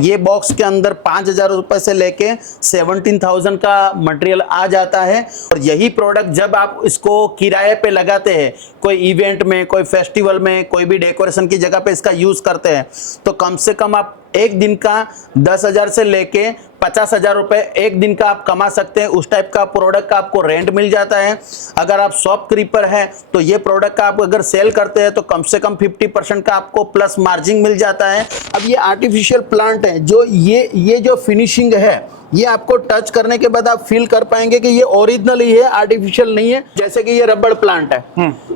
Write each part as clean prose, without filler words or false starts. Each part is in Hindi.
ये बॉक्स के अंदर 5,000 रुपए से लेके 17,000 का मटेरियल आ जाता है। और यही प्रोडक्ट जब आप इसको किराए पे लगाते हैं, कोई इवेंट में, कोई फेस्टिवल में, कोई भी डेकोरेशन की जगह पे इसका यूज करते हैं, तो कम से कम आप एक दिन का 10,000 से लेके 50,000 रुपए एक दिन का आप कमा सकते हैं। उस टाइप का प्रोडक्ट का आपको रेंट मिल जाता है। अगर आप शॉप कीपर है तो ये प्रोडक्ट का आप अगर सेल करते हैं तो कम से कम 50% का आपको प्लस मार्जिन मिल जाता है। अब ये आर्टिफिशियल प्लांट है, जो ये जो फिनिशिंग है, ये आपको टच करने के बाद आप फील कर पाएंगे कि ये ओरिजिनल ही है, आर्टिफिशियल नहीं है। जैसे कि ये रबड़ प्लांट है,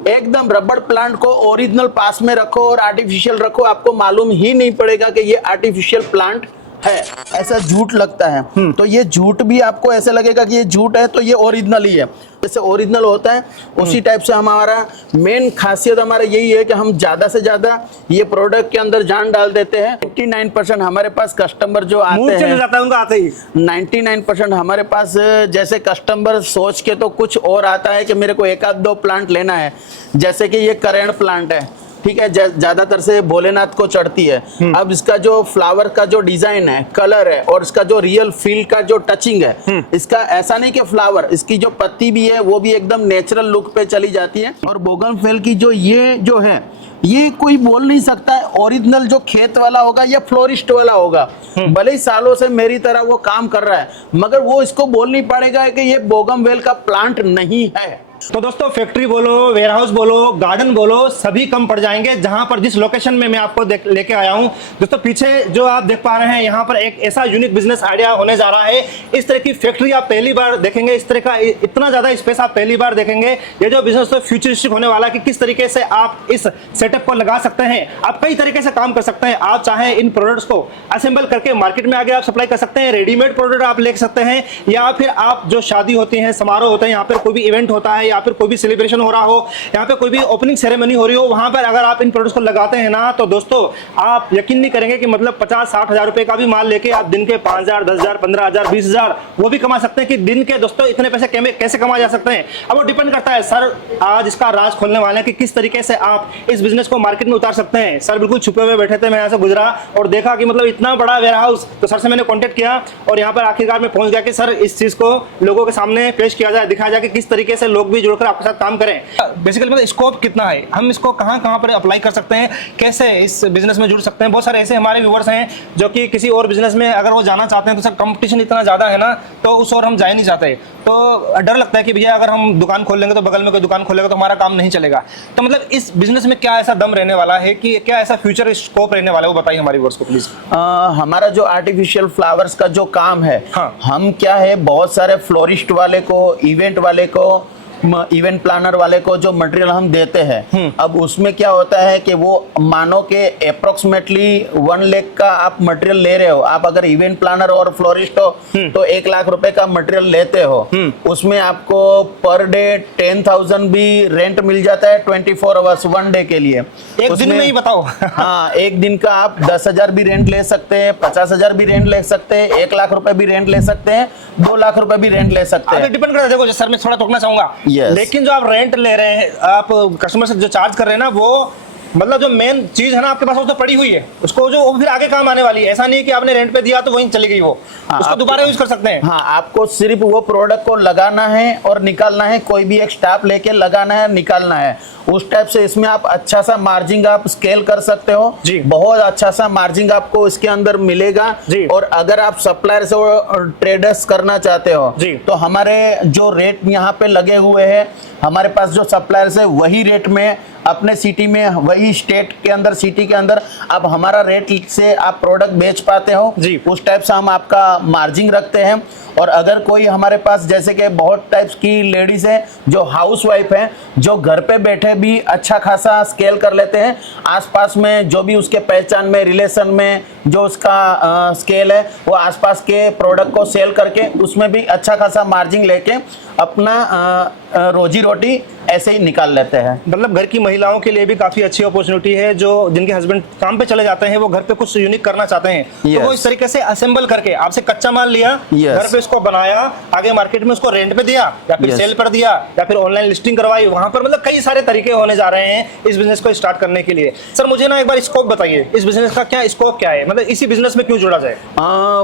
एकदम रबड़ प्लांट को ओरिजिनल पास में रखो और आर्टिफिशियल रखो, आपको मालूम ही नहीं पड़ेगा कि ये आर्टिफिशियल प्लांट है। ऐसा झूठ लगता है, तो ये झूठ भी आपको ऐसा लगेगा कि ये झूठ है, तो ये ओरिजिनल ही है। जैसे ओरिजिनल होता है उसी टाइप से हमारा मेन खासियत हमारा यही है कि हम ज्यादा से ज्यादा ये प्रोडक्ट के अंदर जान डाल देते हैं। 99% हमारे पास कस्टमर जो आते हैं, जाता है उनका आते ही 99% हमारे पास जैसे कस्टमर सोच के तो कुछ और आता है कि मेरे को एक आध दो प्लांट लेना है। जैसे कि ये करेंट प्लांट है, ठीक है, ज्यादातर से भोलेनाथ को चढ़ती है। अब इसका जो फ्लावर का जो डिजाइन है, कलर है, और इसका जो रियल फील का जो टचिंग है, इसका ऐसा नहीं कि फ्लावर, इसकी जो पत्ती भी है वो भी एकदम नेचुरल लुक पे चली जाती है। और बोगनवेल की जो ये जो है, ये कोई बोल नहीं सकता है ओरिजिनल जो खेत वाला होगा या फ्लोरिस्ट वाला होगा। भले ही सालों से मेरी तरह वो काम कर रहा है, मगर वो इसको बोल नहीं पाएगा कि ये बोगनवेल का प्लांट नहीं है। तो दोस्तों, फैक्ट्री बोलो, वेयरहाउस बोलो, गार्डन बोलो, सभी कम पड़ जाएंगे जहां पर जिस लोकेशन में मैं आपको लेके आया हूं। दोस्तों, पीछे जो आप देख पा रहे हैं, यहां पर एक ऐसा यूनिक बिजनेस आइडिया होने जा रहा है। इस तरह की फैक्ट्री आप पहली बार देखेंगे, इस तरह का इतना ज्यादा स्पेस आप पहली बार देखेंगे। ये जो बिजनेस तो फ्यूचरिस्टिक होने वाला है कि किस तरीके से आप इस सेटअप को लगा सकते हैं। आप कई तरीके से काम कर सकते हैं। आप चाहे इन प्रोडक्ट्स को असेंबल करके मार्केट में आगे आप सप्लाई कर सकते हैं, रेडीमेड प्रोडक्ट आप ले सकते हैं, या फिर आप जो शादी होती है, समारोह होते हैं, यहाँ पर कोई भी इवेंट होता है या फिर कोई भी सेलिब्रेशन हो रहा हो, यहाँ पे कोई भी ओपनिंग सेरेमनी हो रही हो, वहां पर अगर आप इन प्रोडक्ट्स को लगाते हैं ना, तो दोस्तों आप यकीन नहीं करेंगे कि मतलब 50-60 हजार रुपए का भी माल लेके आप दिन के 5,000, 10,000, 15,000, 20,000 वो भी कमा सकते हैं। कि दिन के दोस्तों इतने पैसे कैसे कमा जा सकते हैं, अब वो डिपेंड करता है। सर आज इसका राज खोलने वाले हैं कि किस तरीके से आप इस बिजनेस को मार्केट में उतार सकते हैं। सर बिल्कुल छुपे हुए बैठे थे, मैं यहाँ से गुजरा और देखा कि मतलब इतना बड़ा वेयर हाउस, तो सर से मैंने कॉन्टेक्ट किया और यहाँ पर आखिरकार मैं पहुंच गया कि सर इस चीज को लोगों के सामने पेश किया जाए, दिखाया जाए कि किस तरीके से लोग भी जुड़कर आपके साथ काम करें। बेसिकली मतलब स्कोप कितना है, हम इसको कहां पर अप्लाई कर सकते हैं, कैसे इस बिजनेस में जुड़ सकते हैं। बहुत सारे ऐसे हमारे व्यूअर्स हैं जो कि किसी और बिजनेस में अगर वो जाना चाहते हैं, तो सर कंपटीशन इतना ज्यादा है ना, तो उस और हम जा ही नहीं चाहते। तो डर लगता है कि भैया अगर हम दुकान खोल लेंगे तो बगल में कोई दुकान खोलेगा तो हमारा काम नहीं चलेगा। तो मतलब इस बिजनेस में क्या ऐसा दम रहने वाला है, कि क्या ऐसा फ्यूचर स्कोप रहने वाला है, वो बताइए हमारे व्यूअर्स को प्लीज। हमारा जो आर्टिफिशियल फ्लावर्स का जो काम है, हम क्या है, बहुत सारे फ्लोरिस्ट वाले को, इवेंट वाले को, इवेंट प्लानर वाले को जो मटेरियल हम देते हैं, अब उसमें क्या होता है कि वो मानो के अप्रोक्सीमेटली 1 लाख का आप मटेरियल ले रहे हो। आप अगर इवेंट प्लानर और फ्लोरिस्ट हो तो 1 लाख रुपए का मटेरियल लेते हो, उसमें आपको पर डे 10,000 भी रेंट मिल जाता है 24 आवर्स 1 डे के लिए। एक दिन में ही बताओ। हाँ, एक दिन का आप 10,000 भी रेंट ले सकते हैं, 50,000 भी रेंट ले सकते हैं, 1 लाख रुपए भी रेंट ले सकते हैं, 2 लाख रुपए भी रेंट ले सकते हैं। डिपेंड करता है। देखो सर, मैं थोड़ा टोकना चाहूंगा, लेकिन जो आप रेंट ले रहे हैं, आप कस्टमर से जो चार्ज कर रहे हैं ना, वो मतलब जो मेन चीज है ना आपके पास, वो तो पड़ी हुई है, उसको जो फिर आगे काम आने वाली है। ऐसा नहीं है कि आपने रेंट पे दिया तो वहीं चली गई वो, उसको दोबारा यूज कर सकते हैं। हाँ, आपको सिर्फ वो प्रोडक्ट को लगाना है और निकालना है, कोई भी एक स्टाफ लेके लगाना है, निकालना है, उस टाइप से। इसमें आप अच्छा सा मार्जिन आप स्केल कर सकते हो जी, बहुत अच्छा सा मार्जिन आपको इसके अंदर मिलेगा जी। और अगर आप सप्लायर से ट्रेडर्स करना चाहते हो जी, तो हमारे जो रेट यहाँ पे लगे हुए हैं, हमारे पास जो सप्लायर्स है वही रेट में अपने सिटी में, वही स्टेट के अंदर, सिटी के अंदर आप हमारा रेट से आप प्रोडक्ट बेच पाते हो जी। उस टाइप से हम आपका मार्जिन रखते हैं। और अगर कोई हमारे पास, जैसे कि बहुत टाइप्स की लेडीज हैं जो हाउस वाइफ हैं, जो घर पे बैठे भी अच्छा खासा स्केल कर लेते हैं, आसपास में जो भी उसके पहचान में, रिलेशन में जो उसका स्केल है, वो आसपास के प्रोडक्ट को सेल करके उसमें भी अच्छा खासा मार्जिन लेके अपना रोजी रोटी ऐसे ही निकाल लेते हैं। मतलब घर की महिलाओं के लिए भी काफी अच्छी अपॉर्चुनिटी है, जो जिनके हस्बैंड काम पे चले जाते हैं, वो घर पे कुछ यूनिक करना चाहते हैं, तो वो इस तरीके से असेंबल करके आपसे कच्चा माल लिया, घर पे इसको बनाया, आगे मार्केट में उसको रेंट पे दिया या फिर सेल पर दिया या फिर ऑनलाइन लिस्टिंग करवाई, वहां पर मतलब कई सारे तरीके होने जा रहे हैं इस बिजनेस को स्टार्ट करने के लिए। सर मुझे ना एक बार स्कोप बताइए, इस बिजनेस का क्या स्कोप क्या है, मतलब इसी बिजनेस में क्यों जुड़ा जाए?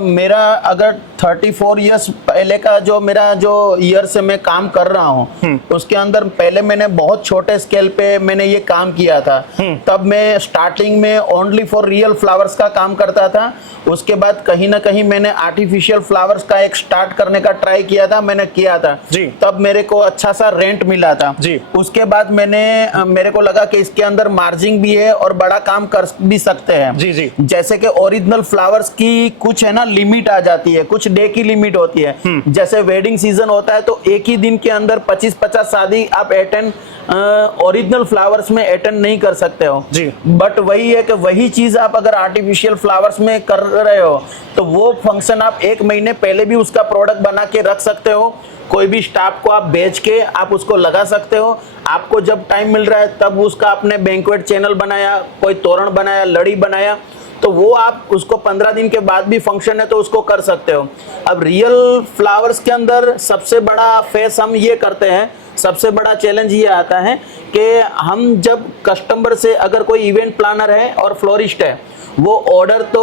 मेरा अगर 34 इयर्स पहले का जो मेरा जो ईयर से मैं काम कर रहा हूँ, उसके अंदर पहले मैंने बहुत छोटे स्केल पे मैंने ये काम किया था। तब मैं स्टार्टिंग में ओनली फॉर रियल फ्लावर्स का काम करता था। उसके बाद कहीं ना कहीं मैंने आर्टिफिशियल फ्लावर्स का एक स्टार्ट करने का ट्राई किया था, मैंने किया था जी। तब मेरे को अच्छा सा रेंट मिला था जी। उसके बाद मेरे को लगा कि इसके अंदर मार्जिन भी है और बड़ा काम कर भी सकते हैं। जी जी। जैसे कि ओरिजिनल फ्लावर्स की कुछ है ना लिमिट आ जाती है, कुछ डे की लिमिट होती है। जैसे वेडिंग सीजन होता है तो एक ही दिन के अंदर 25-50 शादी आप अटेंड ओरिजिनल फ्लावर्स में अटेंड नहीं कर सकते हो जी। बट वही है कि वही चीज आप अगर आर्टिफिशियल फ्लावर्स में कर रहे हो तो वो फंक्शन आप एक महीने पहले भी उसका प्रोडक्ट बना के रख सकते हो। कोई भी स्टाफ को आप बेच के आप उसको लगा सकते हो। आपको जब टाइम मिल रहा है तब उसका आपने बैंक्वेट चैनल बनाया, कोई तोरण बनाया, लड़ी बनाया, तो वो आप उसको 15 दिन के बाद भी फंक्शन है तो उसको कर सकते हो। अब रियल फ्लावर्स के अंदर सबसे बड़ा फेस हम ये करते हैं, सबसे बड़ा चैलेंज ये आता है कि हम जब कस्टमर से अगर कोई इवेंट प्लानर है और फ्लोरिस्ट है, वो ऑर्डर तो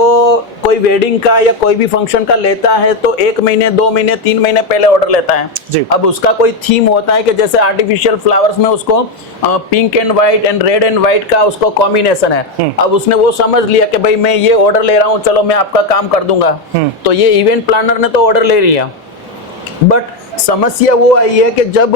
कोई वेडिंग का या कोई भी फंक्शन का लेता है तो 1 महीने 2 महीने 3 महीने पहले ऑर्डर लेता है जी। अब उसका कोई थीम होता है कि जैसे आर्टिफिशियल फ्लावर्स में उसको pink and white and red and white का उसको कॉम्बिनेशन है। अब उसने वो समझ लिया कि भाई मैं ये ऑर्डर ले रहा हूँ, चलो मैं आपका काम कर दूंगा, तो ये इवेंट प्लानर ने तो ऑर्डर ले लिया। बट समस्या वो आई है कि जब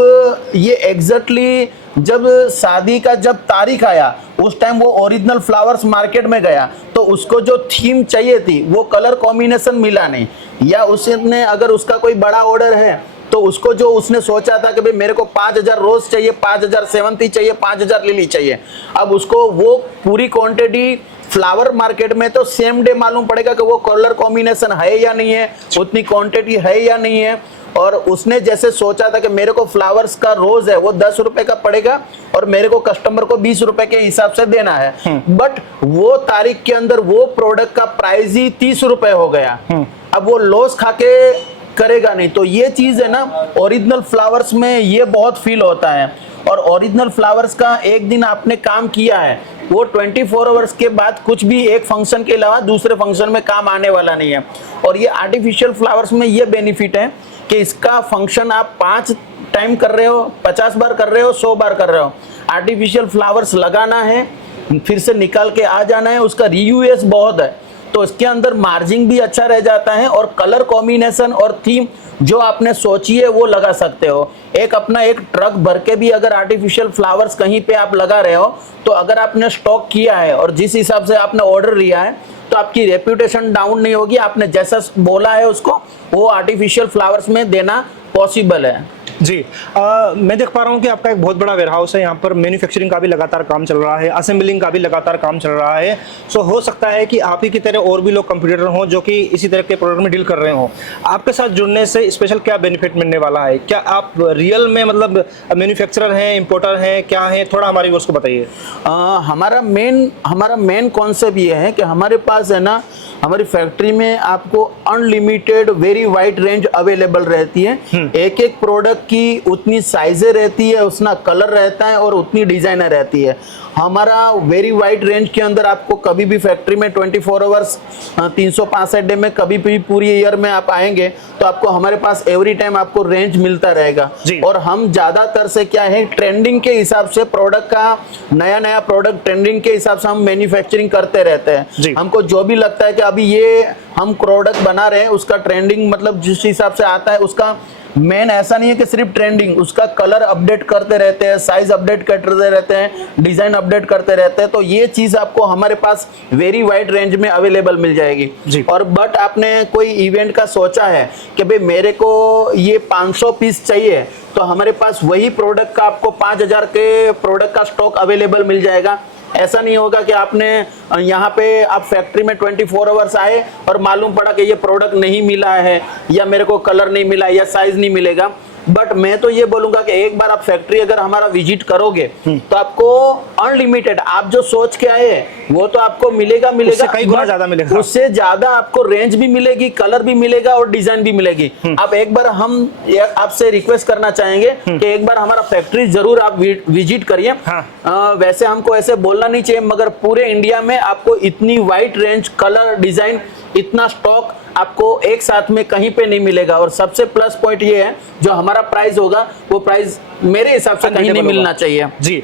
ये एग्जैक्टली जब शादी का जब तारीख आया उस टाइम वो ओरिजिनल फ्लावर्स मार्केट में गया तो उसको जो थीम चाहिए थी वो कलर कॉम्बिनेशन मिला नहीं, या उसने अगर उसका कोई बड़ा ऑर्डर है तो उसको जो उसने सोचा था कि भाई मेरे को 5000 रोज चाहिए, 5000 सेवंती चाहिए, 5000 लिली चाहिए, अब उसको वो पूरी क्वांटिटी फ्लावर मार्केट में तो सेम डे मालूम पड़ेगा कि वो कलर कॉम्बिनेशन है या नहीं है, उतनी क्वांटिटी है या नहीं है। और उसने जैसे सोचा था कि मेरे को फ्लावर्स का रोज है वो 10 रुपए का पड़ेगा और मेरे को कस्टमर को 20 रुपए के हिसाब से देना है, बट वो तारीख के अंदर वो प्रोडक्ट का प्राइस ही 30 रुपए हो गया। अब वो लॉस खाके करेगा नहीं। तो ये चीज है ना ओरिजिनल फ्लावर्स में ये बहुत फील होता है। और ओरिजिनल फ्लावर्स का एक दिन आपने काम किया है वो 24 आवर्स के बाद कुछ भी एक फंक्शन के अलावा दूसरे फंक्शन में काम आने वाला नहीं है। और ये आर्टिफिशियल फ्लावर्स में ये बेनिफिट है कि इसका फंक्शन आप 5 टाइम कर रहे हो, 50 बार कर रहे हो, 100 बार कर रहे हो, आर्टिफिशियल फ्लावर्स लगाना है, फिर से निकाल के आ जाना है, उसका रीयूज बहुत है, तो इसके अंदर मार्जिन भी अच्छा रह जाता है और कलर कॉम्बिनेशन और थीम जो आपने सोची है वो लगा सकते हो। एक अपना एक ट्रक भर के भी अगर आर्टिफिशियल फ्लावर्स कहीं पे आप लगा रहे हो तो अगर आपने स्टॉक किया है और जिस हिसाब से आपने ऑर्डर लिया है तो आपकी रेप्यूटेशन डाउन नहीं होगी। आपने जैसा बोला है उसको वो आर्टिफिशियल फ्लावर्स में देना पॉसिबल है। जी। मैं देख पा रहा हूँ कि आपका एक बहुत बड़ा वेयरहाउस है, यहाँ पर मैन्युफैक्चरिंग का भी लगातार काम चल रहा है, असेंबलिंग का भी लगातार काम चल रहा है। सो हो सकता है कि आप ही की तरह और भी लोग कंप्यूटर हों जो कि इसी तरह के प्रोडक्ट में डील कर रहे हों। आपके साथ जुड़ने से स्पेशल क्या बेनिफिट मिलने वाला है? क्या आप रियल में मतलब मैन्युफैक्चरर हैं, इंपोर्टर हैं, क्या हैं? थोड़ा हमारी उसको बताइए। हमारा मेन कॉन्सेप्ट ये है कि हमारे पास है ना हमारी फैक्ट्री में आपको unlimited very wide range available रहती है। एक एक प्रोडक्ट की उतनी साइजें रहती है, उतना कलर रहता है और उतनी डिजाइनर रहती है। हमारा वेरी वाइड रेंज के अंदर आपको कभी भी फैक्ट्री में 24 आवर्स 365 डे में कभी भी पूरी ईयर में आप आएंगे तो आपको हमारे पास एवरी टाइम आपको रेंज मिलता रहेगा। और हम ज्यादातर से क्या है ट्रेंडिंग के हिसाब से प्रोडक्ट का नया प्रोडक्ट ट्रेंडिंग के हिसाब से हम मैन्युफैक्चरिंग करते रहते हैं। हमको जो भी लगता है कि अभी ये हम प्रोडक्ट बना रहे हैं उसका ट्रेंडिंग मतलब जिस हिसाब से आता है उसका मेन ऐसा नहीं है कि सिर्फ ट्रेंडिंग, उसका कलर अपडेट करते रहते हैं, साइज अपडेट करते रहते हैं, डिजाइन अपडेट करते रहते हैं। तो ये चीज आपको हमारे पास वेरी वाइड रेंज में अवेलेबल मिल जाएगी। और बट आपने कोई इवेंट का सोचा है कि भाई मेरे को ये 500 पीस चाहिए तो हमारे पास वही प्रोडक्ट का आपको 5000 के प्रोडक्ट का स्टॉक अवेलेबल मिल जाएगा। ऐसा नहीं होगा कि आपने यहाँ पे आप फैक्ट्री में 24 आवर्स आए और मालूम पड़ा कि ये प्रोडक्ट नहीं मिला है या मेरे को कलर नहीं मिला या साइज नहीं मिलेगा। बट मैं तो ये बोलूंगा कि एक बार आप फैक्ट्री अगर हमारा विजिट करोगे तो आपको अनलिमिटेड, आप जो सोच के आए हैं वो तो आपको मिलेगा उससे कई गुना ज्यादा मिलेगा। उससे ज्यादा आपको रेंज भी मिलेगी, कलर भी मिलेगा और डिजाइन भी मिलेगी। आप एक बार हम आपसे रिक्वेस्ट करना चाहेंगे कि एक बार हमारा फैक्ट्री जरूर आप विजिट करिए। वैसे हमको ऐसे बोलना नहीं चाहिए, मगर पूरे इंडिया में आपको इतनी वाइड रेंज, कलर, डिजाइन, इतना स्टॉक आपको एक साथ में कहीं पे नहीं मिलेगा। और सबसे प्लस पॉइंट ये है, जो हमारा प्राइस होगा वो प्राइस मेरे हिसाब से कहीं नहीं मिलना चाहिए जी।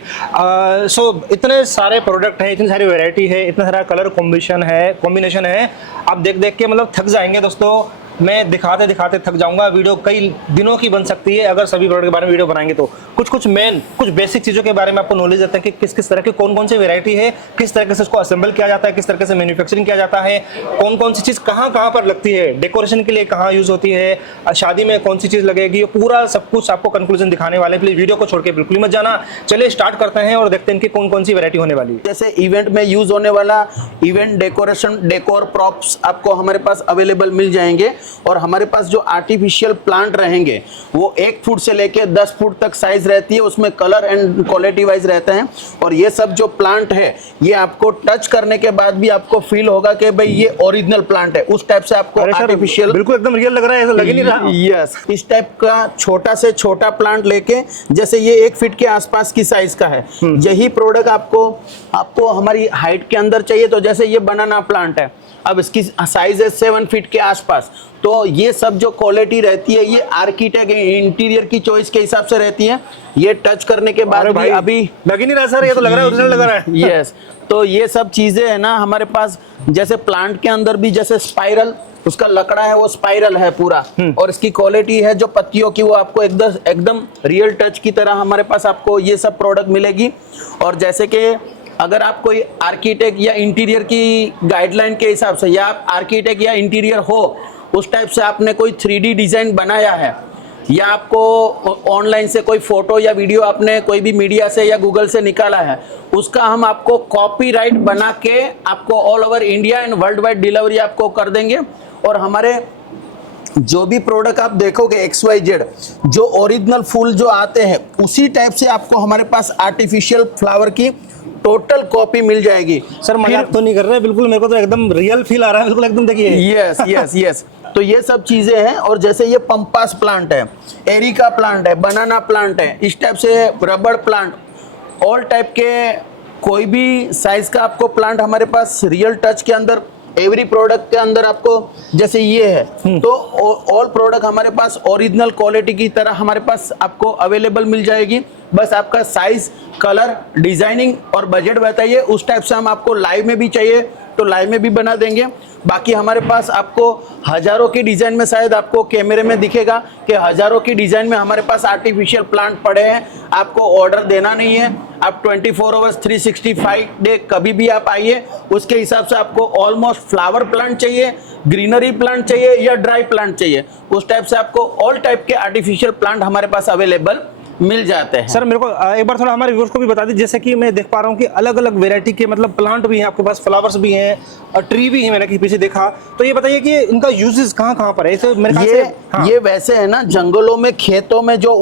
सो इतने सारे प्रोडक्ट है, इतनी सारी वैरायटी है, इतना सारा कलर कॉम्बिनेशन है, आप देख देख के मतलब थक जाएंगे दोस्तों। मैं दिखाते दिखाते थक जाऊंगा। वीडियो कई दिनों की बन सकती है अगर सभी प्रोडक्ट के बारे में वीडियो बनाएंगे तो। कुछ बेसिक चीज़ों के बारे में आपको नॉलेज देते हैं कि किस किस तरह की कौन कौन सी वैरायटी है, किस तरीके से उसको असेंबल किया जाता है, किस तरीके से मैन्युफैक्चरिंग किया जाता है, कौन कौन सी चीज़ कहाँ कहाँ पर लगती है, डेकोरेशन के लिए कहाँ यूज़ होती है, शादी में कौन सी चीज़ लगेगी, पूरा सब कुछ आपको कंक्लूजन दिखाने वाले। प्लीज़ वीडियो को छोड़ के बिल्कुल मत जाना। चलिए स्टार्ट करते हैं और देखते हैं कि कौन कौन सी वैरायटी होने वाली है। जैसे इवेंट में यूज होने वाला इवेंट डेकोरेशन, डेकोर प्रॉप्स आपको हमारे पास अवेलेबल मिल जाएंगे। और हमारे पास जो आर्टिफिशियल प्लांट रहेंगे वो 1 फुट से लेके 10 फुट तक साइज रहती है, उसमें कलर एंड क्वालिटी वाइज रहते हैं। और ये सब जो प्लांट है ये आपको टच करने के बाद भी आपको फील होगा कि भाई ये ओरिजिनल प्लांट है। उस टाइप से आपको आर्टिफिशियल बिल्कुल एकदम रियल लग रहा है, ऐसा लग ही नहीं रहा। यस, इस टाइप का छोटा से छोटा प्लांट लेके, जैसे ये 1 फीट के आसपास की साइज का है, यही प्रोडक्ट आपको हमारी हाइट के अंदर चाहिए। तो जैसे ये बनाना प्लांट है, अब इसकी साइज है 7 फीट के आसपास। तो ये सब जो क्वालिटी रहती है ये आर्किटेक्ट इंटीरियर की चॉइस के हिसाब से रहती है। ये टच करने के बाद भी अभी लग ही नहीं रहा सर, ये तो लग रहा है ओरिजिनल लग रहा है। यस, तो ये सब चीजें है ना हमारे पास। जैसे प्लांट के अंदर भी जैसे स्पाइरल, उसका लकड़ा है वो स्पाइरल है पूरा, और इसकी क्वालिटी है जो पत्तियों की वो आपको एकदम रियल टच की तरह हमारे पास आपको ये सब प्रोडक्ट मिलेगी। और जैसे कि अगर आप कोई आर्किटेक्ट या इंटीरियर की गाइडलाइन के हिसाब से, या आप आर्किटेक्ट या इंटीरियर हो, उस टाइप से आपने कोई 3D डिजाइन बनाया है, या आपको ऑनलाइन से कोई फोटो या वीडियो आपने कोई भी मीडिया से या गूगल से निकाला है, उसका हम आपको कॉपीराइट बना के आपको all over India and world wide delivery आपको कर देंगे। और हमारे जो भी प्रोडक्ट आप देखोगे XYZ, जो ओरिजिनल फूल जो आते हैं उसी टाइप से आपको हमारे पास आर्टिफिशियल फ्लावर की टोटल कॉपी मिल जाएगी। सर मजाक तो नहीं कर रहे, बिल्कुल मेरे को तो एकदम रियल फील आ रहा है, बिल्कुल एकदम देखिए। यस यस यस, तो ये सब चीजें हैं। और जैसे ये पंपास प्लांट है, एरिका प्लांट है, बनाना प्लांट है, इस टाइप से रबड़ प्लांट, ऑल टाइप के कोई भी साइज का आपको प्लांट हमारे पास रियल टच के अंदर, एवरी प्रोडक्ट के अंदर आपको, जैसे ये है तो ऑल प्रोडक्ट हमारे पास ओरिजिनल क्वालिटी की तरह हमारे पास आपको अवेलेबल मिल जाएगी। बस आपका साइज, कलर, डिजाइनिंग और बजट बताइए, उस टाइप से हम आपको लाइव में भी चाहिए तो लाइव में भी बना देंगे। बाकी हमारे पास आपको हजारों की डिजाइन में, शायद आपको कैमरे में दिखेगा कि हजारों की डिजाइन में हमारे पास आर्टिफिशियल प्लांट पड़े हैं। आपको ऑर्डर देना नहीं है, आप 24 आवर्स 365 डे कभी भी आप आइए। उसके हिसाब से आपको ऑलमोस्ट फ्लावर प्लांट चाहिए, ग्रीनरी प्लांट चाहिए या ड्राई प्लांट चाहिए, उस टाइप से आपको ऑल टाइप के आर्टिफिशियल प्लांट हमारे पास अवेलेबल मिल जाते हैं। सर मेरे को एक बार थोड़ा हमारे व्यूअर्स को भी बता दीजिए, जैसे कि मैं देख पा रहा हूँ कि अलग अलग वैरायटी के मतलब प्लांट भी हैं आपके पास, फ्लावर्स भी हैं और ट्री भी है, मैंने कहीं पीछे देखा। तो ये बताइए कि इनका यूजेस कहाँ कहाँ पर है? ऐसे मेरे ख्याल से ये वैसे है ना, जंगलों में, खेतों में जो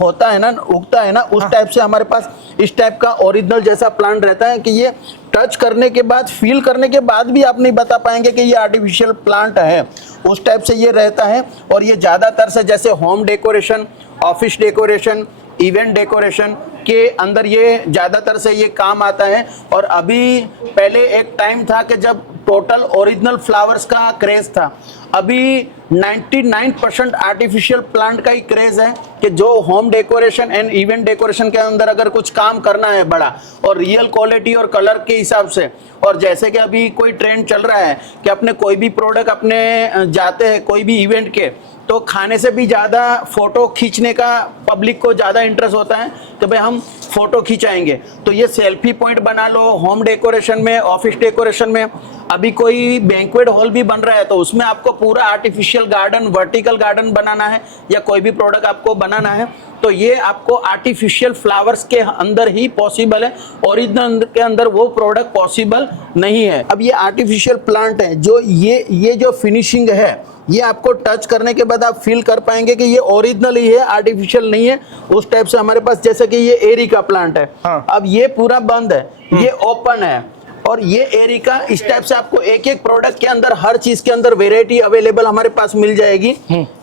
होता है ना, उगता है ना, उस टाइप से हमारे पास इस टाइप का ओरिजिनल जैसा प्लांट रहता है कि ये टच करने के बाद, फील करने के बाद भी आप नहीं बता पाएंगे कि ये आर्टिफिशियल प्लांट है। उस टाइप से ये रहता है। और ये ज़्यादातर से जैसे home decoration, office decoration, event decoration के अंदर ये ज़्यादातर से ये काम आता है। और अभी पहले एक टाइम था कि जब टोटल ओरिजिनल फ्लावर्स का क्रेज था, अभी 99% आर्टिफिशियल प्लांट का ही क्रेज है कि जो home decoration and event decoration के अंदर अगर कुछ काम करना है बड़ा और रियल क्वालिटी और कलर के हिसाब से। और जैसे कि अभी कोई ट्रेंड चल रहा है कि अपने कोई भी प्रोडक्ट अपने जाते हैं कोई भी इवेंट के, तो खाने से भी ज़्यादा फोटो खींचने का पब्लिक को ज़्यादा इंटरेस्ट होता है कि भाई हम फोटो खिंचाएंगे। तो ये सेल्फी पॉइंट बना लो होम डेकोरेशन में, ऑफिस डेकोरेशन में। अभी कोई बैंक्वेट हॉल भी बन रहा है तो उसमें आपको पूरा आर्टिफिशियल गार्डन, वर्टिकल गार्डन बनाना है या कोई भी प्रोडक्ट आपको बनाना है, तो ये आपको आर्टिफिशियल फ्लावर्स के अंदर ही पॉसिबल है, ओरिजिनल के अंदर वो प्रोडक्ट पॉसिबल नहीं है। अब ये आर्टिफिशियल प्लांट है, जो ये जो फिनिशिंग है ये आपको टच करने के बाद आप फील कर पाएंगे कि ये ओरिजिनल ही है, आर्टिफिशियल नहीं है। उस टाइप से हमारे पास, जैसे कि ये एरिका प्लांट है, हाँ। अब ये पूरा बंद है, ये ओपन है, और ये एरिका, इस टाइप से आपको एक एक प्रोडक्ट के अंदर, हर चीज के अंदर वेराइटी अवेलेबल हमारे पास मिल जाएगी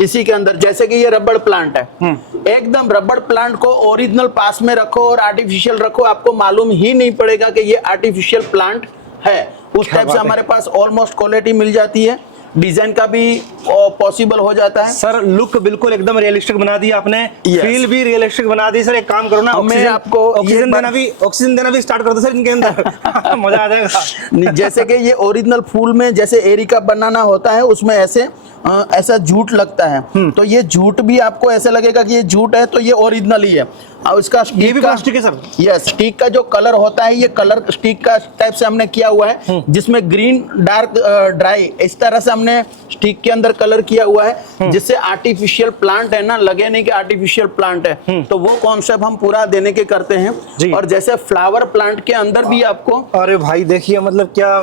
इसी के अंदर। जैसे कि ये रबड़ प्लांट है, एकदम रबड़ प्लांट को ओरिजिनल पास में रखो और आर्टिफिशियल रखो, आपको मालूम ही नहीं पड़ेगा कि ये आर्टिफिशियल प्लांट है। उस टाइप से हमारे पास ऑलमोस्ट क्वालिटी मिल जाती है, डिजाइन का भी पॉसिबल हो जाता है। सर लुक बिल्कुल एकदम रियलिस्टिक बना दी आपने, Yes. फील भी रियलिस्टिक बना दी। सर एक काम करो ना, मैं आपको ऑक्सीजन देना भी स्टार्ट कर दो सर इनके अंदर। मजा आ जाएगा। जैसे कि ये ओरिजिनल फूल में जैसे एरिका बनाना होता है, उसमें ऐसे ऐसा जूट लगता है, तो ये जूट भी आपको ऐसे लगेगा कि ये जूट है, तो ये ओरिजिनल ही है। और इसका ये भी प्लास्टिक है सर? यस, स्टिक का जो कलर होता है, ये कलर स्टिक का टाइप से हमने किया हुआ है, जिसमें ग्रीन डार्क ड्राई इस तरह से हमने स्टिक के अंदर कलर किया हुआ है, जिससे आर्टिफिशियल प्लांट है ना, लगे नहीं कि आर्टिफिशियल प्लांट है। तो वो कॉन्सेप्ट हम पूरा देने के करते हैं। और जैसे फ्लावर प्लांट के अंदर भी आपको, अरे भाई देखिए, मतलब क्या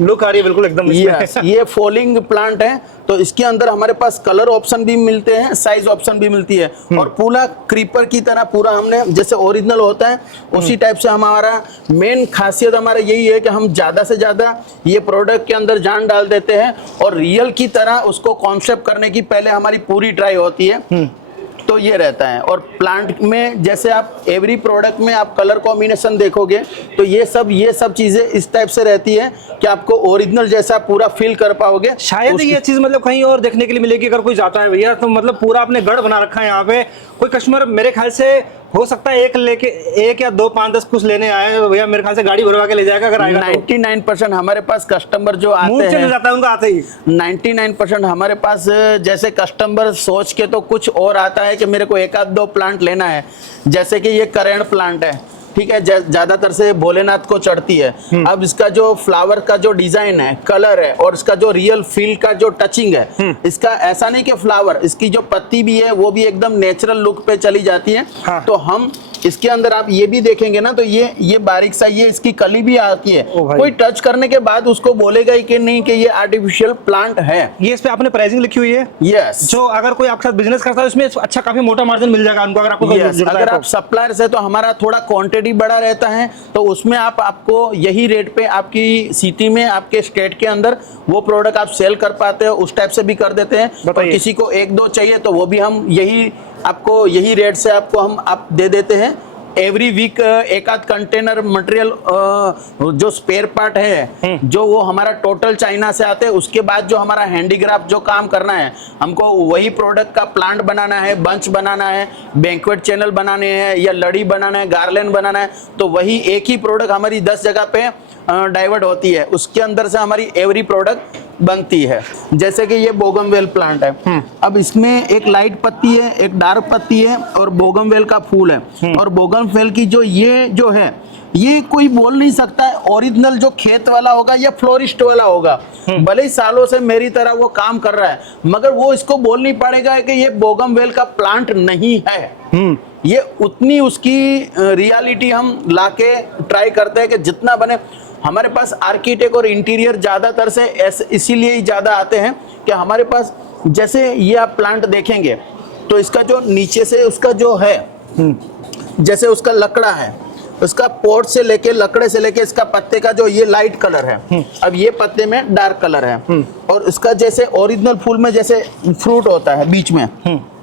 लुक आ रही है बिल्कुल एकदम। यस, ये फॉलिंग प्लांट है, तो इसके अंदर हमारे पास कलर ऑप्शन भी मिलते हैं, साइज ऑप्शन भी मिलती है, और पूरा क्रीपर की तरह पूरा हमने जैसे ओरिजिनल होता है उसी टाइप से हमारा मेन खासियत हमारा यही है कि हम ज्यादा से ज्यादा ये प्रोडक्ट के अंदर जान डाल देते हैं, और रियल की तरह उसको कॉन्सेप्ट करने की पहले हमारी पूरी ट्राई होती है। तो ये रहता है। और प्लांट में जैसे आप एवरी प्रोडक्ट में आप कलर कॉम्बिनेशन देखोगे, तो ये सब चीजें इस टाइप से रहती है कि आपको ओरिजिनल जैसा पूरा फील कर पाओगे। शायद ये चीज मतलब कहीं और देखने के लिए मिलेगी अगर कोई जाता है भैया, तो मतलब पूरा आपने गढ़ बना रखा है यहाँ पे। कोई कस्टमर मेरे ख्याल से हो सकता है एक या दो 5-10 कुछ लेने आए भैया, मेरे ख्याल से गाड़ी भरवा के ले जाएगा अगर आएगा। 99% हमारे पास कस्टमर जो आते मुंह चल हैं, जाता है उनका आते ही। 99% हमारे पास जैसे कस्टमर सोच के तो कुछ और आता है कि मेरे को एक आध दो प्लांट लेना है। जैसे कि ये करेंट प्लांट है, ठीक है, ज्यादातर से भोलेनाथ को चढ़ती है। अब इसका जो फ्लावर का जो डिजाइन है, कलर है, और इसका जो रियल फील का जो टचिंग है, इसका ऐसा नहीं कि फ्लावर, इसकी जो पत्ती भी है वो भी एकदम नेचुरल लुक पे चली जाती है। हाँ। तो हम इसके अंदर आप ये भी देखेंगे ना, तो ये बारीक सा ये इसकी कली भी आती है, कोई टच करने के बाद उसको बोलेगा ही कि नहीं कि ये आर्टिफिशियल प्लांट है। ये इस पे आपने प्राइसिंग लिखी हुई है? यस। जो अगर कोई आपके साथ बिजनेस करता है उसमें अच्छा काफी मोटा मार्जिन मिल जाएगा उनको, अगर आपको कोई जुड़ता है अगर तो। आप सप्लायर से, तो हमारा थोड़ा क्वांटिटी बड़ा रहता है, तो उसमें आपको यही रेट पे आपकी सिटी में, आपके स्टेट के अंदर वो प्रोडक्ट आप सेल कर पाते हो, उस टाइप से भी कर देते हैं। और किसी को 1-2 चाहिए तो वो भी हम यही रेट से आपको हम दे देते हैं। एवरी वीक एक आध कंटेनर मटेरियल जो स्पेयर पार्ट है, जो वो हमारा टोटल चाइना से आते हैं, उसके बाद जो हमारा हैंडीक्राफ्ट जो काम करना है, हमको वही प्रोडक्ट का प्लांट बनाना है, बंच बनाना है, बैंक्वेट चैनल बनाने हैं, या लड़ी बनाना है, गार्लैंड बनाना है, तो वही एक ही प्रोडक्ट हमारी 10 जगह पे डाइवर्ट होती है, उसके अंदर से हमारी एवरी प्रोडक्ट बनती है। जैसे कि ये बोगनवेल प्लांट है, अब इसमें एक लाइट पत्ती है, एक डार्क पत्ती है, और बोगनवेल का फूल है। और बोगनवेल की जो है ये कोई बोल नहीं सकता है ओरिजिनल जो खेत वाला होगा या फ्लोरिस्ट वाला होगा, भले ही सालों से मेरी तरह वो काम कर रहा है, मगर वो इसको बोल नहीं पाएगा कि ये बोगनवेल का प्लांट नहीं है। ये उतनी उसकी रियलिटी हम लाके ट्राई करते हैं कि जितना बने। हमारे पास आर्किटेक्ट और इंटीरियर ज्यादातर से इसीलिए ही ज्यादा आते हैं कि हमारे पास, जैसे ये आप प्लांट देखेंगे तो इसका जो नीचे से उसका जो है, जैसे उसका लकड़ा है, उसका पोर्ट से लेके, लकड़े से लेके इसका पत्ते का जो ये लाइट कलर है, अब ये पत्ते में डार्क कलर है, और इसका जैसे ओरिजिनल फूल में जैसे फ्रूट होता है बीच में,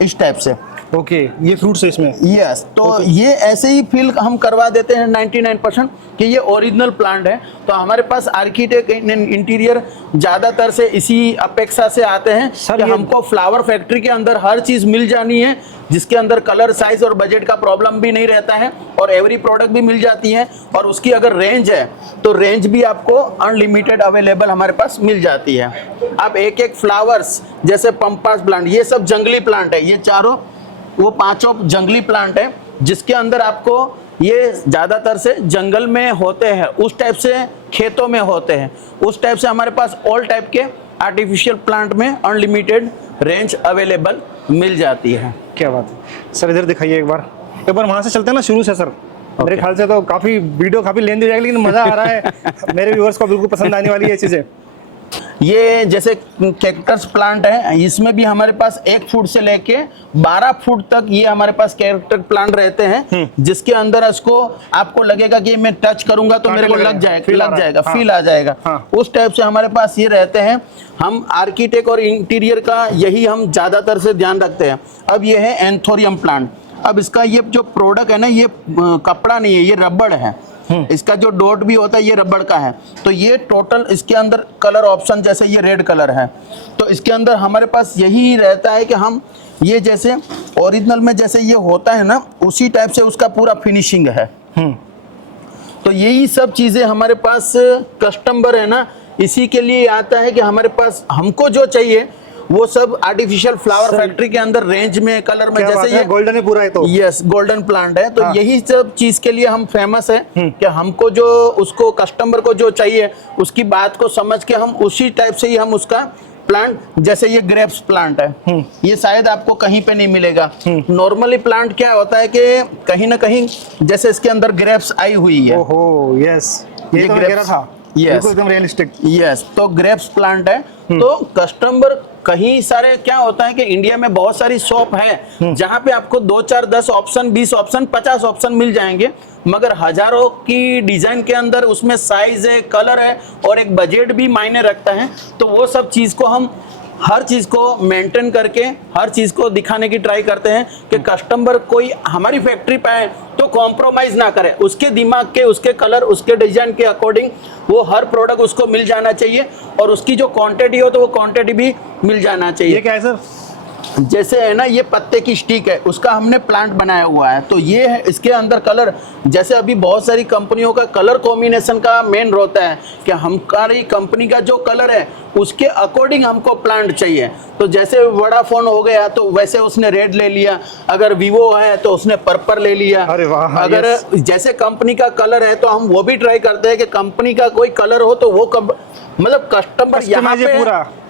इस टाइप से। ओके, ये फ्रूट्स है इसमें। यस, तो ये ऐसे ही फील हम करवा देते हैं 99% कि ये ओरिजिनल प्लांट है। तो हमारे पास आर्किटेक्ट इंटीरियर ज्यादातर से इसी अपेक्षा से आते हैं कि हमको फ्लावर फैक्ट्री के अंदर हर चीज मिल जानी है, जिसके अंदर कलर, साइज और बजट का प्रॉब्लम भी नहीं रहता है, और एवरी प्रोडक्ट भी मिल जाती है। और उसकी अगर रेंज है तो रेंज भी आपको अनलिमिटेड अवेलेबल हमारे पास मिल जाती है। अब एक फ्लावर्स जैसे पंपास प्लांट, ये सब जंगली प्लांट है, ये चारों वो 5 जंगली प्लांट है, जिसके अंदर आपको ये ज्यादातर से जंगल में होते हैं, उस टाइप से खेतों में होते हैं, उस टाइप से हमारे पास ऑल टाइप के आर्टिफिशियल प्लांट में अनलिमिटेड रेंज अवेलेबल मिल जाती है। क्या बात है सर, इधर दिखाइए एक बार वहां से चलते हैं ना शुरू से सर। मेरे ख्याल से तो काफी वीडियो काफी लेंदी हो जाएगी, लेकिन मजा आ रहा है। मेरे व्यूअर्स को बिल्कुल पसंद आने वाली है ये चीजें। ये जैसे कैक्टस प्लांट है, इसमें भी हमारे पास 1 फुट से लेके 12 फुट तक ये हमारे पास कैक्टस प्लांट रहते हैं, जिसके अंदर इसको आपको लगेगा कि मैं टच करूंगा तो मेरे को लग जाएगा फील आ जाएगा। उस टाइप से हमारे पास ये रहते हैं। हम आर्किटेक्ट और इंटीरियर का यही हम ज्यादातर से ध्यान रखते हैं। अब ये है एंथोरियम प्लांट। अब इसका ये जो प्रोडक्ट है ना, ये कपड़ा नहीं है, ये रबड़ है। इसका जो डॉट भी होता है ये रबड़ का है। तो ये टोटल इसके अंदर कलर ऑप्शन, जैसे ये रेड कलर है, तो इसके अंदर हमारे पास यही रहता है कि हम ये जैसे ओरिजिनल में जैसे ये होता है ना, उसी टाइप से उसका पूरा फिनिशिंग है। तो यही सब चीजें हमारे पास कस्टमर है ना, इसी के लिए आता है कि हमारे पास हमको जो चाहिए वो सब आर्टिफिशियल फ्लावर फैक्ट्री के अंदर रेंज में, कलर में, जैसे ये गोल्डन है पूरा है, तो यस गोल्डन प्लांट है। तो यही सब चीज के लिए हम फेमस है कि हमको जो उसको कस्टमर को जो चाहिए उसकी बात को समझ के हम उसी टाइप से ही हम उसका प्लांट, जैसे ये ग्रेप्स प्लांट है, ये शायद आपको कहीं पे नहीं मिलेगा। नॉर्मली प्लांट क्या होता है कि कहीं ना कहीं जैसे इसके अंदर ग्रेप्स आई हुई है। ओहो यस, ये तो मैं कह रहा था। यस एकदम रियलिस्टिक। यस, तो ग्रेप्स प्लांट है। तो कस्टमर कहीं सारे क्या होता है कि इंडिया में बहुत सारी शॉप है जहां पे आपको 2, 4, 10 ऑप्शन, 20 ऑप्शन, 50 ऑप्शन मिल जाएंगे, मगर हजारों की डिजाइन के अंदर उसमें साइज है, कलर है और एक बजट भी मायने रखता है। तो वो सब चीज को हम हर चीज को मेंटेन करके हर चीज को दिखाने की ट्राई करते हैं कि कस्टमर कोई हमारी फैक्ट्री पे आए तो कॉम्प्रोमाइज ना करे, उसके दिमाग के, उसके कलर, उसके डिजाइन के अकॉर्डिंग वो हर प्रोडक्ट उसको मिल जाना चाहिए और उसकी जो क्वांटिटी हो तो वो क्वांटिटी भी मिल जाना चाहिए। ये क्या है सर? जैसे है ना, ये पत्ते की स्टिक है, उसका हमने प्लांट बनाया हुआ है। तो ये है, इसके अंदर कलर, जैसे अभी बहुत सारी कंपनियों का कलर कॉम्बिनेशन का मेन रहता है कि हमारी कंपनी का जो कलर है उसके अकॉर्डिंग हमको प्लांट चाहिए। तो जैसे वोडाफोन हो गया तो वैसे उसने रेड ले लिया, अगर वीवो है तो उसने पर्पल ले लिया। अरे वाह, अगर जैसे कंपनी का कलर है तो हम वो भी ट्राई करते हैं कि कंपनी का कोई कलर हो तो वो मतलब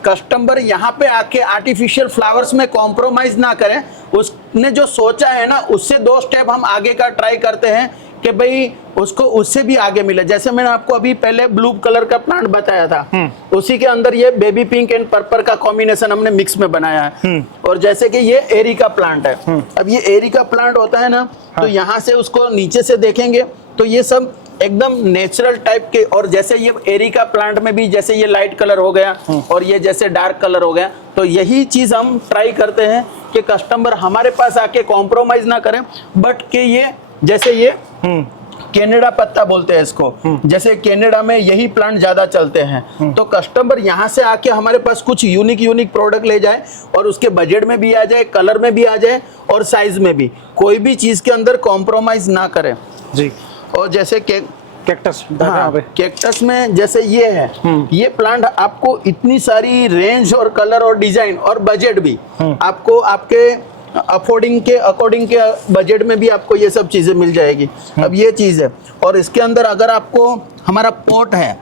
कस्टमर यहाँ पे आके आर्टिफिशियल फ्लावर्स में कॉम्प्रोमाइज ना करें, उसने जो सोचा है ना उससे 2 स्टेप हम आगे का ट्राई करते हैं कि भाई उसको उससे भी आगे मिले। जैसे मैंने आपको अभी पहले ब्लू कलर का प्लांट बताया था, उसी के अंदर ये बेबी पिंक एंड पर्पल का कॉम्बिनेशन हमने मिक्स में बनाया है। और जैसे कि ये एरिका प्लांट है, अब ये एरिका प्लांट होता है ना, तो यहाँ से उसको नीचे से देखेंगे तो ये सब एकदम नेचुरल टाइप के। और जैसे ये एरिका प्लांट में भी जैसे ये लाइट कलर हो गया और ये जैसे डार्क कलर हो गया, तो यही चीज हम ट्राई करते हैं कि कस्टमर हमारे पास आके कॉम्प्रोमाइज ना करें, बट कि ये जैसे ये कनाडा पत्ता बोलते हैं इसको, जैसे कनाडा में यही प्लांट ज्यादा चलते हैं। तो कस्टमर यहाँ से आके हमारे पास कुछ यूनिक प्रोडक्ट ले जाए और उसके बजट में भी आ जाए, कलर में भी आ जाए और साइज में भी, कोई भी चीज के अंदर कॉम्प्रोमाइज ना करे जी। और जैसे कैक्टस, कैक्टस में जैसे ये है, ये प्लांट आपको इतनी सारी रेंज और कलर और डिजाइन और बजट भी आपको आपके अफोर्डिंग के अकॉर्डिंग के बजट में भी आपको ये सब चीजें मिल जाएगी। अब ये चीज है। और इसके अंदर अगर आपको हमारा पोट है,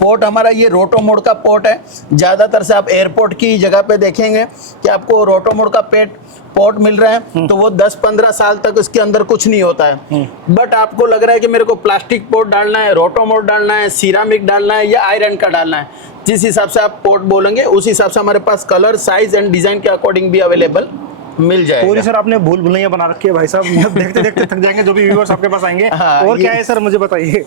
पोट हमारा ये रोटोमोड का पोट है। ज्यादातर से आप एयरपोर्ट की जगह पे देखेंगे कि आपको रोटोमोड का पोट मिल रहा है, तो वो 10-15 साल तक इसके अंदर कुछ नहीं होता है। बट आपको लग रहा है कि मेरे को प्लास्टिक पोट डालना है, रोटोमोड डालना है, सिरामिक डालना है या आयरन का डालना है, जिस हिसाब से आप पोट बोलेंगे उस हिसाब से हमारे पास कलर, साइज एंड डिजाइन के अकॉर्डिंग भी अवेलेबल मिल जाएगा। पूरी सर आपने भूल भुलैया बना रखी है भाई साहब, देखते देखते थक जाएंगे जो भी व्यूअर्स आपके पास आएंगे। और क्या है सर, मुझे बताइए।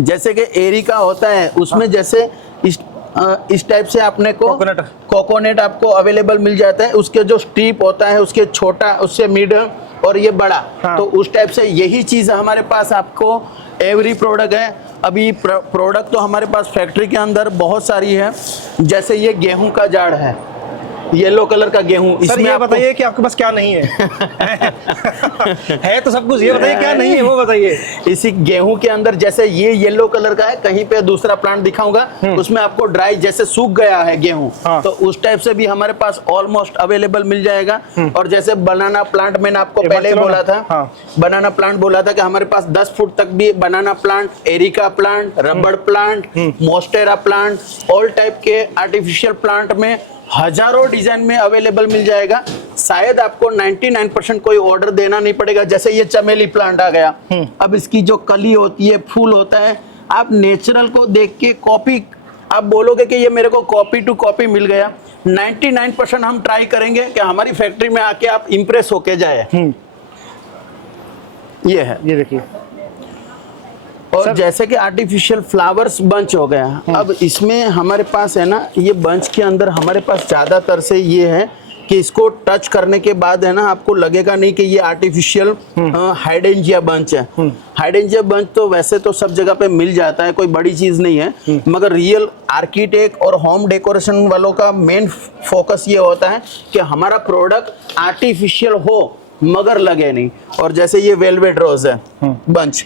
जैसे कि एरिका होता है, उसमें जैसे इस टाइप से आपने को कोकोनट आपको अवेलेबल मिल जाता है। उसके जो स्ट्रिप होता है, उसके छोटा, उससे मीडियम और ये बड़ा, तो उस टाइप से यही चीज हमारे पास आपको एवरी प्रोडक्ट है। अभी प्रोडक्ट तो हमारे पास फैक्ट्री के अंदर बहुत सारी है। जैसे ये गेहूं का जाड़ है, येलो कलर का गेहूं, इसमें ये बताइए कि आपके पास क्या नहीं है? है तो सब कुछ, ये बताइए क्या नहीं है वो बताइए। इसी गेहूं के अंदर जैसे ये येलो कलर का है, कहीं पे दूसरा प्लांट दिखाऊंगा उसमें आपको ड्राई जैसे सूख गया है गेहूं, तो उस टाइप से भी हमारे पास ऑलमोस्ट अवेलेबल मिल जाएगा। और जैसे बनाना प्लांट मैंने आपको पहले ही बोला था, बनाना प्लांट बोला था कि हमारे पास 10 फुट तक भी बनाना प्लांट, एरिका प्लांट, रबड़ प्लांट, मोस्टेरा प्लांट, ऑल टाइप के आर्टिफिशियल प्लांट में हजारों डिजाइन में अवेलेबल मिल जाएगा। शायद आपको 99% कोई ऑर्डर देना नहीं पड़ेगा। जैसे ये चमेली प्लांट आ गया, अब इसकी जो कली होती है, फूल होता है, आप नेचुरल को देख के कॉपी आप बोलोगे कि ये मेरे को कॉपी टू कॉपी मिल गया, 99% हम ट्राई करेंगे कि हमारी फैक्ट्री में आके आप इंप्रेस होके जाए। ये है, ये देखिए। और जैसे कि आर्टिफिशियल फ्लावर्स बंच हो गया, अब इसमें हमारे पास है ना, ये बंच के अंदर हमारे पास ज़्यादातर से ये है कि इसको टच करने के बाद है ना, आपको लगेगा नहीं कि ये आर्टिफिशियल हाइड्रेंजिया बंच है। हाइड्रेंजिया बंच तो वैसे तो सब जगह पे मिल जाता है, कोई बड़ी चीज़ नहीं है, मगर रियल आर्किटेक्ट और होम डेकोरेशन वालों का मेन फोकस ये होता है कि हमारा प्रोडक्ट आर्टिफिशियल हो मगर लगे नहीं। और जैसे ये वेलवेट रोज है बंच,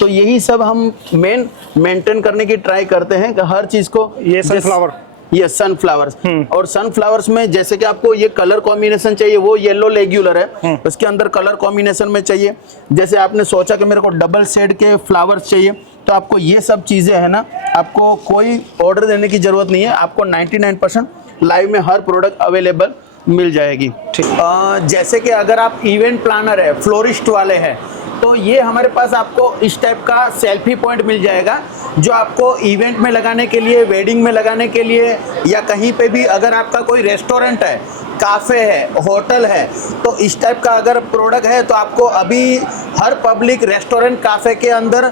तो यही सब हम मेंटेन करने की ट्राई करते हैं कि हर चीज को। ये सनफ्लावर, ये सनफ्लावर्स, और सनफ्लावर्स में जैसे कि आपको ये कलर कॉम्बिनेशन चाहिए, वो येलो रेगुलर है, उसके अंदर कलर कॉम्बिनेशन में चाहिए। जैसे आपने सोचा कि मेरे को डबल शेड के फ्लावर्स चाहिए, तो आपको ये सब चीजें है ना, आपको कोई ऑर्डर देने की जरूरत नहीं है, आपको 99% लाइव में हर प्रोडक्ट अवेलेबल मिल जाएगी। जैसे कि अगर आप इवेंट प्लानर है, फ्लोरिस्ट वाले हैं, तो ये हमारे पास आपको इस टाइप का सेल्फी पॉइंट मिल जाएगा, जो आपको इवेंट में लगाने के लिए, वेडिंग में लगाने के लिए, या कहीं पे भी अगर आपका कोई रेस्टोरेंट है, काफ़े है, होटल है, तो इस टाइप का अगर प्रोडक्ट है तो आपको अभी हर पब्लिक रेस्टोरेंट काफ़े के अंदर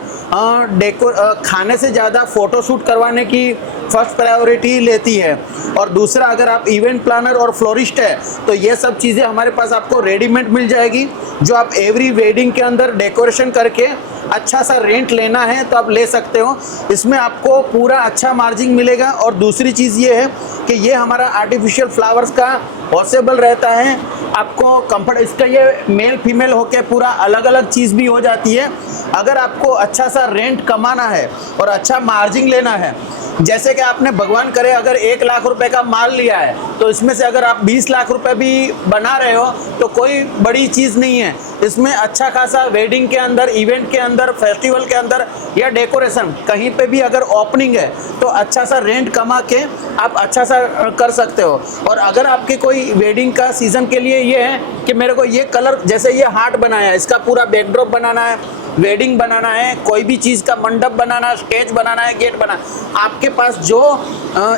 खाने से ज़्यादा फ़ोटोशूट करवाने की फर्स्ट प्रायोरिटी लेती है। और दूसरा, अगर आप इवेंट प्लानर और फ्लोरिस्ट है, तो ये सब चीज़ें हमारे पास आपको रेडीमेड मिल जाएगी, जो आप एवरी वेडिंग के अंदर डेकोरेशन करके अच्छा सा रेंट लेना है तो आप ले सकते हो। इसमें आपको पूरा अच्छा मार्जिन मिलेगा। और दूसरी चीज़ ये है कि ये हमारा आर्टिफिशियल फ्लावर्स का पॉसिबल रहता है, आपको कंफर्ट, इसका ये मेल फीमेल होके पूरा अलग अलग चीज़ भी हो जाती है। अगर आपको अच्छा सा रेंट कमाना है और अच्छा मार्जिन लेना है, जैसे कि आपने भगवान करे अगर 1 लाख रुपए का माल लिया है, तो इसमें से अगर आप 20 लाख रुपए भी बना रहे हो तो कोई बड़ी चीज़ नहीं है। इसमें अच्छा खासा वेडिंग के अंदर, इवेंट के अंदर, फेस्टिवल के अंदर या डेकोरेशन कहीं पे भी अगर ओपनिंग है तो अच्छा सा रेंट कमा के आप अच्छा सा कर सकते हो। और अगर आपके कोई वेडिंग का सीज़न के लिए ये है कि मेरे को ये कलर, जैसे ये हार्ट बनाया है, इसका पूरा बैकड्रॉप बनाना है, वेडिंग बनाना है, कोई भी चीज़ का मंडप बनाना है, स्टेज बनाना है, गेट बनाना, आपके पास जो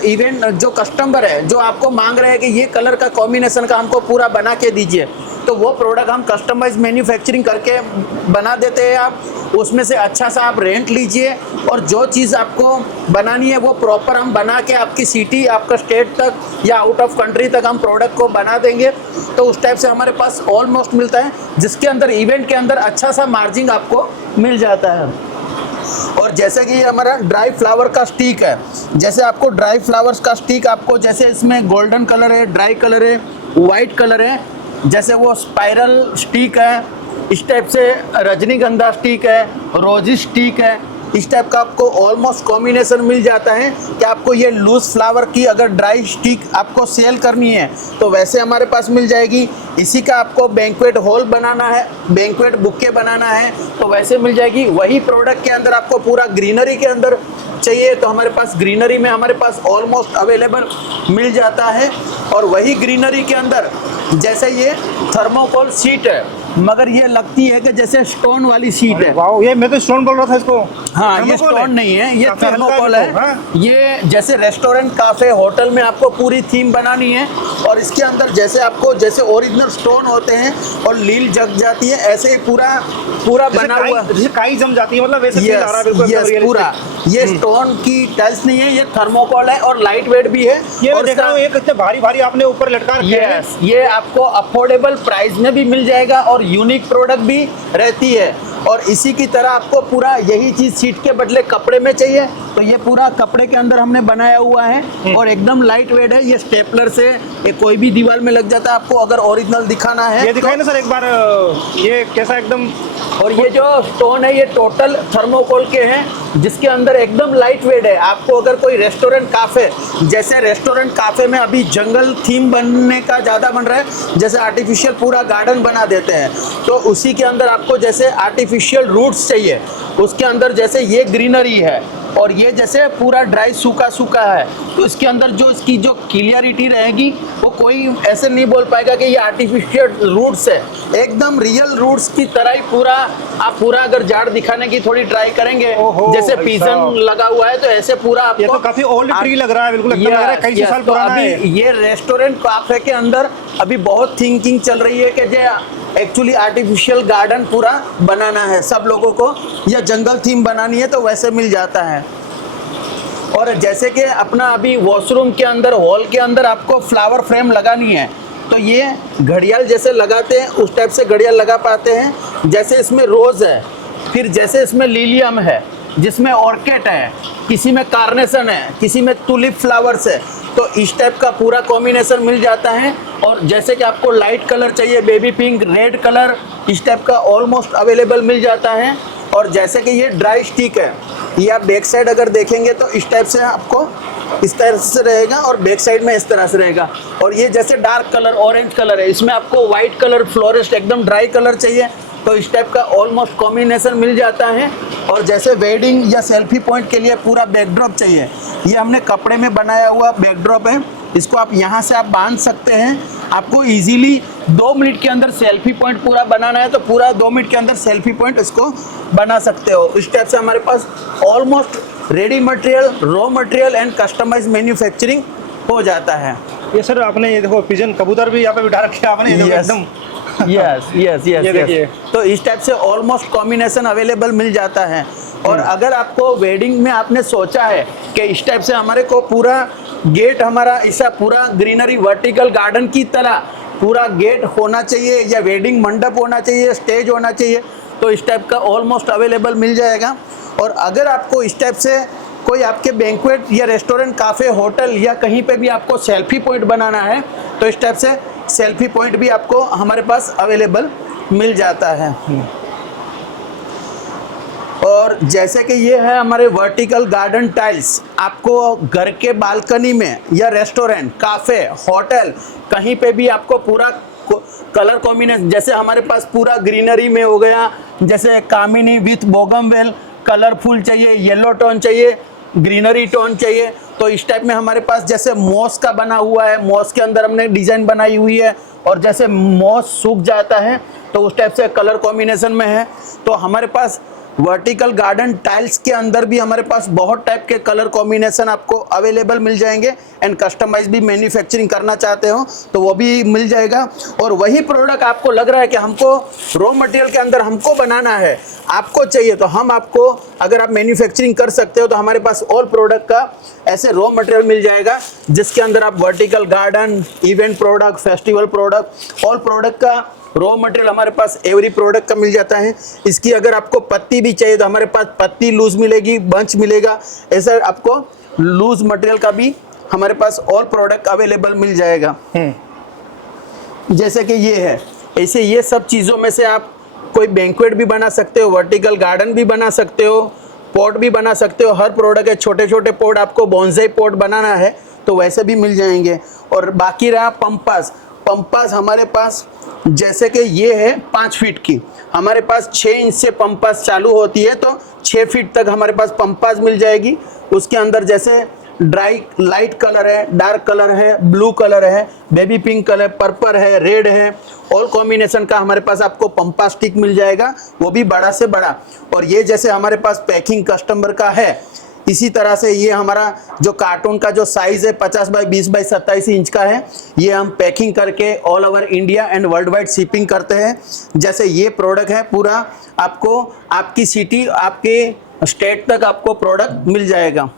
इवेंट जो कस्टमर है जो आपको मांग रहे हैं कि ये कलर का कॉम्बिनेशन का हमको पूरा बना के दीजिए, तो वो प्रोडक्ट हम कस्टमाइज मैन्युफैक्चरिंग करके बना देते हैं। आप उसमें से अच्छा सा आप रेंट लीजिए, और जो चीज़ आपको बनानी है वो प्रॉपर हम बना के आपकी सिटी, आपका स्टेट तक या आउट ऑफ कंट्री तक हम प्रोडक्ट को बना देंगे। तो उस टाइप से हमारे पास ऑलमोस्ट मिलता है, जिसके अंदर इवेंट के अंदर अच्छा सा मार्जिन आपको मिल जाता है। और जैसे कि ये हमारा ड्राई फ्लावर का स्टिक है, जैसे आपको ड्राई फ्लावर्स का स्टिक, आपको जैसे इसमें गोल्डन कलर है, ड्राई कलर है, वाइट कलर है, जैसे वो स्पाइरल स्टिक है, इस टाइप से रजनीगंधा स्टिक है, रोजी स्टिक है, इस टाइप का आपको ऑलमोस्ट कॉम्बिनेशन मिल जाता है कि आपको ये लूज फ्लावर की अगर ड्राई स्टिक आपको सेल करनी है तो वैसे हमारे पास मिल जाएगी। इसी का आपको बैंक्वेट हॉल बनाना है, बैंक्वेट बुके बनाना है तो वैसे मिल जाएगी। वही प्रोडक्ट के अंदर आपको पूरा ग्रीनरी के अंदर चाहिए तो हमारे पास ग्रीनरी में हमारे पास ऑलमोस्ट अवेलेबल मिल जाता है। और वही ग्रीनरी के अंदर जैसे ये थर्मोकोल शीट है, मगर ये लगती है कि जैसे स्टोन वाली शीट है। वाओ, ये मैं तो स्टोन बोल रहा था इसको। हाँ, ये स्टोन नहीं है, ये थर्मोकोल है। ये जैसे रेस्टोरेंट, काफे, होटल में आपको पूरी थीम बनानी है और इसके अंदर जैसे आपको जैसे ओरिजिनल स्टोन होते हैं और लील जग जाती है, ऐसे ही पूरा बना हुआ, जैसे काई जम जाती है, मतलब वैसे फील आ रहा है बिल्कुल यस, पूरा। ये स्टोन की टाइल्स नहीं है, ये थर्मोकोल है और लाइट वेट भी है। ये मैं देख रहा हूँ, ये कितने भारी भारी आपने ऊपर लटका रखे हैं। ये आपको अफोर्डेबल प्राइस में भी मिल जाएगा और यूनिक प्रोडक्ट भी रहती है। और इसी की तरह आपको पूरा यही चीज सीट के बदले कपड़े में चाहिए तो ये पूरा कपड़े के अंदर हमने बनाया हुआ है और एकदम लाइट वेट है। ये स्टेपलर से ये कोई भी दीवार में लग जाता है। आपको अगर ओरिजिनल दिखाना है ये दिखाइए ना सर एक बार, ये कैसा एकदम। और ये जो स्टोन है ये टोटल थर्मोकोल के हैं जिसके अंदर एकदम लाइट वेट है। आपको अगर कोई रेस्टोरेंट काफे, जैसे रेस्टोरेंट काफे में अभी जंगल थीम बनने का ज़्यादा बन रहा है, जैसे आर्टिफिशियल पूरा गार्डन बना देते हैं, तो उसी के अंदर आपको जैसे आर्टिफिशियल रूट्स चाहिए, उसके अंदर जैसे ये ग्रीनरी है और ये जैसे पूरा ड्राई सूखा सूखा है, तो इसके अंदर जो इसकी जो क्लियरिटी रहेगी वो कोई ऐसे नहीं बोल पाएगा कि ये आर्टिफिशियल रूट्स है, एकदम रियल रूट्स की तरह ही पूरा। आप पूरा अगर जाड़ दिखाने की थोड़ी ट्राई करेंगे, ओहो, जैसे भाई पीजन साहब। लगा हुआ है, तो ऐसे पूरा आपको ये तो काफी ओल्ड ट्री लग रहा है, बिल्कुल एकदम लग रहा है कई सौ साल तो पुराना अभी है। ये रेस्टोरेंट कैफे के अंदर अभी बहुत थिंकिंग चल रही है कि जो एक्चुअली आर्टिफिशियल गार्डन पूरा बनाना है सब लोगों को, या जंगल थीम बनानी है तो वैसे मिल जाता है। और जैसे कि अपना अभी वॉशरूम के अंदर, हॉल के अंदर आपको फ्लावर फ्रेम लगानी है, तो ये घड़ियाल जैसे लगाते हैं उस टाइप से घड़ियाल लगा पाते हैं। जैसे इसमें रोज़ है, फिर जैसे इसमें लिलियम है, जिसमें ऑर्किड है, किसी में कार्नेशन है, किसी में टुलिप फ्लावर्स है, तो इस टाइप का पूरा कॉम्बिनेशन मिल जाता है। और जैसे कि आपको लाइट कलर चाहिए, बेबी पिंक, रेड कलर, इस टाइप का ऑलमोस्ट अवेलेबल मिल जाता है। और जैसे कि ये ड्राई स्टिक है, ये आप बैक साइड अगर देखेंगे तो इस टाइप से आपको इस तरह से रहेगा और बैक साइड में इस तरह से रहेगा। और ये जैसे डार्क कलर ऑरेंज कलर है, इसमें आपको वाइट कलर फ्लोरेस्ट एकदम ड्राई कलर चाहिए, तो इस टाइप का ऑलमोस्ट कॉम्बिनेशन मिल जाता है। और जैसे वेडिंग या सेल्फी पॉइंट के लिए पूरा बैकड्रॉप चाहिए, ये हमने कपड़े में बनाया हुआ बैकड्रॉप है, इसको आप यहाँ से आप बांध सकते हैं। आपको इजीली 2 मिनट के अंदर सेल्फी पॉइंट पूरा बनाना है तो पूरा 2 मिनट के अंदर सेल्फी पॉइंट इसको बना सकते हो। इस टाइप से हमारे पास almost ready material, raw material and customise manufacturing हो जाता है। ये सर आपने ये देखो पिजन कबूतर भी यहाँ पे बिठा रखे आपने, ये देखो Yes. एकदम यस यस ये यस देखिए। तो इस टाइप से ऑलमोस्ट कॉम्बिनेशन अवेलेबल मिल जाता है। और अगर आपको वेडिंग में आपने सोचा है कि इस टाइप से हमारे को पूरा गेट, हमारा ऐसा पूरा ग्रीनरी वर्टिकल गार्डन की तरह पूरा गेट होना चाहिए, या वेडिंग मंडप होना चाहिए, स्टेज होना चाहिए, तो इस टाइप का ऑलमोस्ट अवेलेबल मिल जाएगा। और अगर आपको इस टाइप से कोई आपके बैंक्वेट या रेस्टोरेंट, काफ़े, होटल या कहीं पे भी आपको सेल्फी पॉइंट बनाना है, तो इस टाइप से सेल्फी पॉइंट भी आपको हमारे पास अवेलेबल मिल जाता है। और जैसे कि ये है हमारे वर्टिकल गार्डन टाइल्स, आपको घर के बालकनी में या रेस्टोरेंट, काफ़े, होटल, कहीं पे भी आपको पूरा कलर कॉम्बिनेशन, जैसे हमारे पास पूरा ग्रीनरी में हो गया, जैसे कामिनी विथ बोगमवेल, कलरफुल चाहिए, येलो टोन चाहिए, ग्रीनरी टोन चाहिए, तो इस टाइप में हमारे पास जैसे मॉस का बना हुआ है, मॉस के अंदर हमने डिज़ाइन बनाई हुई है। और जैसे मॉस सूख जाता है तो उस टाइप से कलर कॉम्बिनेशन में है। तो हमारे पास वर्टिकल गार्डन टाइल्स के अंदर भी हमारे पास बहुत टाइप के कलर कॉम्बिनेशन आपको अवेलेबल मिल जाएंगे। एंड कस्टमाइज भी मैन्युफैक्चरिंग करना चाहते हो तो वो भी मिल जाएगा। और वही प्रोडक्ट आपको लग रहा है कि हमको रॉ मटेरियल के अंदर हमको बनाना है, आपको चाहिए, तो हम आपको, अगर आप मैन्युफैक्चरिंग कर सकते हो तो हमारे पास ऑल प्रोडक्ट का ऐसे रॉ मटेरियल मिल जाएगा, जिसके अंदर आप vertical garden, event product, festival product, all product का रॉ मटेरियल हमारे पास एवरी प्रोडक्ट का मिल जाता है। इसकी अगर आपको पत्ती भी चाहिए तो हमारे पास पत्ती लूज मिलेगी, बंच मिलेगा, ऐसा आपको लूज मटेरियल का भी हमारे पास ऑल प्रोडक्ट अवेलेबल मिल जाएगा। जैसे कि ये है, ऐसे ये सब चीज़ों में से आप कोई बैंक्वेट भी बना सकते हो, वर्टिकल गार्डन भी बना सकते हो, पॉट भी बना सकते हो। हर प्रोडक्ट है, छोटे छोटे पॉट, आपको बॉन्साई पॉट बनाना है तो वैसे भी मिल जाएंगे। और बाकी रहा पंपास, पंपास हमारे पास जैसे कि ये है 5 फीट की, हमारे पास 6 इंच से पंपास चालू होती है, तो 6 फीट तक हमारे पास पंपास मिल जाएगी। उसके अंदर जैसे ड्राई लाइट कलर है, डार्क कलर है, ब्लू कलर है, बेबी पिंक कलर, पर्पल है, रेड है, ऑल कॉम्बिनेशन का हमारे पास आपको पंपा स्टिक मिल जाएगा, वो भी बड़ा से बड़ा। और ये जैसे हमारे पास पैकिंग कस्टमर का है, इसी तरह से ये हमारा जो कार्टून का जो साइज़ है 50 बाई 20 बाई 27 इंच का है, ये हम पैकिंग करके all over India and world wide shipping करते हैं। जैसे ये प्रोडक्ट है पूरा आपको आपकी सिटी, आपके स्टेट तक आपको प्रोडक्ट मिल जाएगा।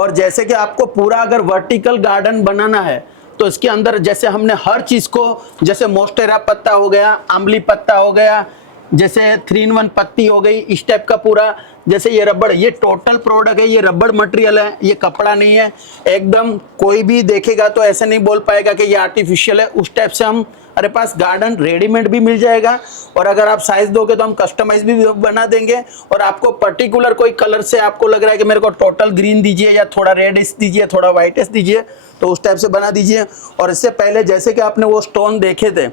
और जैसे कि आपको पूरा अगर वर्टिकल गार्डन बनाना है तो इसके अंदर जैसे हमने हर चीज़ को, जैसे मोस्टेरा पत्ता हो गया, आंवली पत्ता हो गया, जैसे 3-in-1 पत्ती हो गई, इस टाइप का पूरा, जैसे ये रबड़, ये टोटल प्रोडक्ट है, ये रबड़ मटेरियल है, ये कपड़ा नहीं है एकदम। कोई भी देखेगा तो ऐसे नहीं बोल पाएगा कि ये आर्टिफिशियल है। उस टाइप से हमारे पास गार्डन रेडीमेड भी मिल जाएगा, और अगर आप साइज दोगे तो हम कस्टमाइज भी बना देंगे। और आपको पर्टिकुलर कोई कलर से आपको लग रहा है कि मेरे को टोटल ग्रीन दीजिए, या थोड़ा रेडिश दीजिए, थोड़ा वाइटिश दीजिए, तो उस टाइप से बना दीजिए। और इससे पहले जैसे कि आपने वो स्टोन देखे थे,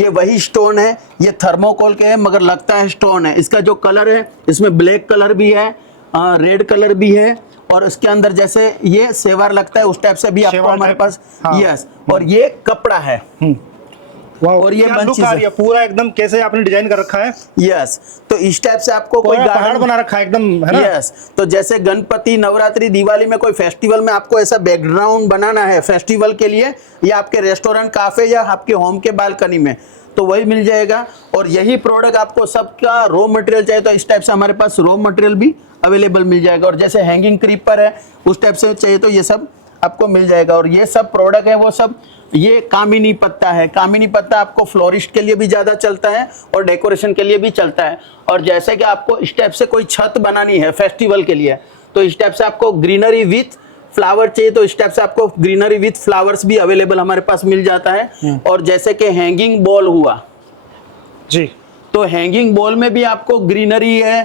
ये वही स्टोन है, ये थर्मोकोल के है मगर लगता है स्टोन है। इसका जो कलर है, इसमें ब्लैक कलर भी है, रेड कलर भी है, और उसके अंदर जैसे ये सेवार लगता है उस टाइप से भी आपको शेवार हमारे टाइप, पास। हाँ। यस, और ये कपड़ा है। और ये क्या लुक bunches आ है। रही है, पूरा एकदम कैसे आपने डिजाइन कर रखा है, यस, तो इस टाइप से आपको कोई पूरा पहाड़ गार्डन बना रखा है एकदम, है ना। यस, तो जैसे गणपति, नवरात्रि, दिवाली में कोई फेस्टिवल में आपको ऐसा बैकग्राउंड बनाना है फेस्टिवल के लिए, या आपके रेस्टोरेंट, काफे, या आपके होम के बालकनी में, तो वही मिल जाएगा। और यही प्रोडक्ट आपको सबका रॉ मटेरियल चाहिए तो इस टाइप से हमारे पास रॉ मटेरियल भी अवेलेबल मिल जाएगा। और जैसे हैंगिंग क्रीपर है उस टाइप से चाहिए तो ये सब आपको मिल जाएगा। और ये सब प्रोडक्ट है वो सब, ये कामिनी पत्ता है। कामिनी पत्ता आपको फ्लोरिस्ट के लिए भी ज़्यादा चलता है और डेकोरेशन के लिए भी चलता है। और जैसे कि आपको इस टाइप से कोई छत बनानी है फेस्टिवल के लिए, तो इस टाइप से आपको ग्रीनरी विथ फ्लावर चाहिए तो इस टाइप से आपको ग्रीनरी विथ फ्लावर्स भी अवेलेबल हमारे पास मिल जाता है। और जैसे कि हैंगिंग बॉल हुआ जी, तो हैंगिंग बॉल में भी आपको ग्रीनरी है,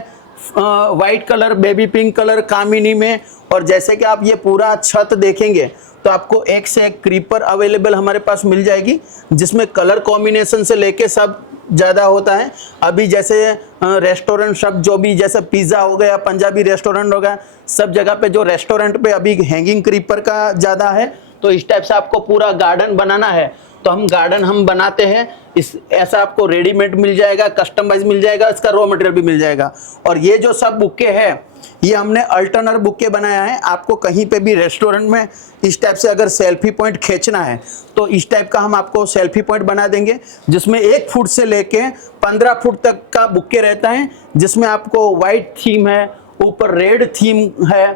white colour, baby pink colour, कामिनी में। और जैसे कि आप ये पूरा छत देखेंगे तो आपको एक से एक क्रीपर अवेलेबल हमारे पास मिल जाएगी, जिसमें कलर कॉम्बिनेशन से लेके सब ज़्यादा होता है। अभी जैसे रेस्टोरेंट सब जो भी, जैसे पिज़्ज़ा हो गया, पंजाबी रेस्टोरेंट हो गया, सब जगह पे जो रेस्टोरेंट पे अभी हैंगिंग क्रीपर का ज़्यादा है, तो इस टाइप से आपको पूरा गार्डन बनाना है तो हम गार्डन हम बनाते हैं। इस ऐसा आपको रेडीमेड मिल जाएगा, कस्टमाइज मिल जाएगा, इसका रॉ मटेरियल भी मिल जाएगा। और ये जो सब बुके है ये हमने अल्टरनर बुके बनाया है। आपको कहीं पे भी रेस्टोरेंट में इस टाइप से अगर सेल्फी पॉइंट खींचना है तो इस टाइप का हम आपको सेल्फी पॉइंट बना देंगे, जिसमें 1 फुट से लेके 15 फुट तक का बुके रहता है, जिसमें आपको वाइट थीम है, ऊपर रेड थीम है,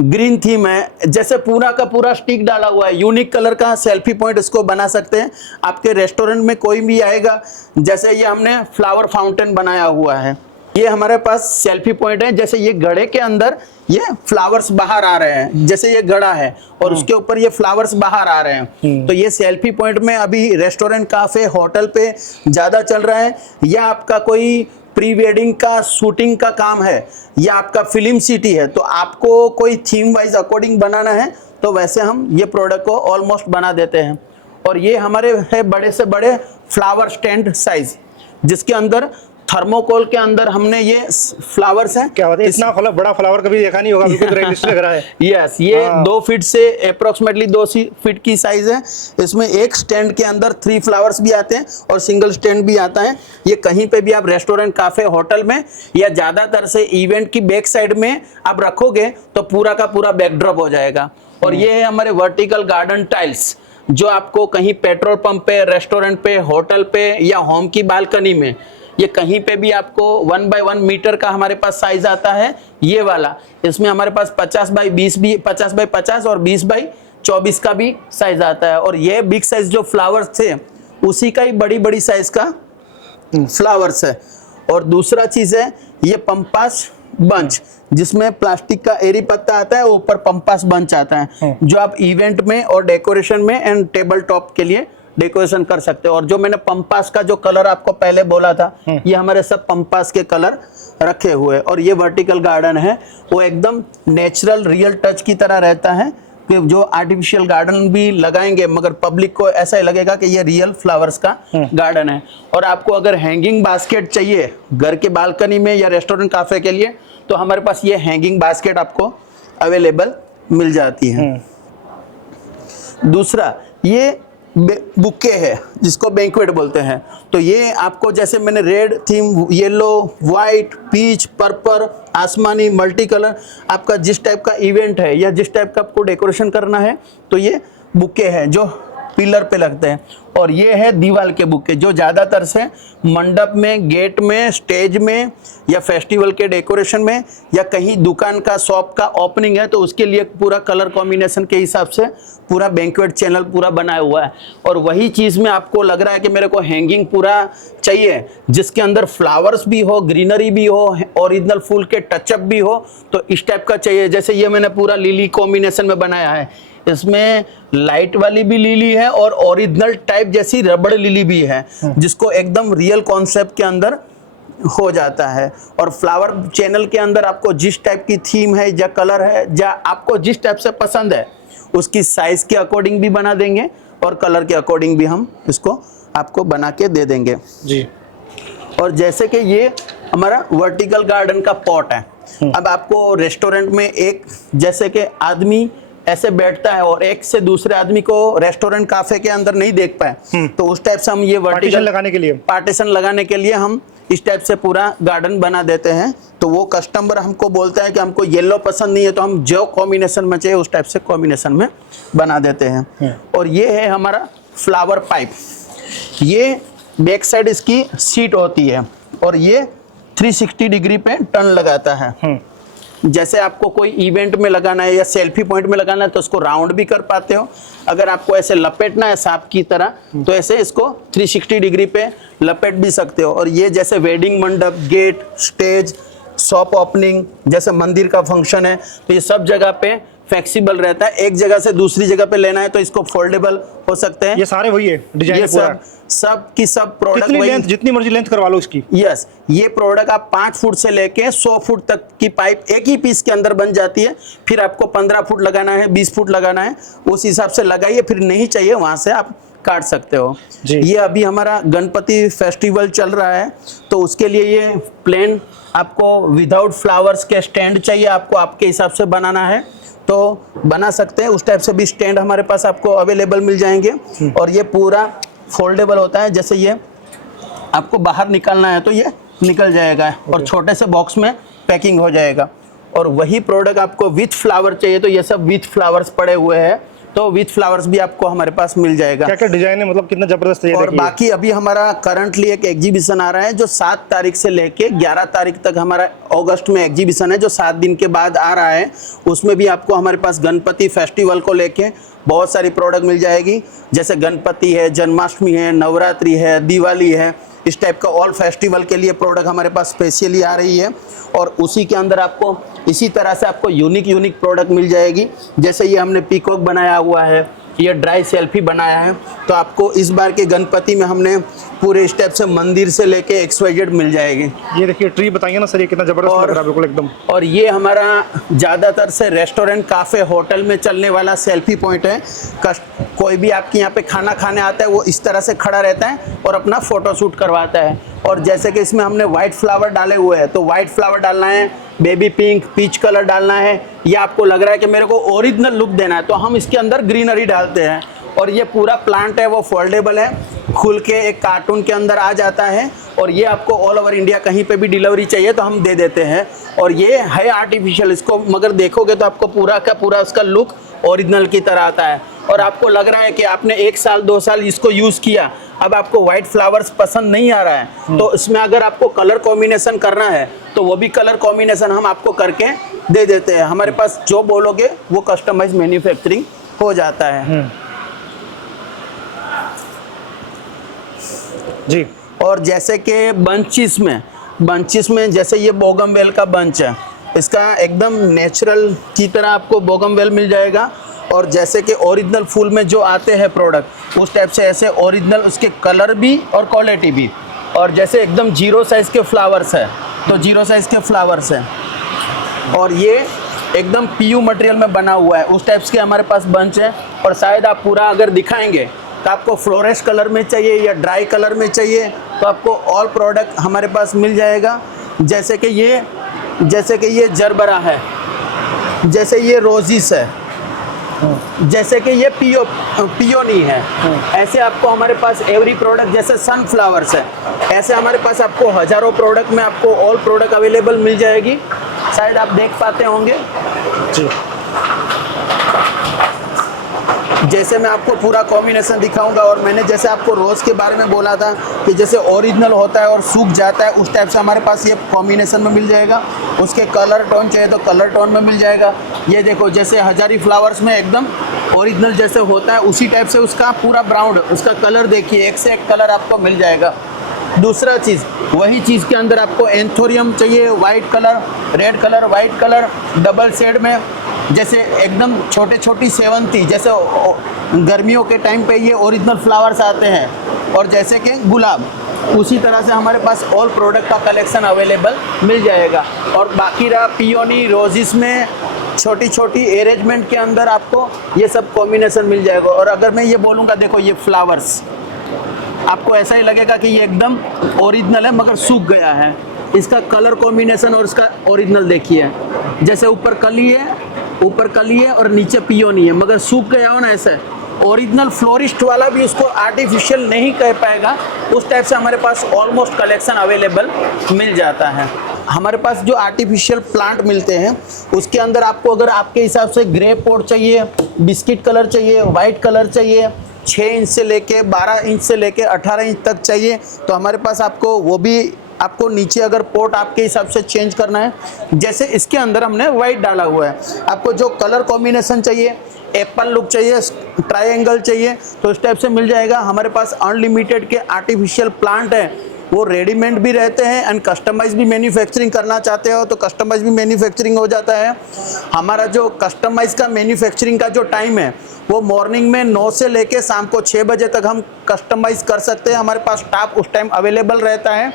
ग्रीन थीम है, जैसे पूरा का पूरा स्टिक डाला हुआ है। यूनिक कलर का सेल्फी पॉइंट इसको बना सकते हैं। आपके रेस्टोरेंट में कोई भी आएगा, जैसे ये हमने फ्लावर फाउंटेन बनाया हुआ है, ये हमारे पास सेल्फी पॉइंट है। जैसे ये घड़े के अंदर ये फ्लावर्स बाहर आ रहे हैं, जैसे ये घड़ा है और उसके ऊपर ये फ्लावर्स बाहर आ रहे हैं, तो ये सेल्फी पॉइंट में अभी रेस्टोरेंट, काफे, होटल पे ज्यादा चल रहा है। या आपका कोई प्री वेडिंग का शूटिंग का काम है, या आपका फिल्म सिटी है, तो आपको कोई थीम वाइज अकॉर्डिंग बनाना है तो वैसे हम ये प्रोडक्ट को ऑलमोस्ट बना देते हैं। और ये हमारे है बड़े से बड़े फ्लावर स्टैंड साइज, जिसके अंदर थर्मोकोल के अंदर हमने ये फ्लावर्स हैं। क्या बात है, इतना बड़ा फ्लावर कभी देखा नहीं होगा, बिल्कुल रियलिस्टिक लग रहा है। यस, ये 2 फीट से अप्रोक्सीमेटली 2 फीट की साइज है। इसमें एक स्टैंड के अंदर 3 फ्लावर्स भी आते हैं और सिंगल स्टैंड भी आता है। ये कहीं पे भी आप रेस्टोरेंट, काफे, होटल में, या ज्यादातर से इवेंट की बैक साइड में आप रखोगे तो पूरा का पूरा बैकड्रॉप हो जाएगा। और ये है हमारे वर्टिकल गार्डन टाइल्स, जो आपको कहीं पेट्रोल पंप पे, रेस्टोरेंट पे, होटल पे, या होम की बालकनी में, ये कहीं पे भी आपको 1 बाय 1 मीटर का हमारे पास साइज आता है ये वाला। इसमें हमारे पास 50 बाय 20 भी, 50 बाय 50 और 20 बाय 24 का भी साइज आता है। और ये बिग साइज जो फ्लावर्स थे उसी का ही बड़ी बड़ी साइज का फ्लावर्स है। और दूसरा चीज है ये पंपास बंच, जिसमें प्लास्टिक का एरी पत्ता आता है, ऊपर पंपास बंच आता है, जो आप इवेंट में और डेकोरेशन में एंड टेबल टॉप के लिए डेकोरेशन कर सकते हो। और जो मैंने पंपास का जो कलर आपको पहले बोला था, ये हमारे सब पंपास के कलर रखे हुए। और ये वर्टिकल गार्डन है वो एकदम नेचुरल रियल टच की तरह रहता है, कि जो आर्टिफिशियल गार्डन भी लगाएंगे मगर पब्लिक को ऐसा ही लगेगा कि ये रियल फ्लावर्स का गार्डन है। और आपको अगर हैंगिंग बास्केट चाहिए घर के बालकनी में या रेस्टोरेंट, काफे के लिए, तो हमारे पास ये हैंगिंग बास्केट आपको अवेलेबल मिल जाती है। दूसरा ये बुके है जिसको बैंक्वेट बोलते हैं। तो ये आपको, जैसे मैंने red theme, yellow, white, peach, purple, आसमानी, मल्टी कलर, आपका जिस टाइप का इवेंट है या जिस टाइप का आपको डेकोरेशन करना है तो ये बुके हैं जो पिलर पे लगते हैं। और ये है दीवार के बुके, जो ज़्यादातर से मंडप में, गेट में, स्टेज में, या फेस्टिवल के डेकोरेशन में, या कहीं दुकान का, शॉप का ओपनिंग है तो उसके लिए पूरा कलर कॉम्बिनेशन के हिसाब से पूरा बैंक्वेट चैनल पूरा बनाया हुआ है। और वही चीज़ में आपको लग रहा है कि मेरे को हैंगिंग पूरा चाहिए जिसके अंदर फ्लावर्स भी हो, ग्रीनरी भी हो, ओरिजिनल फूल के टचअप भी हो, तो इस टाइप का चाहिए। जैसे ये मैंने पूरा लिली कॉम्बिनेशन में बनाया है, इसमें लाइट वाली भी लिली है और ओरिजिनल टाइप जैसी रबड़ लिली भी है, जिसको एकदम रियल कॉन्सेप्ट के अंदर हो जाता है। और फ्लावर चैनल के अंदर आपको जिस टाइप की थीम है या कलर है या आपको जिस टाइप से पसंद है उसकी साइज के अकॉर्डिंग भी बना देंगे और कलर के अकॉर्डिंग भी हम इसको आपको बना के दे देंगे जी। और जैसे कि ये हमारा वर्टिकल गार्डन का पॉट है, अब आपको रेस्टोरेंट में एक जैसे कि आदमी ऐसे बैठता है और एक से दूसरे आदमी को रेस्टोरेंट काफे के अंदर नहीं देख पाए, तो उस टाइप से हम ये पार्टीशन लगाने के लिए हम इस टाइप से पूरा गार्डन बना देते हैं। तो वो कस्टमर हमको बोलता है कि हमको येलो पसंद नहीं है, तो हम जो कॉम्बिनेशन में चाहिए उस टाइप से कॉम्बिनेशन में बना देते हैं। और ये है हमारा फ्लावर पाइप। ये बैक साइड इसकी सीट होती है और ये 360 डिग्री पे टर्न लगाता है। जैसे आपको कोई इवेंट में लगाना है या सेल्फी पॉइंट में लगाना है तो उसको राउंड भी कर पाते हो। अगर आपको ऐसे लपेटना है सांप की तरह तो ऐसे इसको 360 डिग्री पे लपेट भी सकते हो। और ये जैसे वेडिंग मंडप, गेट, स्टेज, शॉप ओपनिंग, जैसे मंदिर का फंक्शन है तो ये सब जगह पे फ्लेक्सिबल रहता है। एक जगह से दूसरी जगह पे लेना है तो इसको फोल्डेबल हो सकते हैं। ये सारे वही है डिजाइन ये पूरा, सब की सब प्रोडक्ट कितनी लेंथ, जितनी मर्जी लेंथ करवा लो इसकी। यस, ये प्रोडक्ट आप 5 फुट से लेके 100 फुट तक की पाइप एक ही पीस के अंदर बन जाती है। फिर आपको 15 फुट लगाना है, 20 फुट लगाना है, उस हिसाब से लगाइए। फिर नहीं चाहिए वहां से आप काट सकते हो जी। ये अभी हमारा गणपति फेस्टिवल चल रहा है तो उसके लिए ये प्लेन आपको विदाउट फ्लावर्स के स्टैंड चाहिए, आपको आपके हिसाब से बनाना है तो बना सकते हैं। उस टाइप से भी स्टैंड हमारे पास आपको अवेलेबल मिल जाएंगे। और ये पूरा फोल्डेबल होता है, जैसे ये आपको बाहर निकालना है तो ये निकल जाएगा और छोटे से बॉक्स में पैकिंग हो जाएगा। और वही प्रोडक्ट आपको विथ फ्लावर चाहिए तो ये सब विथ फ्लावर्स पड़े हुए हैं, तो विथ फ्लावर्स भी आपको हमारे पास मिल जाएगा। क्या क्या डिजाइन है, मतलब कितना जबरदस्त है ये। और बाकी अभी हमारा करंटली एक एग्जीबिशन आ रहा है जो 7 तारीख से लेके 11 तारीख तक हमारा अगस्त में एग्जीबिशन है जो 7 दिन के बाद आ रहा है। उसमें भी आपको हमारे पास गणपति फेस्टिवल को लेके बहुत सारी प्रोडक्ट मिल जाएगी। जैसे गणपति है, जन्माष्टमी है, नवरात्रि है, दिवाली है, इस टाइप का ऑल फेस्टिवल के लिए प्रोडक्ट हमारे पास स्पेशली आ रही है। और उसी के अंदर आपको इसी तरह से आपको यूनिक प्रोडक्ट मिल जाएगी। जैसे ये हमने पीकॉक बनाया हुआ है, ये ड्राई सेल्फी बनाया है, तो आपको इस बार के गणपति में हमने पूरे स्टेप से मंदिर से लेके XYZ मिल जाएगी। ये देखिए ट्री बताइए ना सर, ये कितना जबरदस्त लग रहा है बिल्कुल एकदम। और ये हमारा ज़्यादातर से रेस्टोरेंट, काफ़े, होटल में चलने वाला सेल्फी पॉइंट है। कोई भी आपके यहाँ पे खाना खाने आता है वो इस तरह से खड़ा रहता है और अपना फोटो शूट करवाता है। और जैसे कि इसमें हमने वाइट फ्लावर डाले हुए हैं तो वाइट फ्लावर डालना है, बेबी पिंक, पीच कलर डालना है, या आपको लग रहा है कि मेरे को ओरिजिनल लुक देना है तो हम इसके अंदर ग्रीनरी डालते हैं। और ये पूरा प्लांट है वो फोल्डेबल है, खुल के एक कार्टून के अंदर आ जाता है। और ये आपको ऑल ओवर इंडिया कहीं पे भी डिलीवरी चाहिए तो हम दे देते हैं। और ये है आर्टिफिशियल, इसको मगर देखोगे तो आपको पूरा का पूरा उसका लुक ओरिजिनल की तरह आता है। और आपको लग रहा है कि आपने 1 साल 2 साल इसको यूज़ किया, अब आपको वाइट फ्लावर्स पसंद नहीं आ रहा है तो इसमें अगर आपको कलर कॉम्बिनेशन करना है तो वो भी कलर कॉम्बिनेशन हम आपको करके दे देते हैं। हमारे पास जो बोलोगे वो कस्टमाइज मैन्युफैक्चरिंग हो जाता है जी। और जैसे कि बंचिस में जैसे ये बोगनवेल का बंच है, इसका एकदम नेचुरल की तरह आपको बोगनवेल मिल जाएगा। और जैसे कि ओरिजिनल फूल में जो आते हैं प्रोडक्ट उस टाइप से ऐसे ओरिजिनल उसके कलर भी और क्वालिटी भी। और जैसे एकदम 0 साइज़ के फ्लावर्स है तो 0 साइज़ के फ्लावर्स है। और ये एकदम PU मटेरियल में बना हुआ है, उस टाइप्स के हमारे पास बंच है। और शायद आप पूरा अगर दिखाएंगे तो आपको फ्लोरेस्ट कलर में चाहिए या ड्राई कलर में चाहिए तो आपको ऑल प्रोडक्ट हमारे पास मिल जाएगा। जैसे कि ये जरबरा है, जैसे ये रोजिस है, जैसे कि ये पियोनी है। ऐसे आपको हमारे पास एवरी प्रोडक्ट, जैसे सनफ्लावर्स है, ऐसे हमारे पास आपको हज़ारों प्रोडक्ट में आपको ऑल प्रोडक्ट अवेलेबल मिल जाएगी। शायद आप देख पाते होंगे जी। जैसे मैं आपको पूरा कॉम्बिनेशन दिखाऊंगा। और मैंने जैसे आपको रोज़ के बारे में बोला था कि जैसे ओरिजिनल होता है और सूख जाता है, उस टाइप से हमारे पास ये कॉम्बिनेशन में मिल जाएगा। उसके कलर टोन चाहिए तो कलर टोन में मिल जाएगा। ये देखो जैसे हजारी फ्लावर्स में एकदम ओरिजिनल जैसे होता है उसी टाइप से उसका पूरा ब्राउन, उसका कलर देखिए, एक से एक कलर आपको मिल जाएगा। दूसरा चीज़, वही चीज़ के अंदर आपको एंथोरियम चाहिए, white colour, red colour, white colour, double shade में, जैसे एकदम छोटी सेवंती, जैसे गर्मियों के टाइम पे ये ओरिजिनल फ्लावर्स आते हैं। और जैसे कि गुलाब, उसी तरह से हमारे पास ऑल प्रोडक्ट का कलेक्शन अवेलेबल मिल जाएगा। और बाकी रहा पियोनी, रोजिस में छोटी अरेंजमेंट के अंदर आपको ये सब कॉम्बिनेशन मिल जाएगा। और अगर मैं ये बोलूँगा, देखो ये फ्लावर्स, आपको ऐसा ही लगेगा कि ये एकदम ओरिजिनल है मगर सूख गया है। इसका कलर कॉम्बिनेशन और इसका ओरिजिनल देखिए, जैसे ऊपर कली है और नीचे पियोनी है, मगर सूख गया हो ना ऐसे। ओरिजिनल फ्लोरिस्ट वाला भी उसको आर्टिफिशियल नहीं कह पाएगा, उस टाइप से हमारे पास ऑलमोस्ट कलेक्शन अवेलेबल मिल जाता है। हमारे पास जो आर्टिफिशियल प्लांट मिलते हैं उसके अंदर आपको अगर आपके हिसाब से ग्रे पॉट चाहिए, बिस्किट कलर चाहिए, वाइट कलर चाहिए, 6 इंच से लेके 12 इंच से लेके 18 इंच तक चाहिए, तो हमारे पास आपको वो भी आपको नीचे अगर पोर्ट आपके हिसाब से चेंज करना है। जैसे इसके अंदर हमने वाइट डाला हुआ है, आपको जो कलर कॉम्बिनेशन चाहिए, एप्पल लुक चाहिए, ट्रायंगल चाहिए, तो इस टाइप से मिल जाएगा। हमारे पास अनलिमिटेड के आर्टिफिशियल प्लांट है, वो रेडीमेड भी रहते हैं एंड कस्टमाइज भी मैन्युफैक्चरिंग करना चाहते हो तो कस्टमाइज भी मैन्युफैक्चरिंग हो जाता है। हमारा जो कस्टमाइज का मैन्युफैक्चरिंग का जो टाइम है वो मॉर्निंग में 9 से लेके शाम को 6 बजे तक हम कस्टमाइज कर सकते हैं, हमारे पास स्टाफ उस टाइम अवेलेबल रहता है।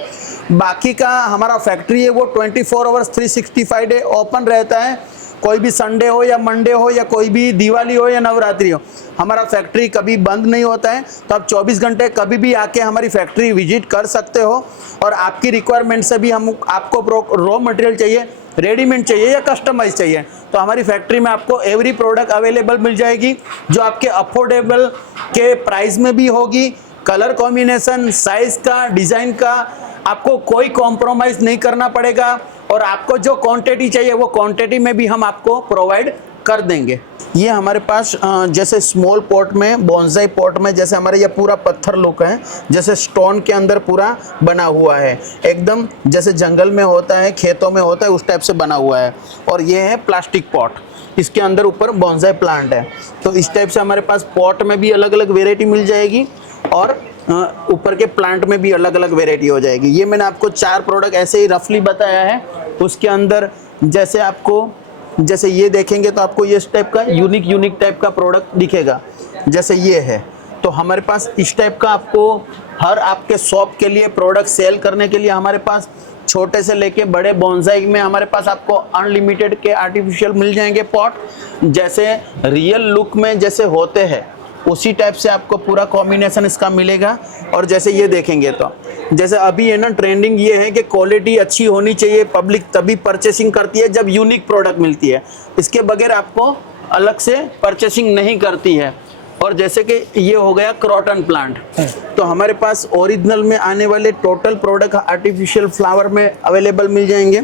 बाकी का हमारा फैक्ट्री है वो 24 आवर्स 365 डे ओपन रहता है, कोई भी संडे हो या मंडे हो या कोई भी दिवाली हो या नवरात्रि हो, हमारा फैक्ट्री कभी बंद नहीं होता है। तो आप 24 घंटे कभी भी आके हमारी फैक्ट्री विजिट कर सकते हो और आपकी रिक्वायरमेंट से भी हम आपको रॉ मटेरियल चाहिए, रेडीमेड चाहिए या कस्टमाइज चाहिए, तो हमारी फैक्ट्री में आपको एवरी प्रोडक्ट अवेलेबल मिल जाएगी, जो आपके अफोर्डेबल के प्राइस में भी होगी। कलर कॉम्बिनेशन, साइज का, डिज़ाइन का आपको कोई कॉम्प्रोमाइज़ नहीं करना पड़ेगा और आपको जो क्वांटिटी चाहिए वो क्वांटिटी में भी हम आपको प्रोवाइड कर देंगे। ये हमारे पास जैसे स्मॉल पॉट में, बॉन्साई पॉट में, जैसे हमारे ये पूरा पत्थर लुक है, जैसे स्टोन के अंदर पूरा बना हुआ है, एकदम जैसे जंगल में होता है, खेतों में होता है, उस टाइप से बना हुआ है। और ये है प्लास्टिक पॉट, इसके अंदर ऊपर बॉन्साई प्लांट है। तो इस टाइप से हमारे पास पॉट में भी अलग अलग वेराइटी मिल जाएगी और ऊपर के प्लांट में भी अलग अलग वेराइटी हो जाएगी। ये मैंने आपको 4 प्रोडक्ट ऐसे ही रफली बताया है। उसके अंदर जैसे आपको, जैसे ये देखेंगे तो आपको ये टाइप का यूनिक टाइप का प्रोडक्ट दिखेगा, जैसे ये है। तो हमारे पास इस टाइप का आपको हर आपके शॉप के लिए प्रोडक्ट सेल करने के लिए हमारे पास छोटे से लेके बड़े बॉन्साई में हमारे पास आपको अनलिमिटेड के आर्टिफिशियल मिल जाएंगे पॉट, जैसे रियल लुक में जैसे होते हैं उसी टाइप से आपको पूरा कॉम्बिनेशन इसका मिलेगा। और जैसे ये देखेंगे तो जैसे अभी है ना ट्रेंडिंग ये है कि क्वालिटी अच्छी होनी चाहिए, पब्लिक तभी परचेसिंग करती है जब यूनिक प्रोडक्ट मिलती है, इसके बगैर आपको अलग से परचेसिंग नहीं करती है। और जैसे कि ये हो गया क्रॉटन प्लांट, तो हमारे पास ओरिजिनल में आने वाले टोटल प्रोडक्ट आर्टिफिशियल फ्लावर में अवेलेबल मिल जाएंगे।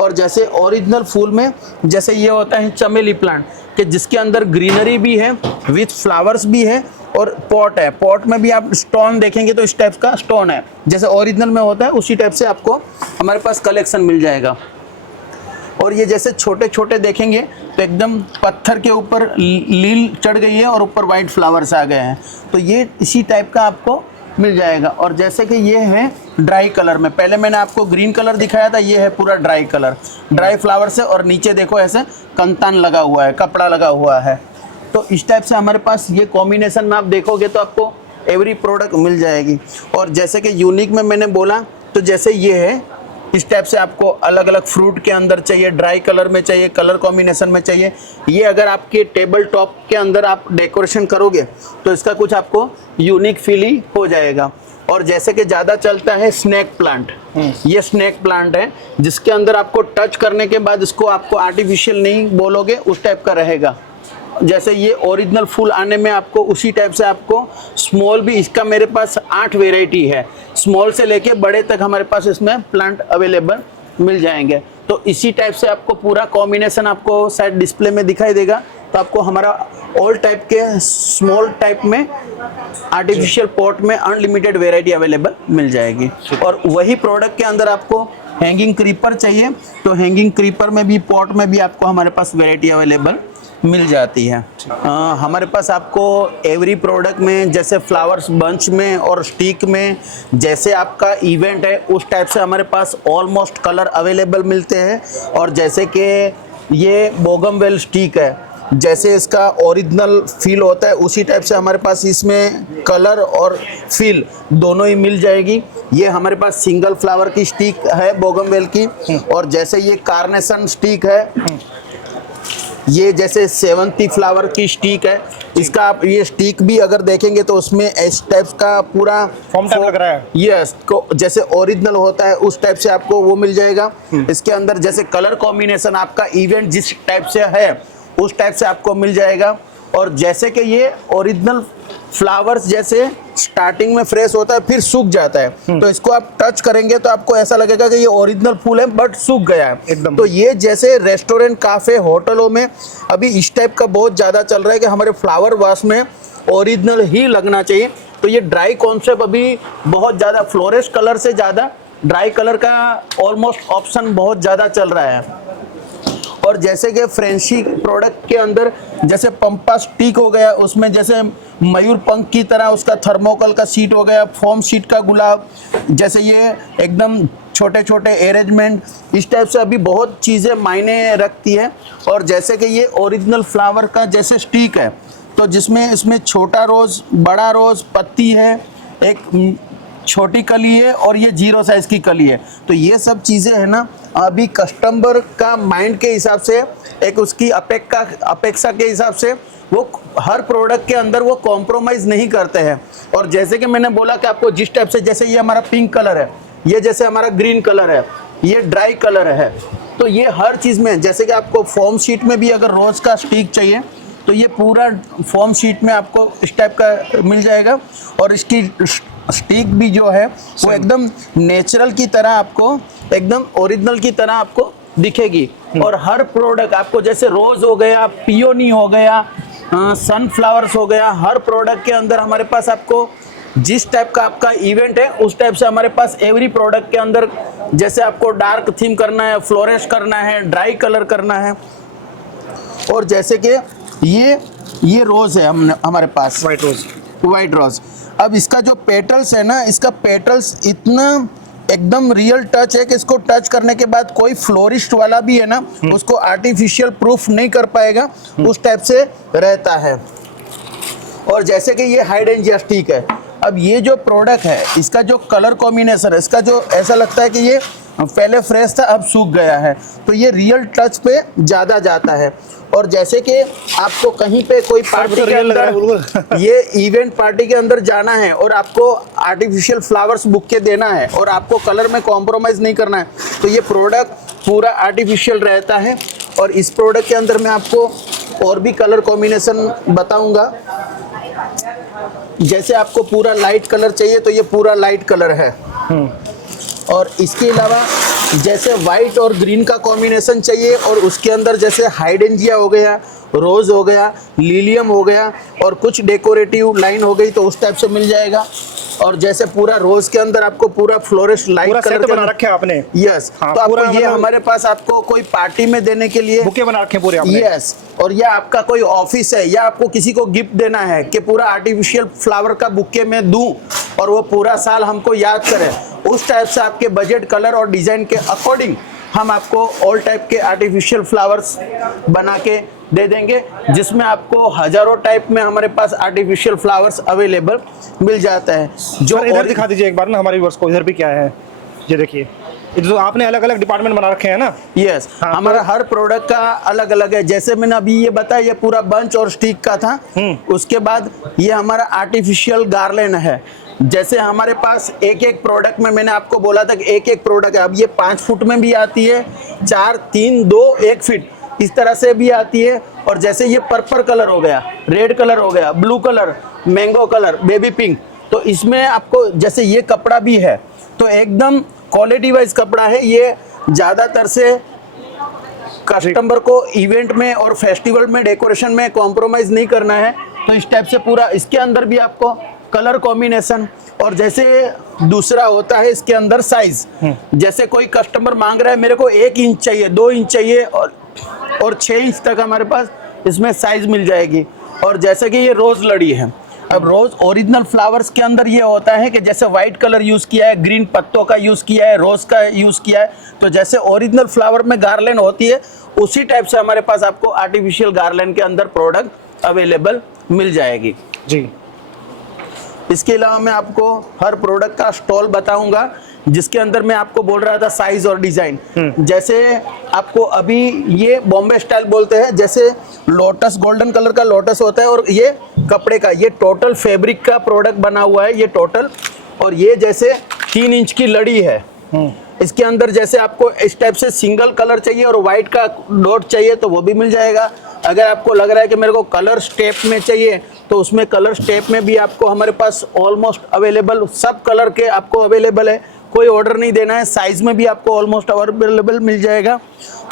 और जैसे ओरिजिनल फूल में जैसे ये होता है चमेली प्लांट, कि जिसके अंदर ग्रीनरी भी है विथ फ्लावर्स भी है और पॉट है, पॉट में भी आप स्टोन देखेंगे तो इस टाइप का स्टोन है, जैसे ओरिजिनल में होता है उसी टाइप से आपको हमारे पास कलेक्शन मिल जाएगा। और ये जैसे छोटे छोटे देखेंगे तो एकदम पत्थर के ऊपर लील चढ़ गई है और ऊपर वाइट फ्लावर्स आ गए हैं, तो ये इसी टाइप का आपको मिल जाएगा। और जैसे कि ये है ड्राई कलर में, पहले मैंने आपको ग्रीन कलर दिखाया था, ये है पूरा ड्राई कलर, ड्राई फ्लावर से, और नीचे देखो ऐसे कंतान लगा हुआ है, कपड़ा लगा हुआ है। तो इस टाइप से हमारे पास ये कॉम्बिनेशन में आप देखोगे तो आपको एवरी प्रोडक्ट मिल जाएगी। और जैसे कि यूनिक में मैंने बोला, तो जैसे ये है इस टाइप से आपको अलग अलग फ्रूट के अंदर चाहिए, ड्राई कलर में चाहिए, कलर कॉम्बिनेशन में चाहिए। ये अगर आपके टेबल टॉप के अंदर आप डेकोरेशन करोगे तो इसका कुछ आपको यूनिक फील ही हो जाएगा। और जैसे कि ज़्यादा चलता है स्नैक प्लांट, ये स्नैक प्लांट है जिसके अंदर आपको टच करने के बाद इसको आपको आर्टिफिशियल नहीं बोलोगे, उस टाइप का रहेगा। जैसे ये ओरिजिनल फूल आने में आपको उसी टाइप से आपको स्मॉल भी, इसका मेरे पास 8 वेराइटी है, स्मॉल से लेके बड़े तक हमारे पास इसमें प्लांट अवेलेबल मिल जाएंगे। तो इसी टाइप से आपको पूरा कॉम्बिनेशन आपको शायद डिस्प्ले में दिखाई देगा। तो आपको हमारा ऑल टाइप के स्मॉल टाइप में आर्टिफिशियल पॉट में अनलिमिटेड वेराइटी अवेलेबल मिल जाएगी। और वही प्रोडक्ट के अंदर आपको हैंगिंग क्रीपर चाहिए तो हैंगिंग क्रीपर में भी, पॉट में भी आपको हमारे पास वेराइटी अवेलेबल मिल जाती है। हमारे पास आपको एवरी प्रोडक्ट में, जैसे फ्लावर्स बंच में और स्टिक में, जैसे आपका इवेंट है उस टाइप से हमारे पास ऑलमोस्ट कलर अवेलेबल मिलते हैं। और जैसे कि ये बोगनवेल स्टिक है, जैसे इसका ओरिजिनल फील होता है उसी टाइप से हमारे पास इसमें कलर और फील दोनों ही मिल जाएगी। ये हमारे पास सिंगल फ्लावर की स्टिक है बोगनवेल की, और जैसे ये कार्नेशन स्टिक है, ये जैसे सेवंती फ्लावर की स्टिक है, इसका आप ये स्टिक भी अगर देखेंगे तो उसमें इस टाइप का पूरा फॉर्म टाइप लग रहा है। यस, जैसे ओरिजिनल होता है उस टाइप से आपको वो मिल जाएगा। इसके अंदर जैसे कलर कॉम्बिनेशन आपका इवेंट जिस टाइप से है उस टाइप से आपको मिल जाएगा। और जैसे कि ये ओरिजिनल फ्लावर्स जैसे स्टार्टिंग में फ्रेश होता है फिर सूख जाता है, तो इसको आप टच करेंगे तो आपको ऐसा लगेगा कि ये ओरिजिनल फूल है बट सूख गया है एकदम। तो ये जैसे रेस्टोरेंट, काफे, होटलों में अभी इस टाइप का बहुत ज्यादा चल रहा है कि हमारे फ्लावर वाश में ओरिजिनल ही लगना चाहिए। तो ये ड्राई कॉन्सेप्ट अभी बहुत ज्यादा, फ्लोरेस्ट कलर से ज्यादा ड्राई कलर का ऑलमोस्ट ऑप्शन बहुत ज्यादा चल रहा है। और जैसे कि फ्रेंची प्रोडक्ट के अंदर जैसे पंपा स्टिक हो गया, उसमें जैसे मयूर पंख की तरह उसका थर्मोकल का सीट हो गया, फोम सीट का गुलाब, जैसे ये एकदम छोटे छोटे अरेंजमेंट, इस टाइप से अभी बहुत चीज़ें मायने रखती है। और जैसे कि ये ओरिजिनल फ्लावर का जैसे स्टिक है, तो जिसमें इसमें छोटा रोज़, बड़ा रोज़, पत्ती है, एक छोटी कली है और ये 0 साइज की कली है। तो ये सब चीज़ें है ना अभी कस्टमर का माइंड के हिसाब से, एक उसकी अपेक्षा के हिसाब से वो हर प्रोडक्ट के अंदर वो कॉम्प्रोमाइज़ नहीं करते हैं। और जैसे कि मैंने बोला कि आपको जिस टाइप से, जैसे ये हमारा पिंक कलर है, ये जैसे हमारा ग्रीन कलर है, ये ड्राई कलर है, तो ये हर चीज़ में, जैसे कि आपको फॉर्म शीट में भी अगर रोज़ का स्टिक चाहिए तो ये पूरा फॉर्म शीट में आपको इस टाइप का मिल जाएगा। और इसकी स्टिक भी जो है वो एकदम नेचुरल की तरह आपको, एकदम ओरिजिनल की तरह आपको दिखेगी। और हर प्रोडक्ट आपको, जैसे रोज़ हो गया, पियोनी हो गया, सनफ्लावर्स हो गया, हर प्रोडक्ट के अंदर हमारे पास आपको जिस टाइप का आपका इवेंट है उस टाइप से हमारे पास एवरी प्रोडक्ट के अंदर, जैसे आपको डार्क थीम करना है, फ्लोरेस्ट करना है, ड्राई कलर करना है। और जैसे कि ये रोज़ है हमारे पास वाइट रोज़। अब इसका जो पेटल्स है ना, इसका पेटल्स इतना एकदम रियल टच है कि इसको टच करने के बाद कोई फ्लोरिस्ट वाला भी है ना उसको आर्टिफिशियल प्रूफ नहीं कर पाएगा, उस टाइप से रहता है। और जैसे कि ये हाइड्रेंजिया स्टिक है, अब ये जो प्रोडक्ट है इसका जो कलर कॉम्बिनेशन है, इसका जो ऐसा लगता है कि ये पहले फ्रेश था अब सूख गया है, तो ये रियल टच पे ज़्यादा जाता है। और जैसे कि आपको कहीं पे कोई पार्टी के अंदर, ये इवेंट पार्टी के अंदर जाना है और आपको आर्टिफिशियल फ्लावर्स बुके देना है और आपको कलर में कॉम्प्रोमाइज़ नहीं करना है, तो ये प्रोडक्ट पूरा आर्टिफिशियल रहता है। और इस प्रोडक्ट के अंदर मैं आपको और भी कलर कॉम्बिनेशन बताऊंगा। जैसे आपको पूरा लाइट कलर चाहिए तो ये पूरा लाइट कलर है। और इसके अलावा जैसे वाइट और ग्रीन का कॉम्बिनेशन चाहिए और उसके अंदर जैसे हाइड्रेंजिया हो गया, रोज़ हो गया, लिलियम हो गया और कुछ डेकोरेटिव लाइन हो गई तो उस टाइप से मिल जाएगा। और जैसे पूरा रोज के अंदर आपको पूरा फ्लोरेस्ट लाइट कलर बना रखे हैं आपने। यस, तो आपको ये हमारे पास आपको कोई पार्टी में देने के लिए बुके बना रखे पूरे आपने। यस, और या आपका कोई ऑफिस है या आपको किसी को गिफ्ट देना है कि पूरा आर्टिफिशियल फ्लावर का बुके में दूं और वो पूरा साल हमको याद करे, उस टाइप से आपके बजट, कलर और डिजाइन के अकॉर्डिंग हम आपको ऑल टाइप के आर्टिफिशियल फ्लावर्स बना के दे देंगे, जिसमें आपको हजारों टाइप में हमारे पास आर्टिफिशियल फ्लावर्स अवेलेबल मिल जाता है। जो इधर दिखा दीजिए एक बार ना हमारे व्यूअर्स को, इधर भी क्या है ये देखिए, जो आपने अलग अलग डिपार्टमेंट बना रखे हैं ना। यस, हमारा हर प्रोडक्ट का अलग अलग है। जैसे मैंने अभी ये बताया, ये पूरा बंच और स्टिक का था। उसके बाद ये हमारा आर्टिफिशियल गार्लैंड है। जैसे हमारे पास एक एक प्रोडक्ट में मैंने आपको बोला था कि एक एक प्रोडक्ट है। अब ये 5 फुट में भी आती है, 4, 3, 2, 1 फीट इस तरह से भी आती है। और जैसे ये पर्पल कलर हो गया, रेड कलर हो गया, blue colour, mango colour, baby pink, तो इसमें आपको जैसे ये कपड़ा भी है तो एकदम क्वालिटी वाइज कपड़ा है। ये ज़्यादातर से कस्टमर को इवेंट में और फेस्टिवल में डेकोरेशन में कॉम्प्रोमाइज़ नहीं करना है, तो इस टाइप से पूरा इसके अंदर भी आपको कलर कॉम्बिनेशन। और जैसे दूसरा होता है इसके अंदर साइज, जैसे कोई कस्टमर मांग रहा है मेरे को 1 इंच चाहिए, 2 इंच चाहिए और 6 इंच तक हमारे पास इसमें साइज मिल जाएगी। और जैसे कि ये रोज लड़ी है, अब रोज ओरिजिनल फ्लावर्स के अंदर ये होता है कि जैसे व्हाइट कलर यूज किया है, ग्रीन पत्तों का यूज किया है, रोज का यूज किया है, तो जैसे ओरिजिनल फ्लावर में गार्लैंड होती है उसी टाइप से हमारे पास आपको आर्टिफिशियल गार्लैंड के अंदर प्रोडक्ट अवेलेबल मिल जाएगी जी। इसके अलावा मैं आपको हर प्रोडक्ट का स्टॉल बताऊंगा जिसके अंदर मैं आपको बोल रहा था साइज और डिजाइन। जैसे आपको अभी ये बॉम्बे स्टाइल बोलते हैं, जैसे लोटस गोल्डन कलर का लोटस होता है, और ये कपड़े का, ये टोटल फैब्रिक का प्रोडक्ट बना हुआ है ये टोटल। और ये जैसे 3 इंच की लड़ी है, इसके अंदर जैसे आपको इस टाइप से सिंगल कलर चाहिए और व्हाइट का डॉट चाहिए तो वो भी मिल जाएगा। अगर आपको लग रहा है कि मेरे को कलर स्टेप में चाहिए तो उसमें कलर स्टेप में भी आपको हमारे पास ऑलमोस्ट अवेलेबल, सब कलर के आपको अवेलेबल है, कोई ऑर्डर नहीं देना है। साइज में भी आपको ऑलमोस्ट अवेलेबल मिल जाएगा।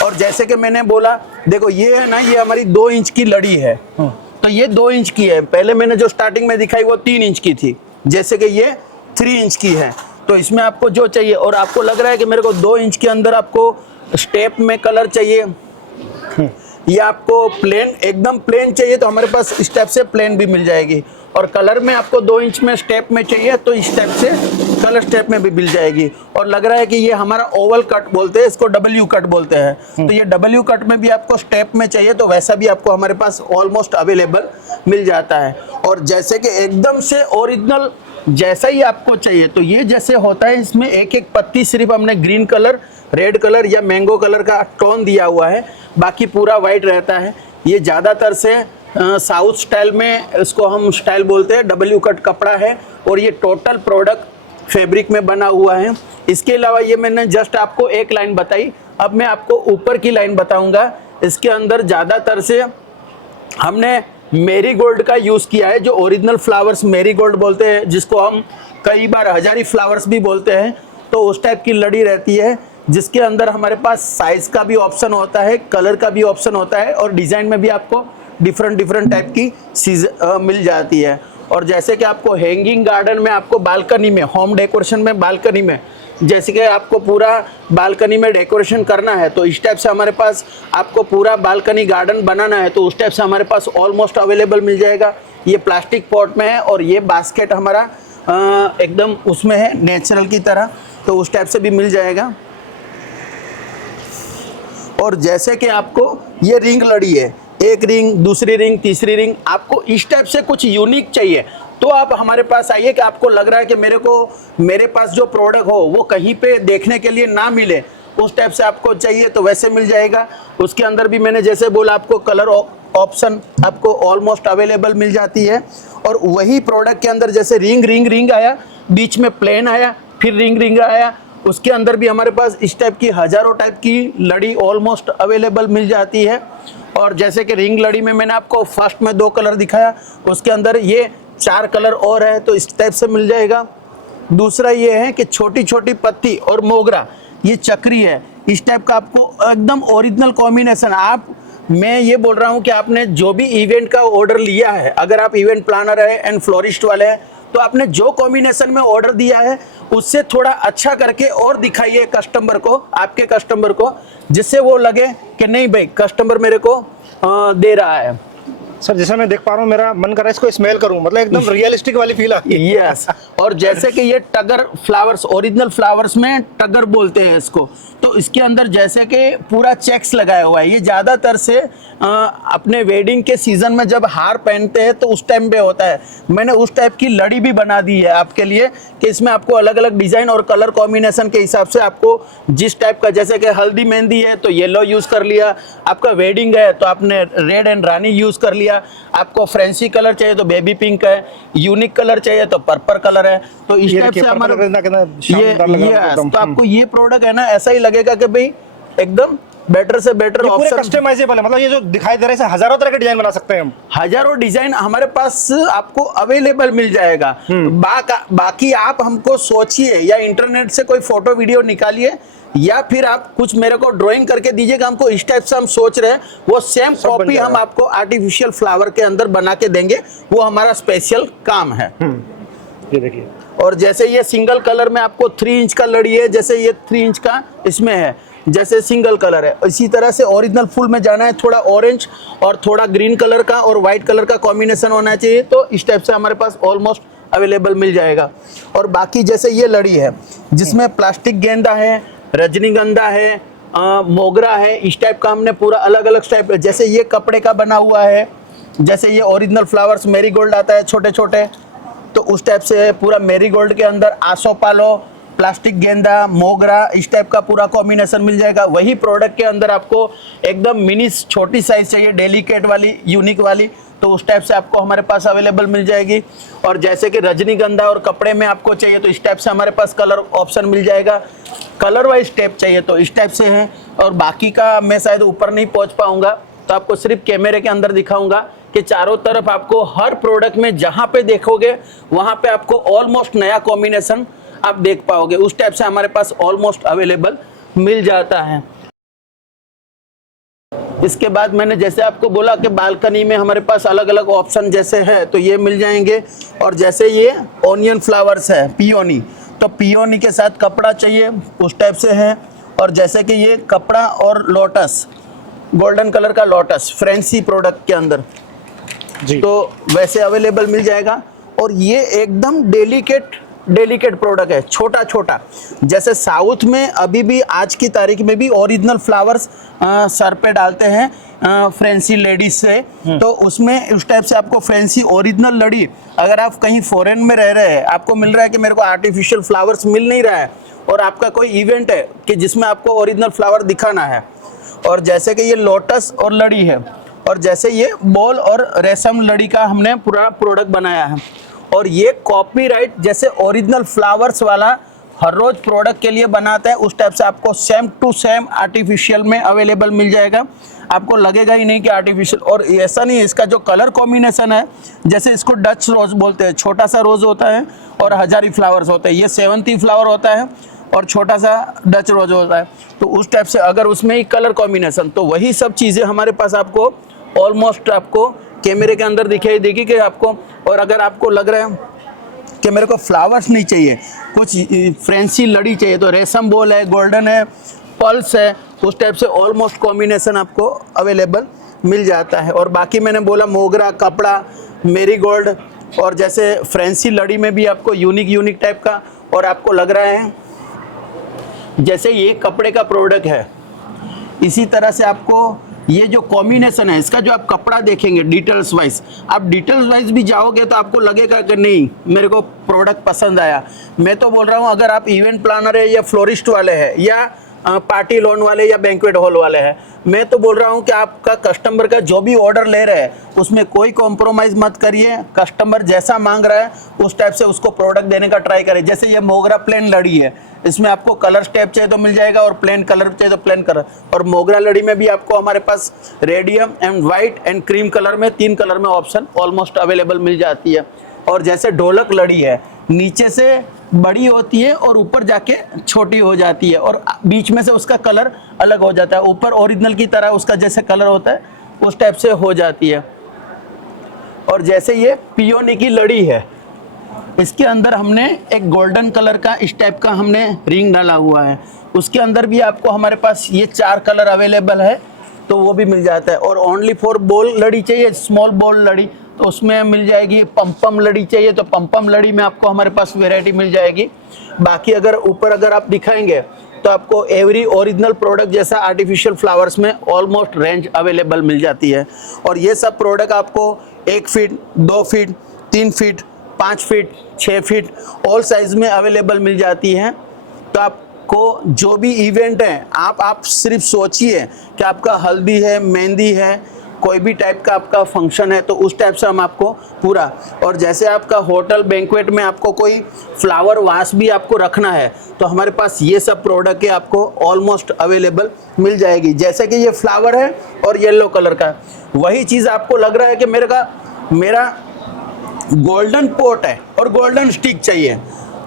और जैसे कि मैंने बोला, देखो ये है ना, ये हमारी 2 इंच की लड़ी है, तो ये 2 इंच की है। पहले मैंने जो स्टार्टिंग में दिखाई वो 3 इंच की थी, जैसे कि ये 3 इंच की है। तो इसमें आपको जो चाहिए, और आपको लग रहा है कि मेरे को 2 इंच के अंदर आपको स्टेप में कलर चाहिए या आपको प्लेन, एकदम प्लेन चाहिए, तो हमारे पास इस टाइप से प्लेन भी मिल जाएगी। और कलर में आपको 2 इंच में स्टेप में चाहिए तो इस टाइप से कलर स्टेप में भी मिल जाएगी। और लग रहा है कि ये हमारा ओवल कट बोलते हैं, इसको डब्ल्यू कट बोलते हैं, तो ये डब्ल्यू कट में भी आपको स्टेप में चाहिए तो वैसा भी आपको हमारे पास ऑलमोस्ट अवेलेबल मिल जाता है। और जैसे कि एकदम से ओरिजिनल जैसा ही आपको चाहिए, तो ये जैसे होता है, इसमें एक एक पत्ती सिर्फ हमने ग्रीन कलर, रेड कलर या मैंगो कलर का टोन दिया हुआ है, बाकी पूरा वाइट रहता है। ये ज़्यादातर से साउथ स्टाइल में इसको हम स्टाइल बोलते हैं, डब्ल्यू कट कपड़ा है और ये टोटल प्रोडक्ट फैब्रिक में बना हुआ है। इसके अलावा ये मैंने जस्ट आपको एक लाइन बताई, अब मैं आपको ऊपर की लाइन बताऊंगा। इसके अंदर ज़्यादातर से हमने मेरीगोल्ड का यूज़ किया है, जो ओरिजिनल फ्लावर्स मेरीगोल्ड बोलते हैं, जिसको हम कई बार हजारी फ्लावर्स भी बोलते हैं। तो उस टाइप की लड़ी रहती है, जिसके अंदर हमारे पास साइज का भी ऑप्शन होता है, कलर का भी ऑप्शन होता है, और डिज़ाइन में भी आपको डिफरेंट टाइप की चीज़ मिल जाती है। और जैसे कि आपको हैंगिंग गार्डन में, आपको बालकनी में, होम डेकोरेशन में, बालकनी में, जैसे कि आपको पूरा बालकनी में डेकोरेशन करना है तो इस टाइप से हमारे पास, आपको पूरा बालकनी गार्डन बनाना है तो उस टाइप से हमारे पास ऑलमोस्ट अवेलेबल मिल जाएगा। ये प्लास्टिक पॉट में है और ये बास्केट हमारा एकदम उसमें है नेचुरल की तरह, तो उस टाइप से भी मिल जाएगा। और जैसे कि आपको ये रिंग लड़ी है, एक रिंग, दूसरी रिंग, तीसरी रिंग, आपको इस टाइप से कुछ यूनिक चाहिए तो आप हमारे पास आइए। कि आपको लग रहा है कि मेरे पास जो प्रोडक्ट हो वो कहीं पे देखने के लिए ना मिले, उस टाइप से आपको चाहिए तो वैसे मिल जाएगा। उसके अंदर भी मैंने जैसे बोला, आपको कलर ऑप्शन आपको ऑलमोस्ट अवेलेबल मिल जाती है। और वही प्रोडक्ट के अंदर जैसे रिंग आया, बीच में प्लेन आया, फिर रिंग आया, उसके अंदर भी हमारे पास इस टाइप की हज़ारों टाइप की लड़ी ऑलमोस्ट अवेलेबल मिल जाती है। और जैसे कि रिंग लड़ी में मैंने आपको फर्स्ट में 2 कलर दिखाया, उसके अंदर ये 4 कलर और है तो इस टाइप से मिल जाएगा। दूसरा ये है कि छोटी छोटी पत्ती और मोगरा, ये चक्री है, इस टाइप का आपको एकदम ओरिजिनल कॉम्बिनेशन। मैं ये बोल रहा हूँ कि आपने जो भी इवेंट का ऑर्डर लिया है, अगर आप इवेंट प्लानर है एंड फ्लोरिस्ट वाले हैं, तो आपने जो कॉम्बिनेशन में ऑर्डर दिया है उससे थोड़ा अच्छा करके और दिखाइए कस्टमर को, आपके कस्टमर को, जिससे वो लगे कि नहीं भाई कस्टमर मेरे को दे रहा है। सर जैसा मैं देख पा रहा हूँ, मेरा मन कर रहा है इसको स्मेल करूँ, मतलब एकदम रियलिस्टिक वाली फील आती है। यस। और जैसे कि ये टगर फ्लावर्स, ओरिजिनल फ्लावर्स में टगर बोलते हैं इसको, तो इसके अंदर जैसे कि पूरा चेक्स लगाया हुआ है। ये ज़्यादातर से अपने वेडिंग के सीज़न में जब हार पहनते हैं तो उस टाइम पे होता है। मैंने उस टाइप की लड़ी भी बना दी है आपके लिए कि इसमें आपको अलग अलग डिज़ाइन और कलर कॉम्बिनेशन के हिसाब से आपको जिस टाइप का, जैसे कि हल्दी मेहंदी है तो येलो यूज़ कर लिया, आपका वेडिंग है तो आपने रेड एंड रानी यूज़ कर लिया, आपको फ्रेंसी कलर चाहिए तो बेबी पिंक है, यूनिक कलर चाहिए तो पर्पल कलर है। तो इस टाइप से हमारा तो आपको ये प्रोडक्ट है ना, ऐसा ही लगेगा कि भाई एकदम बेटर से बेटर ऑप्शन, कस्टमाइजेबल है। मतलब ये जो दिखाई दे रहा है, हजारों तरह के डिजाइन बना सकते हैं हम, हजारों डिजाइन हमारे पास आपको अवेलेबल मिल जाएगा। बाकी आप हमको सोचिए या इंटरनेट से कोई फोटो वीडियो निकालिए या फिर आप कुछ मेरे को ड्राइंग करके दीजिएगा, हमको इस टाइप से हम सोच रहे हैं, वो सेम कॉपी हम आपको आर्टिफिशियल फ्लावर के अंदर बना के देंगे, वो हमारा स्पेशल काम है। ये देखिए। और जैसे ये सिंगल कलर में आपको 3 इंच का लड़ी है, जैसे ये 3 इंच का इसमें है, जैसे सिंगल कलर है, इसी तरह से ओरिजिनल फुल में जाना है, थोड़ा ऑरेंज और थोड़ा ग्रीन कलर का और वाइट कलर का कॉम्बिनेशन होना चाहिए, तो इस टाइप से हमारे पास ऑलमोस्ट अवेलेबल मिल जाएगा। और बाकी जैसे ये लड़ी है जिसमें प्लास्टिक गेंदा है, रजनीगंधा है, मोगरा है, इस टाइप का हमने पूरा अलग अलग टाइप, जैसे ये कपड़े का बना हुआ है, जैसे ये ओरिजिनल फ्लावर्स मेरीगोल्ड आता है छोटे छोटे, तो उस टाइप से पूरा मेरीगोल्ड के अंदर आसोपालो, प्लास्टिक गेंदा, मोगरा, इस टाइप का पूरा कॉम्बिनेशन मिल जाएगा। वही प्रोडक्ट के अंदर आपको एकदम मिनी छोटी साइज चाहिए, डेलिकेट वाली, यूनिक वाली, तो उस टाइप से आपको हमारे पास अवेलेबल मिल जाएगी। और जैसे कि रजनीगंधा और कपड़े में आपको चाहिए तो इस टाइप से हमारे पास कलर ऑप्शन मिल जाएगा। कलर वाइज टाइप चाहिए तो इस टाइप से है। और बाकी का मैं शायद ऊपर नहीं पहुंच पाऊंगा, तो आपको सिर्फ कैमरे के अंदर दिखाऊंगा कि चारों तरफ आपको हर प्रोडक्ट में जहां पे देखोगे वहां पे आपको ऑलमोस्ट नया कॉम्बिनेशन आप देख पाओगे। उस टाइप से हमारे पास ऑलमोस्ट अवेलेबल मिल जाता है। इसके बाद मैंने जैसे आपको बोला कि बालकनी में हमारे पास अलग अलग ऑप्शन जैसे है तो ये मिल जाएंगे। और जैसे ये ऑनियन फ्लावर्स है, पियोनी, तो पियोनी के साथ कपड़ा चाहिए उस टाइप से है। और जैसे कि ये कपड़ा और लोटस, गोल्डन कलर का लोटस फ्रेंसी प्रोडक्ट के अंदर जी। तो वैसे अवेलेबल मिल जाएगा। और ये एकदम डेलिकेट प्रोडक्ट है, छोटा छोटा। जैसे साउथ में अभी भी आज की तारीख में भी ओरिजिनल फ्लावर्स सर पे डालते हैं फ्रेंसी लेडीज से, तो उसमें उस टाइप से आपको फ्रेंसी ओरिजिनल लड़ी, अगर आप कहीं फॉरेन में रह रहे हैं, आपको मिल रहा है कि मेरे को आर्टिफिशियल फ्लावर्स मिल नहीं रहा है और आपका कोई इवेंट है कि जिसमें आपको ओरिजिनल फ्लावर दिखाना है, और जैसे कि ये लोटस और लड़ी है, और जैसे ये बॉल और रेशम लड़ी का हमने पूरा प्रोडक्ट बनाया है। और ये कॉपीराइट जैसे ओरिजिनल फ्लावर्स वाला हर रोज प्रोडक्ट के लिए बनाता है, उस टाइप से आपको सेम टू सेम आर्टिफिशियल में अवेलेबल मिल जाएगा। आपको लगेगा ही नहीं कि आर्टिफिशियल। और ऐसा नहीं है, इसका जो कलर कॉम्बिनेशन है, जैसे इसको डच रोज बोलते हैं, छोटा सा रोज होता है और हजारी फ्लावर्स होते हैं, ये सेवंती फ्लावर होता है और छोटा सा डच रोज होता है। तो उस टाइप से अगर उसमें ही कलर कॉम्बिनेशन, तो वही सब चीज़ें हमारे पास आपको ऑलमोस्ट आपको कैमरे के अंदर दिखाई देगी कि आपको। और अगर आपको लग रहा है कि मेरे को फ्लावर्स नहीं चाहिए, कुछ फ्रेंसी लड़ी चाहिए, तो रेशम बॉल है, गोल्डन है, पल्स है, उस टाइप से ऑलमोस्ट कॉम्बिनेशन आपको अवेलेबल मिल जाता है। और बाकी मैंने बोला मोगरा, कपड़ा, मेरीगोल्ड, और जैसे फ्रेंसी लड़ी में भी आपको यूनिक टाइप का। और आपको लग रहा है जैसे ये कपड़े का प्रोडक्ट है, इसी तरह से आपको ये जो कॉम्बिनेशन है, इसका जो आप कपड़ा देखेंगे डिटेल्स वाइज, आप डिटेल्स वाइज भी जाओगे तो आपको लगेगा कि नहीं मेरे को प्रोडक्ट पसंद आया। मैं तो बोल रहा हूँ अगर आप इवेंट प्लानर है या फ्लोरिस्ट वाले हैं या पार्टी लॉन वाले या बैंक्वेट हॉल वाले हैं, मैं तो बोल रहा हूँ कि आपका कस्टमर का जो भी ऑर्डर ले रहे हैं उसमें कोई कॉम्प्रोमाइज़ मत करिए। कस्टमर जैसा मांग रहा है उस टाइप से उसको प्रोडक्ट देने का ट्राई करें। जैसे ये मोगरा प्लेन लड़ी है, इसमें आपको कलर स्टेप चाहिए तो मिल जाएगा और प्लेन कलर चाहिए तो प्लेन कलर। और मोगरा लड़ी में भी आपको हमारे पास radium and white and cream colour में 3 कलर में ऑप्शन ऑलमोस्ट अवेलेबल मिल जाती है। और जैसे ढोलक लड़ी है, नीचे से बड़ी होती है और ऊपर जाके छोटी हो जाती है और बीच में से उसका कलर अलग हो जाता है, ऊपर ओरिजिनल की तरह उसका जैसे कलर होता है उस टाइप से हो जाती है। और जैसे ये पियोनी की लड़ी है, इसके अंदर हमने एक गोल्डन कलर का इस टाइप का हमने रिंग डाला हुआ है, उसके अंदर भी आपको हमारे पास ये 4 कलर अवेलेबल है, तो वो भी मिल जाता है। और ओनली फॉर बॉल लड़ी चाहिए, स्मॉल बॉल लड़ी, तो उसमें मिल जाएगी। पम्पम लड़ी चाहिए तो पम्पम लड़ी में आपको हमारे पास वैरायटी मिल जाएगी। बाकी अगर ऊपर अगर आप दिखाएंगे तो आपको एवरी ओरिजिनल प्रोडक्ट जैसा आर्टिफिशियल फ्लावर्स में ऑलमोस्ट रेंज अवेलेबल मिल जाती है। और ये सब प्रोडक्ट आपको 1 feet, 2 feet, 3 feet, 5 feet, 6 feet all size में अवेलेबल मिल जाती है। तो आपको जो भी इवेंट है, आप सिर्फ सोचिए कि आपका हल्दी है, मेहंदी है, कोई भी टाइप का आपका फंक्शन है, तो उस टाइप से हम आपको पूरा। और जैसे आपका होटल बैंक्वेट में आपको कोई फ्लावर वास भी आपको रखना है तो हमारे पास ये सब प्रोडक्ट आपको ऑलमोस्ट अवेलेबल मिल जाएगी। जैसे कि ये फ्लावर है और येलो कलर का, वही चीज़ आपको लग रहा है कि मेरा गोल्डन पोट है और गोल्डन स्टिक चाहिए,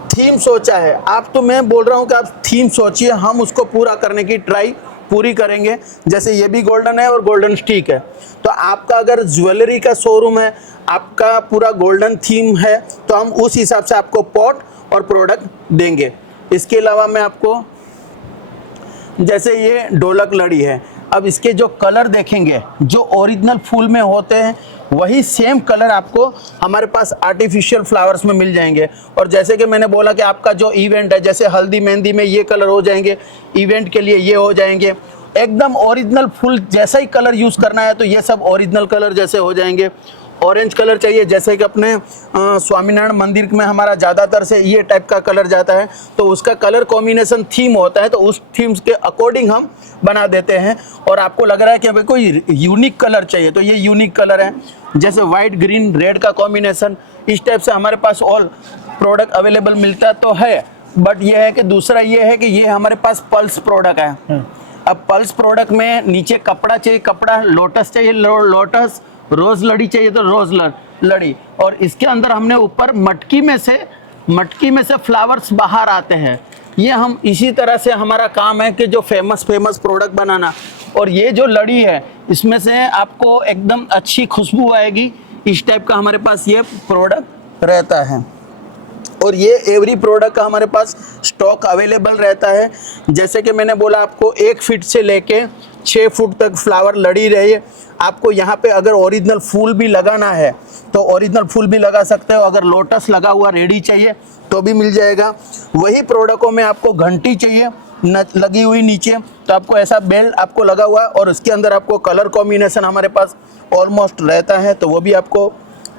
थीम सोचा है आप, तो मैं बोल रहा हूँ कि आप थीम सोचिए, हम उसको पूरा करने की ट्राई पूरी करेंगे। जैसे ये भी गोल्डन है और गोल्डन स्टिक है, तो आपका अगर ज्वेलरी का शोरूम है, आपका पूरा गोल्डन थीम है, तो हम उस हिसाब से आपको पॉट और प्रोडक्ट देंगे। इसके अलावा मैं आपको जैसे ये ढोलक लड़ी है, अब इसके जो कलर देखेंगे जो ओरिजिनल फूल में होते हैं वही सेम कलर आपको हमारे पास आर्टिफिशियल फ्लावर्स में मिल जाएंगे। और जैसे कि मैंने बोला कि आपका जो इवेंट है, जैसे हल्दी मेहंदी में ये कलर हो जाएंगे, इवेंट के लिए ये हो जाएंगे, एकदम ओरिजिनल फुल जैसा ही कलर यूज़ करना है तो ये सब ओरिजिनल कलर जैसे हो जाएंगे। ऑरेंज कलर चाहिए, जैसे कि अपने स्वामीनारायण मंदिर में हमारा ज़्यादातर से ये टाइप का कलर जाता है, तो उसका कलर कॉम्बिनेशन थीम होता है, तो उस थीम्स के अकॉर्डिंग हम बना देते हैं। और आपको लग रहा है कि अभी कोई यूनिक कलर चाहिए, तो ये यूनिक कलर है, जैसे वाइट ग्रीन रेड का कॉम्बिनेशन, इस टाइप से हमारे पास ऑल प्रोडक्ट अवेलेबल मिलता तो है। बट ये है कि दूसरा ये है कि ये हमारे पास पल्स प्रोडक्ट है। अब पल्स प्रोडक्ट में नीचे कपड़ा चाहिए, कपड़ा लोटस चाहिए, लोटस, रोज लड़ी चाहिए तो रोज लड़ी, और इसके अंदर हमने ऊपर मटकी में से फ्लावर्स बाहर आते हैं। ये हम इसी तरह से हमारा काम है कि जो फेमस प्रोडक्ट बनाना। और ये जो लड़ी है इसमें से आपको एकदम अच्छी खुशबू आएगी, इस टाइप का हमारे पास ये प्रोडक्ट रहता है। और ये एवरी प्रोडक्ट का हमारे पास स्टॉक अवेलेबल रहता है। जैसे कि मैंने बोला आपको 1 फीट से लेके 6 फुट तक फ्लावर लड़ी रही है। आपको यहाँ पे अगर ओरिजिनल फूल भी लगाना है तो ओरिजिनल फूल भी लगा सकते हो, अगर लोटस लगा हुआ रेडी चाहिए तो भी मिल जाएगा। वही प्रोडक्टों में आपको घंटी चाहिए लगी हुई नीचे, तो आपको ऐसा बेल्ट आपको लगा हुआ है, और उसके अंदर आपको कलर कॉम्बिनेशन हमारे पास ऑलमोस्ट रहता है, तो वो भी आपको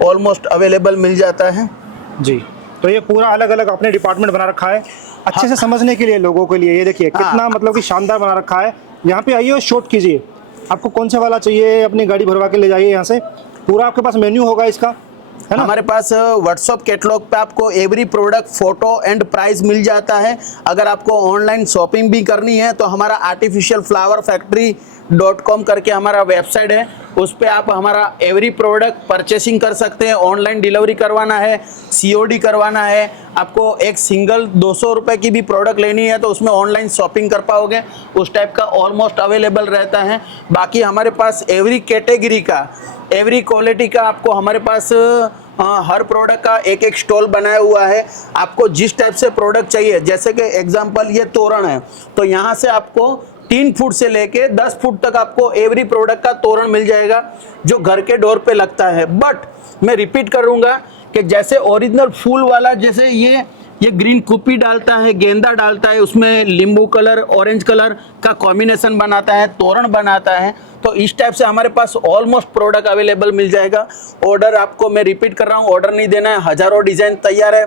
ऑलमोस्ट अवेलेबल मिल जाता है जी। तो ये पूरा अलग अलग आपने डिपार्टमेंट बना रखा है अच्छे से समझने के लिए लोगों के लिए। ये देखिए कितना मतलब कि शानदार बना रखा है। यहाँ पे आइए और शॉट कीजिए, आपको कौन सा वाला चाहिए अपनी गाड़ी भरवा के ले जाइए। यहाँ से पूरा आपके पास मेन्यू होगा इसका, है ना। हमारे पास व्हाट्सएप कैटलॉग पे आपको every product photo and price मिल जाता है। अगर आपको ऑनलाइन शॉपिंग भी करनी है तो हमारा artificialflowerfactory.com करके हमारा वेबसाइट है, उस पे आप हमारा एवरी प्रोडक्ट परचेसिंग कर सकते हैं। ऑनलाइन डिलीवरी करवाना है, COD करवाना है, आपको एक सिंगल 200 रुपये की भी प्रोडक्ट लेनी है तो उसमें ऑनलाइन शॉपिंग कर पाओगे, उस टाइप का ऑलमोस्ट अवेलेबल रहता है। बाकी हमारे पास एवरी कैटेगरी का, एवरी क्वालिटी का आपको हमारे पास हर प्रोडक्ट का एक स्टॉल बनाया हुआ है। आपको जिस टाइप से प्रोडक्ट चाहिए, जैसे कि एग्जांपल ये तोरण है, तो यहाँ से आपको 3 फुट से लेके 10 फुट तक आपको एवरी प्रोडक्ट का तोरण मिल जाएगा जो घर के डोर पे लगता है। बट मैं रिपीट करूँगा कि जैसे ओरिजिनल फूल वाला, जैसे ये ग्रीन कुपी डालता है, गेंदा डालता है, उसमें नींबू कलर, ऑरेंज कलर का कॉम्बिनेशन बनाता है, तोरण बनाता है, तो इस टाइप से हमारे पास ऑलमोस्ट प्रोडक्ट अवेलेबल मिल जाएगा। ऑर्डर आपको मैं रिपीट कर रहा हूँ, ऑर्डर नहीं देना है, हज़ारों डिज़ाइन तैयार है।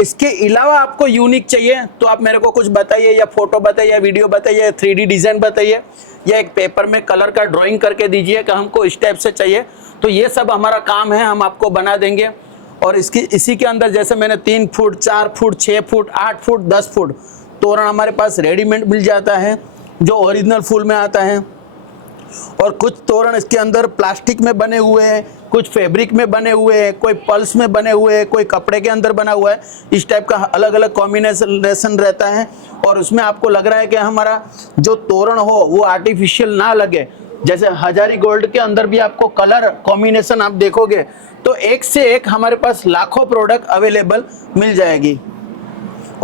इसके अलावा आपको यूनिक चाहिए तो आप मेरे को कुछ बताइए, या फोटो बताइए, या वीडियो बताइए, या 3D डिज़ाइन बताइए, या एक पेपर में कलर का ड्राइंग करके दीजिए कि हमको इस टाइप से चाहिए, तो ये सब हमारा काम है, हम आपको बना देंगे। और इसी के अंदर जैसे मैंने 3 foot, 4 foot, 6 foot, 8 foot, 10 foot तोरण हमारे पास रेडीमेड मिल जाता है जो ओरिजिनल फूल में आता है। और कुछ तोरण इसके अंदर प्लास्टिक में बने हुए हैं, कुछ फैब्रिक में बने हुए हैं, कोई पल्स में बने हुए हैं, कोई कपड़े के अंदर बना हुआ है। इस टाइप का अलग अलग कॉम्बिनेशन रहता है। और उसमें आपको लग रहा है कि हमारा जो तोरण हो वो आर्टिफिशियल ना लगे, जैसे हजारी गोल्ड के अंदर भी आपको कलर कॉम्बिनेशन आप देखोगे तो एक से एक हमारे पास लाखों प्रोडक्ट अवेलेबल मिल जाएगी।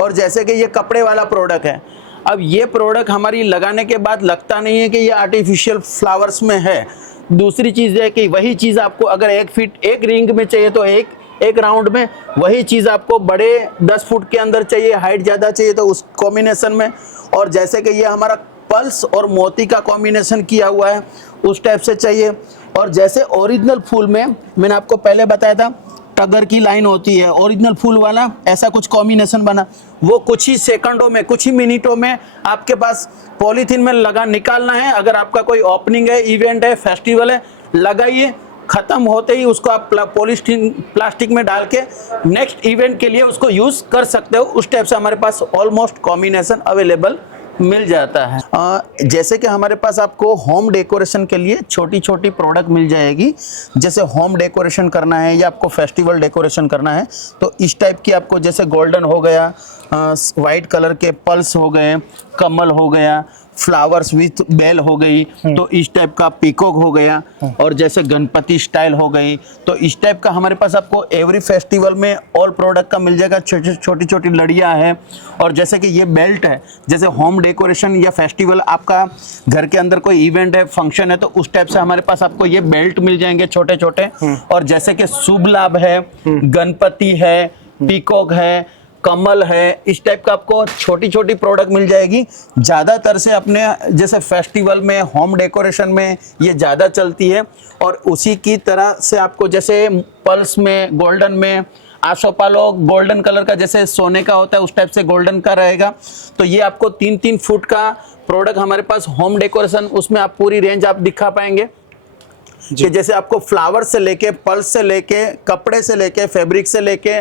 और जैसे कि ये कपड़े वाला प्रोडक्ट है, अब ये प्रोडक्ट हमारी लगाने के बाद लगता नहीं है कि ये आर्टिफिशियल फ्लावर्स में है। दूसरी चीज़ है कि वही चीज़ आपको अगर 1 फीट एक रिंग में चाहिए तो एक राउंड में, वही चीज़ आपको बड़े 10 फुट के अंदर चाहिए, हाइट ज़्यादा चाहिए तो उस कॉम्बिनेशन में। और जैसे कि ये हमारा पल्स और मोती का कॉम्बिनेशन किया हुआ है उस टाइप से चाहिए। और जैसे ओरिजिनल फूल में मैंने आपको पहले बताया था टगर की लाइन होती है, ओरिजिनल फूल वाला ऐसा कुछ कॉम्बिनेशन बना, वो कुछ ही सेकंडों में, कुछ ही मिनटों में आपके पास पॉलीथीन में लगा निकालना है। अगर आपका कोई ओपनिंग है, इवेंट है, फेस्टिवल है, लगाइए, ख़त्म होते ही उसको आप प्लास्टिक में डाल के नेक्स्ट इवेंट के लिए उसको यूज़ कर सकते हो। उस टाइप से हमारे पास ऑलमोस्ट कॉम्बिनेशन अवेलेबल मिल जाता है। जैसे कि हमारे पास आपको होम डेकोरेशन के लिए छोटी छोटी प्रोडक्ट मिल जाएगी। जैसे होम डेकोरेशन करना है या आपको फेस्टिवल डेकोरेशन करना है तो इस टाइप की आपको, जैसे गोल्डन हो गया, वाइट कलर के पल्स हो गए, कमल हो गया, फ्लावर्स विथ बेल हो गई, तो इस टाइप का पीकॉक हो गया, और जैसे गणपति स्टाइल हो गई, तो इस टाइप का हमारे पास आपको एवरी फेस्टिवल में ऑल प्रोडक्ट का मिल जाएगा। छोटी छोटी लड़ियाँ हैं। और जैसे कि ये बेल्ट है, जैसे होम डेकोरेशन या फेस्टिवल, आपका घर के अंदर कोई इवेंट है, फंक्शन है, तो उस टाइप से हमारे पास आपको ये बेल्ट मिल जाएंगे छोटे छोटे। और जैसे कि शुभ लाभ है, गणपति है, पीकॉक है, कमल है, इस टाइप का आपको छोटी छोटी प्रोडक्ट मिल जाएगी। ज़्यादातर से अपने जैसे फेस्टिवल में, होम डेकोरेशन में ये ज़्यादा चलती है। और उसी की तरह से आपको जैसे पल्स में, गोल्डन में, आसोपालो गोल्डन कलर का जैसे सोने का होता है उस टाइप से गोल्डन का रहेगा। तो ये आपको 3-3 फुट का प्रोडक्ट हमारे पास होम डेकोरेशन, उसमें आप पूरी रेंज आप दिखा पाएंगे कि जैसे आपको फ्लावर से लेके, पल्स से लेके, कपड़े से लेके, फैब्रिक से लेके,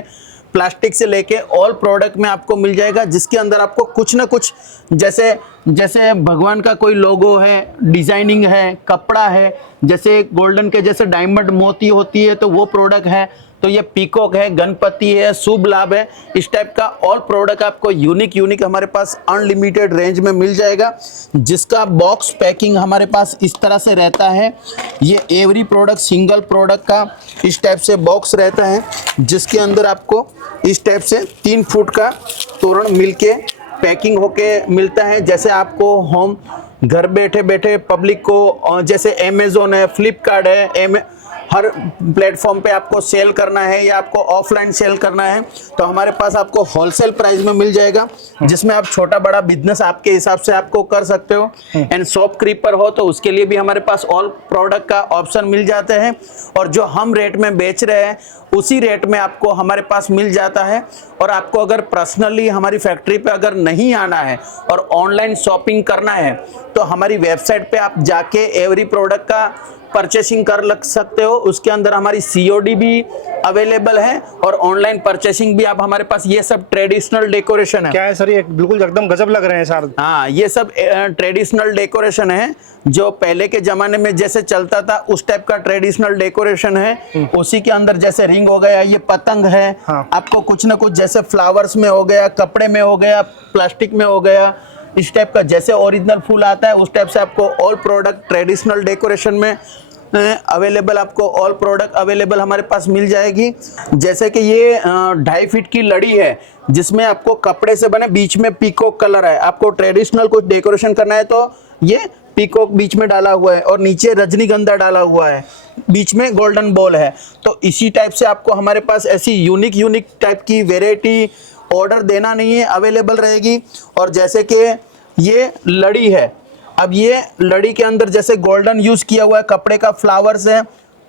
प्लास्टिक से लेके ऑल प्रोडक्ट में आपको मिल जाएगा, जिसके अंदर आपको कुछ ना कुछ जैसे जैसे भगवान का कोई लोगो है, डिजाइनिंग है, कपड़ा है, जैसे गोल्डन के जैसे डायमंड मोती होती है तो वो प्रोडक्ट है, तो ये पीकॉक है, गणपति है, शुभ लाभ है, इस टाइप का ऑल प्रोडक्ट आपको यूनिक हमारे पास अनलिमिटेड रेंज में मिल जाएगा। जिसका बॉक्स पैकिंग हमारे पास इस तरह से रहता है। ये एवरी प्रोडक्ट सिंगल प्रोडक्ट का इस टाइप से बॉक्स रहता है, जिसके अंदर आपको इस टाइप से 3 फुट का तोरण मिलके पैकिंग होके मिलता है। जैसे आपको होम घर बैठे बैठे पब्लिक को, जैसे अमेज़न है, फ्लिपकार्ट है, हर प्लेटफॉर्म पे आपको सेल करना है या आपको ऑफलाइन सेल करना है, तो हमारे पास आपको होलसेल प्राइस में मिल जाएगा, जिसमें आप छोटा बड़ा बिजनेस आपके हिसाब से आपको कर सकते हो। एंड शॉप क्रीपर हो तो उसके लिए भी हमारे पास ऑल प्रोडक्ट का ऑप्शन मिल जाते हैं। और जो हम रेट में बेच रहे हैं उसी रेट में आपको हमारे पास मिल जाता है। और आपको अगर पर्सनली हमारी फैक्ट्री पे अगर नहीं आना है और ऑनलाइन शॉपिंग करना है तो हमारी वेबसाइट पे आप जाके एवरी प्रोडक्ट का परचेसिंग कर लग सकते हो। उसके अंदर हमारी COD भी अवेलेबल है और ऑनलाइन परचेसिंग भी आप हमारे पास। ये सब ट्रेडिशनल डेकोरेशन है। क्या है सर, ये बिल्कुल एकदम गजब लग रहे हैं सर। हाँ, ये सब ट्रेडिशनल डेकोरेशन है, जो पहले के जमाने में जैसे चलता था उस टाइप का ट्रेडिशनल डेकोरेशन है। उसी के अंदर जैसे रिंग हो गया, ये पतंग है। हाँ। आपको कुछ ना कुछ जैसे फ्लावर्स में हो गया, कपड़े में हो गया, प्लास्टिक में हो गया, इस टाइप का जैसे ओरिजिनल फूल आता है उस टाइप से आपको ऑल प्रोडक्ट ट्रेडिशनल डेकोरेशन में अवेलेबल, आपको ऑल प्रोडक्ट अवेलेबल हमारे पास मिल जाएगी। जैसे कि ये 2.5 फीट की लड़ी है, जिसमें आपको कपड़े से बने, बीच में पीकॉक कलर है। आपको ट्रेडिशनल कुछ डेकोरेशन करना है तो ये पीकॉक बीच में डाला हुआ है और नीचे रजनीगंधा डाला हुआ है, बीच में गोल्डन बॉल है। तो इसी टाइप से आपको हमारे पास ऐसी यूनिक टाइप की वेराइटी ऑर्डर देना नहीं है, अवेलेबल रहेगी। और जैसे कि ये लड़ी है, अब ये लड़ी के अंदर जैसे गोल्डन यूज किया हुआ है, कपड़े का फ्लावर्स है,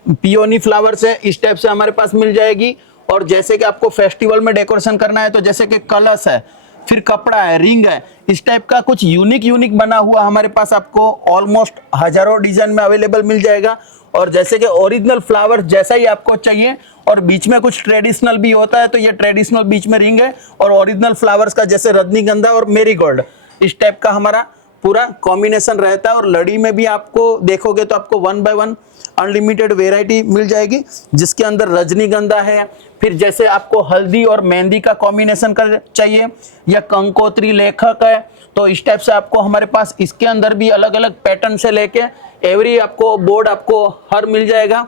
पियोनी फ्लावर्स है, इस टाइप से हमारे पास मिल जाएगी। और जैसे कि आपको फेस्टिवल में डेकोरेशन करना है तो जैसे कि कलश है, फिर कपड़ा है, रिंग है, इस टाइप का कुछ यूनिक बना हुआ हमारे पास आपको ऑलमोस्ट हजारों डिजाइन में अवेलेबल मिल जाएगा। और जैसे कि ओरिजिनल फ्लावर जैसा ही आपको चाहिए और बीच में कुछ ट्रेडिशनल भी होता है, तो ये ट्रेडिशनल बीच में रिंग है और ओरिजिनल फ्लावर्स का जैसे रजनीगंधा और मेरीगोल्ड, इस टाइप का हमारा पूरा कॉम्बिनेशन रहता है। और लड़ी में भी आपको देखोगे तो आपको 1 बाय 1 अनलिमिटेड वेराइटी मिल जाएगी, जिसके अंदर रजनीगंधा है, फिर जैसे आपको हल्दी और मेहंदी का कॉम्बिनेशन कर चाहिए या कंकोत्री लेखक है, तो इस टाइप से आपको हमारे पास इसके अंदर भी अलग अलग पैटर्न से लेके एवरी आपको बोर्ड आपको हर मिल जाएगा।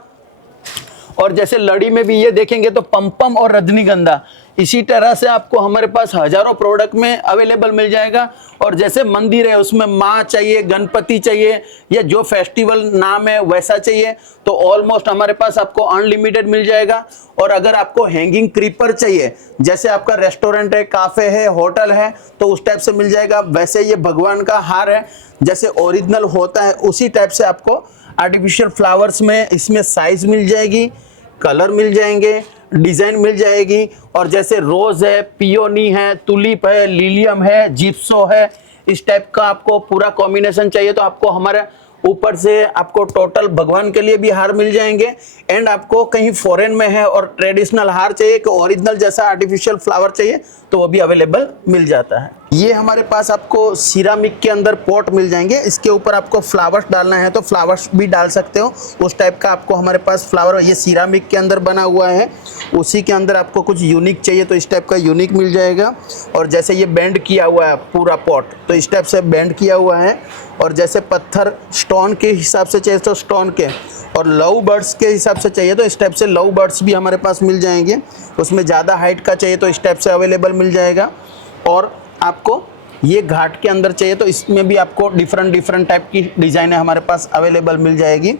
और जैसे लड़ी में भी ये देखेंगे तो पम्पम और रजनीगंधा, इसी तरह से आपको हमारे पास हजारों प्रोडक्ट में अवेलेबल मिल जाएगा। और जैसे मंदिर है उसमें माँ चाहिए, गणपति चाहिए या जो फेस्टिवल नाम है वैसा चाहिए, तो ऑलमोस्ट हमारे पास आपको अनलिमिटेड मिल जाएगा। और अगर आपको हैंगिंग क्रीपर चाहिए, जैसे आपका रेस्टोरेंट है, काफे है, होटल है, तो उस टाइप से मिल जाएगा। वैसे ये भगवान का हार है, जैसे ओरिजिनल होता है उसी टाइप से आपको आर्टिफिशियल फ्लावर्स में इसमें साइज मिल जाएगी, कलर मिल जाएंगे, डिजाइन मिल जाएगी। और जैसे रोज है, पियोनी है, तुलिप है, लिलियम है, जिप्सो है, इस टाइप का आपको पूरा कॉम्बिनेशन चाहिए तो आपको हमारे ऊपर से आपको टोटल भगवान के लिए भी हार मिल जाएंगे। एंड आपको कहीं फॉरेन में है और ट्रेडिशनल हार चाहिए कि ओरिजिनल जैसा आर्टिफिशियल फ्लावर चाहिए तो वो भी अवेलेबल मिल जाता है। ये हमारे पास आपको सिरामिक के अंदर पॉट मिल जाएंगे, इसके ऊपर आपको फ्लावर्स डालना है तो फ्लावर्स भी डाल सकते हो, उस टाइप का आपको हमारे पास फ्लावर, ये सिरामिक के अंदर बना हुआ है। उसी के अंदर आपको कुछ यूनिक चाहिए तो इस टाइप का यूनिक मिल जाएगा। और जैसे ये बेंड किया हुआ है पूरा पॉट, तो इस टाइप से बेंड किया हुआ है। और जैसे पत्थर स्टोन के हिसाब से चाहिए तो स्टोन के, और लव बर्ड्स के हिसाब से चाहिए तो इस टाइप से लव बर्ड्स भी हमारे पास मिल जाएंगे। उसमें ज़्यादा हाइट का चाहिए तो इस टाइप से अवेलेबल मिल जाएगा। और आपको ये घाट के अंदर चाहिए तो इसमें भी आपको डिफरेंट टाइप की डिजाइनें हमारे पास अवेलेबल मिल जाएगी,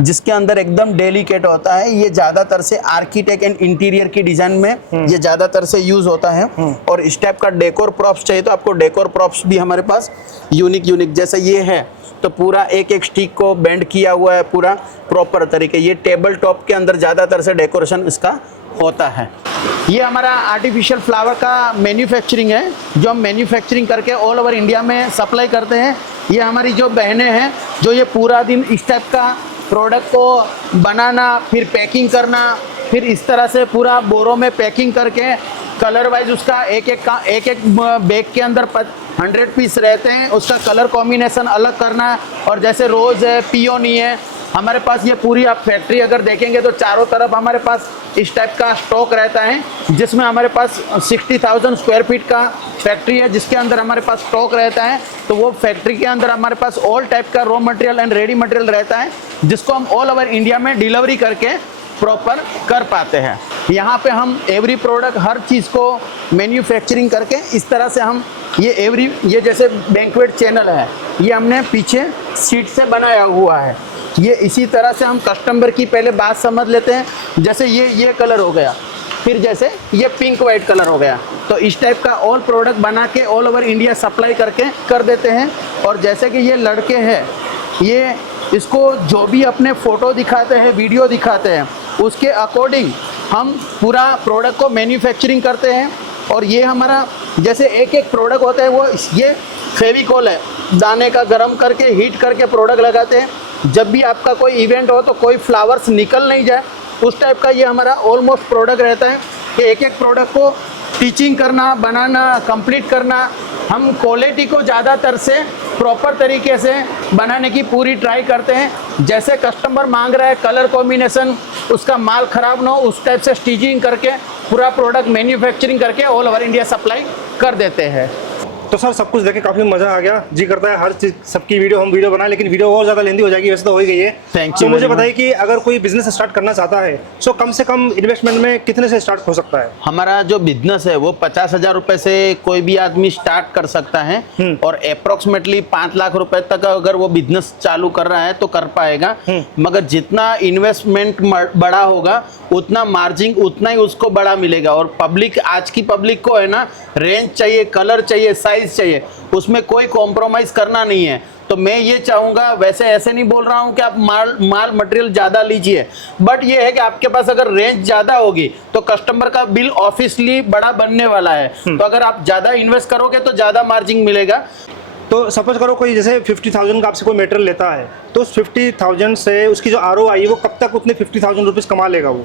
जिसके अंदर एकदम डेलिकेट होता है। ये ज्यादातर से आर्किटेक्ट एंड इंटीरियर की डिजाइन में ये ज्यादातर से यूज होता है। और इस टाइप का डेकोर प्रॉप्स चाहिए तो आपको डेकोर प्रॉप्स भी हमारे पास यूनिक जैसे ये है तो पूरा एक स्टिक को बेंड किया हुआ है पूरा प्रॉपर तरीके। ये टेबल टॉप के अंदर ज्यादातर से डेकोरेशन इसका होता है। ये हमारा आर्टिफिशियल फ्लावर का मैन्युफैक्चरिंग है, जो हम मैन्युफैक्चरिंग करके ऑल ओवर इंडिया में सप्लाई करते हैं। ये हमारी जो बहनें हैं जो ये पूरा दिन इस टाइप का प्रोडक्ट को बनाना, फिर पैकिंग करना, फिर इस तरह से पूरा बोरों में पैकिंग करके कलर वाइज उसका एक एक बैग के अंदर 100 पीस रहते हैं, उसका कलर कॉम्बिनेशन अलग करना। और जैसे रोज़ है, पियोनी है, हमारे पास ये पूरी आप फैक्ट्री अगर देखेंगे तो चारों तरफ हमारे पास इस टाइप का स्टॉक रहता है, जिसमें हमारे पास 60,000 स्क्वायर फीट का फैक्ट्री है, जिसके अंदर हमारे पास स्टॉक रहता है। तो वो फैक्ट्री के अंदर हमारे पास ऑल टाइप का raw material and ready material रहता है, जिसको हम ऑल ओवर इंडिया में डिलीवरी करके प्रॉपर कर पाते हैं। यहाँ पे हम एवरी प्रोडक्ट हर चीज़ को मैन्युफैक्चरिंग करके इस तरह से हम ये जैसे बैंक्वेट चैनल है, ये हमने पीछे सीट से बनाया हुआ है। ये इसी तरह से हम कस्टमर की पहले बात समझ लेते हैं। जैसे ये कलर हो गया, फिर जैसे ये पिंक वाइट कलर हो गया, तो इस टाइप का ऑल प्रोडक्ट बना के ऑल ओवर इंडिया सप्लाई करके कर देते हैं। और जैसे कि ये लड़के हैं, ये इसको जो भी अपने फ़ोटो दिखाते हैं, वीडियो दिखाते हैं, उसके अकॉर्डिंग हम पूरा प्रोडक्ट को मैन्युफैक्चरिंग करते हैं। और ये हमारा जैसे एक प्रोडक्ट होता है, वो ये फेविकॉल है, दाने का गरम करके हीट करके प्रोडक्ट लगाते हैं। जब भी आपका कोई इवेंट हो तो कोई फ्लावर्स निकल नहीं जाए, उस टाइप का ये हमारा ऑलमोस्ट प्रोडक्ट रहता है कि एक प्रोडक्ट को टीचिंग करना, बनाना, कंप्लीट करना। हम क्वालिटी को ज़्यादातर से प्रॉपर तरीके से बनाने की पूरी ट्राई करते हैं। जैसे कस्टमर मांग रहा है कलर कॉम्बिनेशन, उसका माल ख़राब ना हो, उस टाइप से स्टिचिंग करके पूरा प्रोडक्ट मैन्युफैक्चरिंग करके ऑल ओवर इंडिया सप्लाई कर देते हैं। तो सर सब कुछ देखे काफ़ी मज़ा आ गया, जी करता है हर चीज़ सबकी वीडियो बनाए, लेकिन वीडियो और ज़्यादा लेंदी हो जाएगी, वैसे तो हो ही गई है। Thank you. यू। मुझे बताइए कि अगर कोई बिजनेस स्टार्ट करना चाहता है तो कम से कम इन्वेस्टमेंट में कितने से स्टार्ट हो सकता है? हमारा जो बिजनेस है वो 50,000 रुपए से कोई भी आदमी स्टार्ट कर सकता है, और अप्रोक्सीमेटली 5 लाख रुपए तक अगर वो बिजनेस चालू कर रहा है तो कर पाएगा। मगर जितना इन्वेस्टमेंट बड़ा होगा उतना मार्जिन उतना ही उसको बड़ा मिलेगा। और पब्लिक, आज की पब्लिक को है ना, रेंज चाहिए, कलर चाहिए, साइज चाहिए, उसमें कोई कॉम्प्रोमाइज करना नहीं है। तो मैं ये चाहूँगा, वैसे ऐसे नहीं बोल रहा हूँ कि आप माल मटेरियल ज़्यादा लीजिए, बट ये है कि आपके पास अगर रेंज ज़्यादा होगी तो कस्टमर का बिल ऑब्वियसली बड़ा बनने वाला है। तो अगर आप ज़्यादा इन्वेस्ट करोगे तो ज़्यादा मार्जिन मिलेगा। तो सपोज करो कोई जैसे 50,000 का आपसे कोई मटेरियल लेता है, तो उस 50,000 से उसकी जो ROI वो कब तक उतने 50,000 रुपीज़ कमा लेगा वो?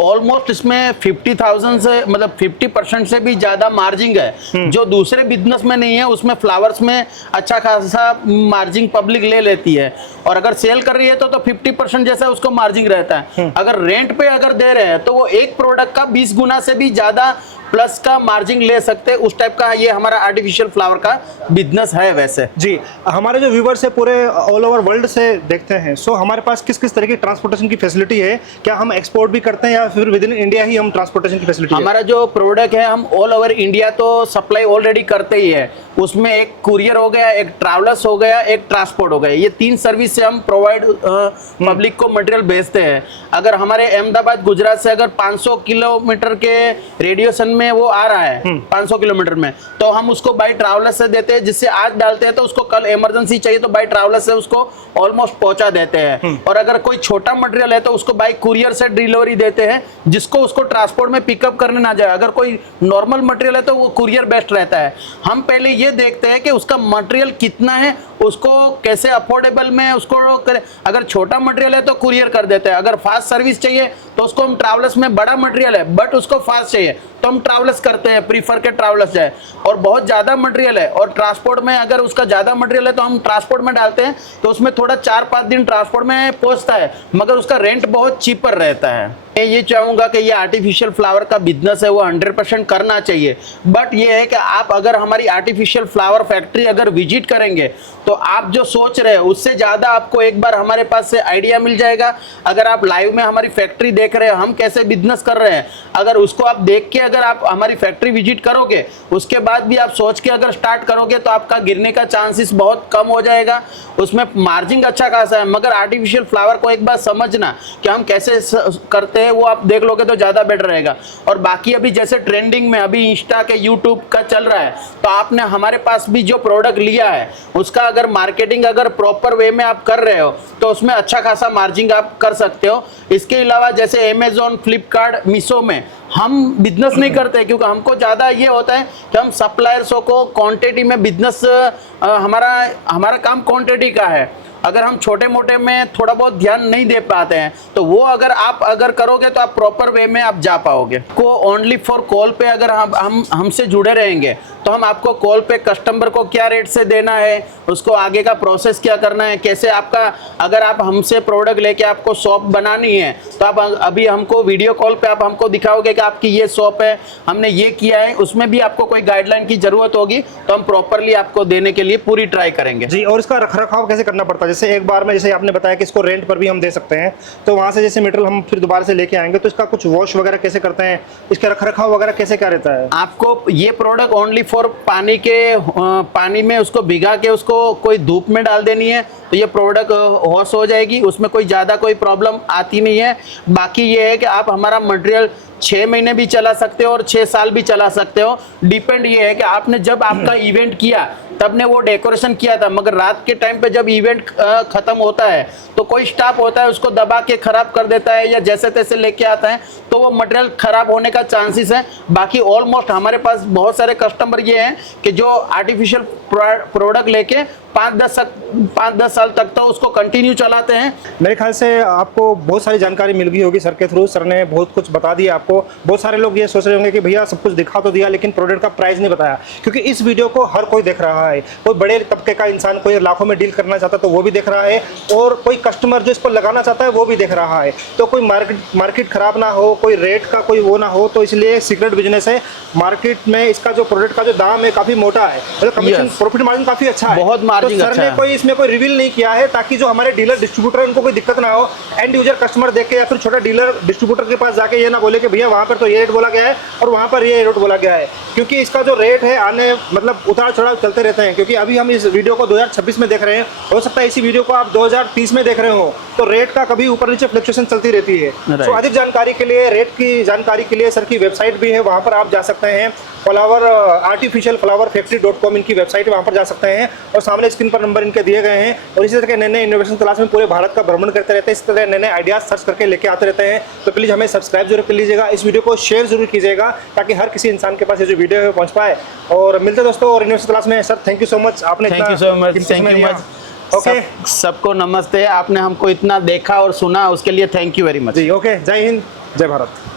ऑलमोस्ट इसमें 50,000 से मतलब 50% से भी ज़्यादा मार्जिन है, जो दूसरे बिजनेस में नहीं है। उसमें फ्लावर्स में अच्छा खासा मार्जिन पब्लिक ले लेती है, और अगर सेल कर रही है तो 50% जैसा उसको मार्जिन रहता है। अगर रेंट पे अगर दे रहे हैं तो वो एक प्रोडक्ट का 20 गुना से भी ज़्यादा प्लस का मार्जिन ले सकते हैं। उस टाइप का ये हमारा आर्टिफिशियल फ्लावर का बिजनेस है। वैसे जी, हमारे जो व्यूवर्स है पूरे ऑल ओवर वर्ल्ड से देखते हैं, सो हमारे पास किस किस तरह की ट्रांसपोर्टेशन की फैसिलिटी है? क्या हम एक्सपोर्ट भी करते हैं या फिर विद इन इंडिया ही हम ट्रांसपोर्टेशन की फैसिलिटी? हमारा जो प्रोडक्ट है हम ऑल ओवर इंडिया तो सप्लाई ऑलरेडी करते ही है। उसमें एक कुरियर हो गया, एक ट्रैवलर्स हो गया, एक ट्रांसपोर्ट हो गया। ये 3 सर्विस से हम प्रोवाइड पब्लिक को मटेरियल भेजते हैं। अगर हमारे अहमदाबाद गुजरात से अगर 500 किलोमीटर के रेडिएशन में वो आ रहा है, 500 किलोमीटर में, तो हम उसको बाई ट्रैवलर से देते हैं। जिससे आज डालते हैं तो उसको कल इमरजेंसी चाहिए तो बाई ट्रैवलर से उसको ऑलमोस्ट पहुंचा देते हैं। और अगर कोई छोटा मटेरियल है तो उसको बाई कुरियर से डिलीवरी देते हैं, जिसको उसको ट्रांसपोर्ट में पिकअप करने ना जाए। अगर कोई नॉर्मल मटेरियल है तो वो कुरियर बेस्ट रहता है। हम पहले ये देखते हैं कि उसका मटेरियल कितना है, उसको कैसे अफोर्डेबल में उसको करे। अगर छोटा मटेरियल है तो कुरियर कर देते हैं। अगर फास्ट सर्विस चाहिए तो उसको हम ट्रैवलर्स में, बड़ा मटेरियल है बट उसको फास्ट चाहिए तो हम ट्रैवलर्स करते हैं, प्रीफर के ट्रैवलर्स जाए। और बहुत ज़्यादा मटेरियल है और ट्रांसपोर्ट में अगर उसका ज़्यादा मटेरियल है तो हम ट्रांसपोर्ट में डालते हैं, तो उसमें थोड़ा 4-5 दिन ट्रांसपोर्ट में पहुंचता है, मगर उसका रेंट बहुत चीपर रहता है। मैं ये चाहूँगा कि ये आर्टिफिशियल फ्लावर का बिजनेस है वो 100% करना चाहिए। बट ये है कि आप अगर हमारी आर्टिफिशियल फ्लावर फैक्ट्री अगर विजिट करेंगे तो आप जो सोच रहे हो उससे ज़्यादा आपको एक बार हमारे पास से आइडिया मिल जाएगा। अगर आप लाइव में हमारी फैक्ट्री देख रहे हो, हम कैसे बिजनेस कर रहे हैं, अगर उसको आप देख के अगर आप हमारी फैक्ट्री विजिट करोगे, उसके बाद भी आप सोच के अगर स्टार्ट करोगे तो आपका गिरने का चांसेस बहुत कम हो जाएगा। उसमें मार्जिन अच्छा खासा है, मगर आर्टिफिशियल फ्लावर को एक बार समझना कि हम कैसे करते हैं, वो आप देख लोगे तो ज़्यादा बेटर रहेगा। और बाकी अभी जैसे ट्रेंडिंग में अभी इंस्टा के यूट्यूब का चल रहा है, तो आपने हमारे पास भी जो प्रोडक्ट लिया है उसका अगर मार्केटिंग अगर प्रॉपर वे में आप कर रहे हो तो उसमें अच्छा खासा मार्जिन आप कर सकते हो। इसके अलावा जैसे अमेजोन, फ्लिपकार्ट, मीशो में हम बिजनेस नहीं करते, क्योंकि हमको ज़्यादा ये होता है कि हम सप्लायर्सों को क्वांटिटी में बिजनेस, हमारा काम क्वांटिटी का है। अगर हम छोटे मोटे में थोड़ा बहुत ध्यान नहीं दे पाते हैं तो वो अगर आप करोगे तो आप प्रॉपर वे में आप जा पाओगे। को ओनली फॉर कॉल पे अगर हम हमसे जुड़े रहेंगे तो हम आपको कॉल पे कस्टमर को क्या रेट से देना है, उसको आगे का प्रोसेस क्या करना है, कैसे आपका, अगर आप हमसे प्रोडक्ट लेके आपको शॉप बनानी है तो आप अभी हमको वीडियो कॉल पे आप हमको दिखाओगे कि आपकी ये शॉप है, हमने ये किया है, उसमें भी आपको कोई गाइडलाइन की जरूरत होगी तो हम प्रॉपरली आपको देने के लिए पूरी ट्राई करेंगे जी। और इसका रखरखाव कैसे करना पड़ता है? जैसे एक बार में, जैसे आपने बताया कि इसको रेंट पर भी हम दे सकते हैं, तो वहाँ से जैसे मटेरियल हम फिर दोबारा से लेके आएंगे तो इसका कुछ वॉश वगैरह कैसे करते हैं, इसका रखरखाव वगैरह कैसे क्या रहता है? आपको ये प्रोडक्ट ओनली फॉर पानी में उसको भिगा के उसको कोई धूप में डाल देनी है तो ये प्रोडक्ट वॉश हो जाएगी, उसमें कोई ज़्यादा कोई प्रॉब्लम आती नहीं है। बाकी ये है कि आप हमारा मटेरियल 6 महीने भी चला सकते हो और 6 साल भी चला सकते हो। डिपेंड ये है कि आपने जब आपका इवेंट किया तब ने वो डेकोरेशन किया था, मगर रात के टाइम पे जब इवेंट खत्म होता है तो कोई स्टाफ होता है उसको दबा के खराब कर देता है या जैसे तैसे लेके आता है तो वो मटेरियल खराब होने का चांसेस है। बाकी ऑलमोस्ट हमारे पास बहुत सारे कस्टमर ये हैं कि जो आर्टिफिशियल प्रोडक्ट लेके 5-10 साल तक तो उसको कंटिन्यू चलाते हैं। मेरे ख्याल से आपको बहुत सारी जानकारी मिल गई होगी सर के थ्रू, सर ने बहुत कुछ बता दिया आपको। बहुत सारे लोग ये सोच रहे होंगे कि भैया सब कुछ दिखा तो दिया लेकिन प्रोडक्ट का प्राइस नहीं बताया, क्योंकि इस वीडियो को हर कोई देख रहा है। कोई बड़े तबके का इंसान, कोई लाखों में डील करना चाहता है तो वो भी देख रहा है, और कोई कस्टमर जो इसको लगाना चाहता है वो भी देख रहा है। तो कोई मार्केट खराब ना हो, कोई रेट का कोई वो ना हो, तो इसलिए सीक्रेट बिजनेस है। मार्केट में इसका जो प्रोडक्ट का जो दाम है काफ़ी मोटा है, मतलब कमीशन प्रॉफिट मार्जिन काफ़ी अच्छा है, बहुत मार्जिन तो सर अच्छा ने है। कोई इसमें कोई रिवील नहीं किया है ताकि जो हमारे डीलर डिस्ट्रीब्यूटर उनको कोई दिक्कत ना हो। एंड यूजर कस्टमर देख के या फिर छोटा डीलर डिस्ट्रीब्यूटर के पास जाके ये ना बोले कि भैया वहाँ पर तो ये रेट बोला गया है और वहाँ पर ये रेट बोला गया है, क्योंकि इसका जो रेट है आने मतलब उतार चढ़ाव चलते रहते हैं। क्योंकि अभी हम इस वीडियो को 2026 में देख रहे हैं, हो सकता है इसी वीडियो को आप 2030 में देख रहे हो, तो रेट का कभी ऊपर नीचे फ्लक्चुएशन चलती रहती है। तो अधिक जानकारी के लिए, रेट की जानकारी के लिए सर की वेबसाइट भी है, वहाँ पर आप जा सकते हैं। फ्लावर आर्टिफिशियल फ्लावर फैक्ट्री.com इनकी वेबसाइट है, वहाँ पर जा सकते हैं। और सामने स्क्रीन पर नंबर इनके दिए गए हैं। और इसी तरह के नए नए इनोवेशन क्लास में पूरे भारत का भ्रमण करते रहते हैं, इस तरह नए नए आइडियाज सर्च करके लेके आते रहते हैं। तो प्लीज़ हमें सब्सक्राइब जरूर कर लीजिएगा, इस वीडियो को शेयर जरूर कीजिएगा ताकि हर किसी इंसान के पास ये जो वीडियो है पहुँच पाए। और मिलते दोस्तों और इनोवेशन क्लास में। Sir thank you so much, आपने thank you so much. Okay, सबको नमस्ते। आपने हमको इतना देखा और सुना उसके लिए थैंक यू वेरी मच जी। ओके, जय हिंद, जय भारत।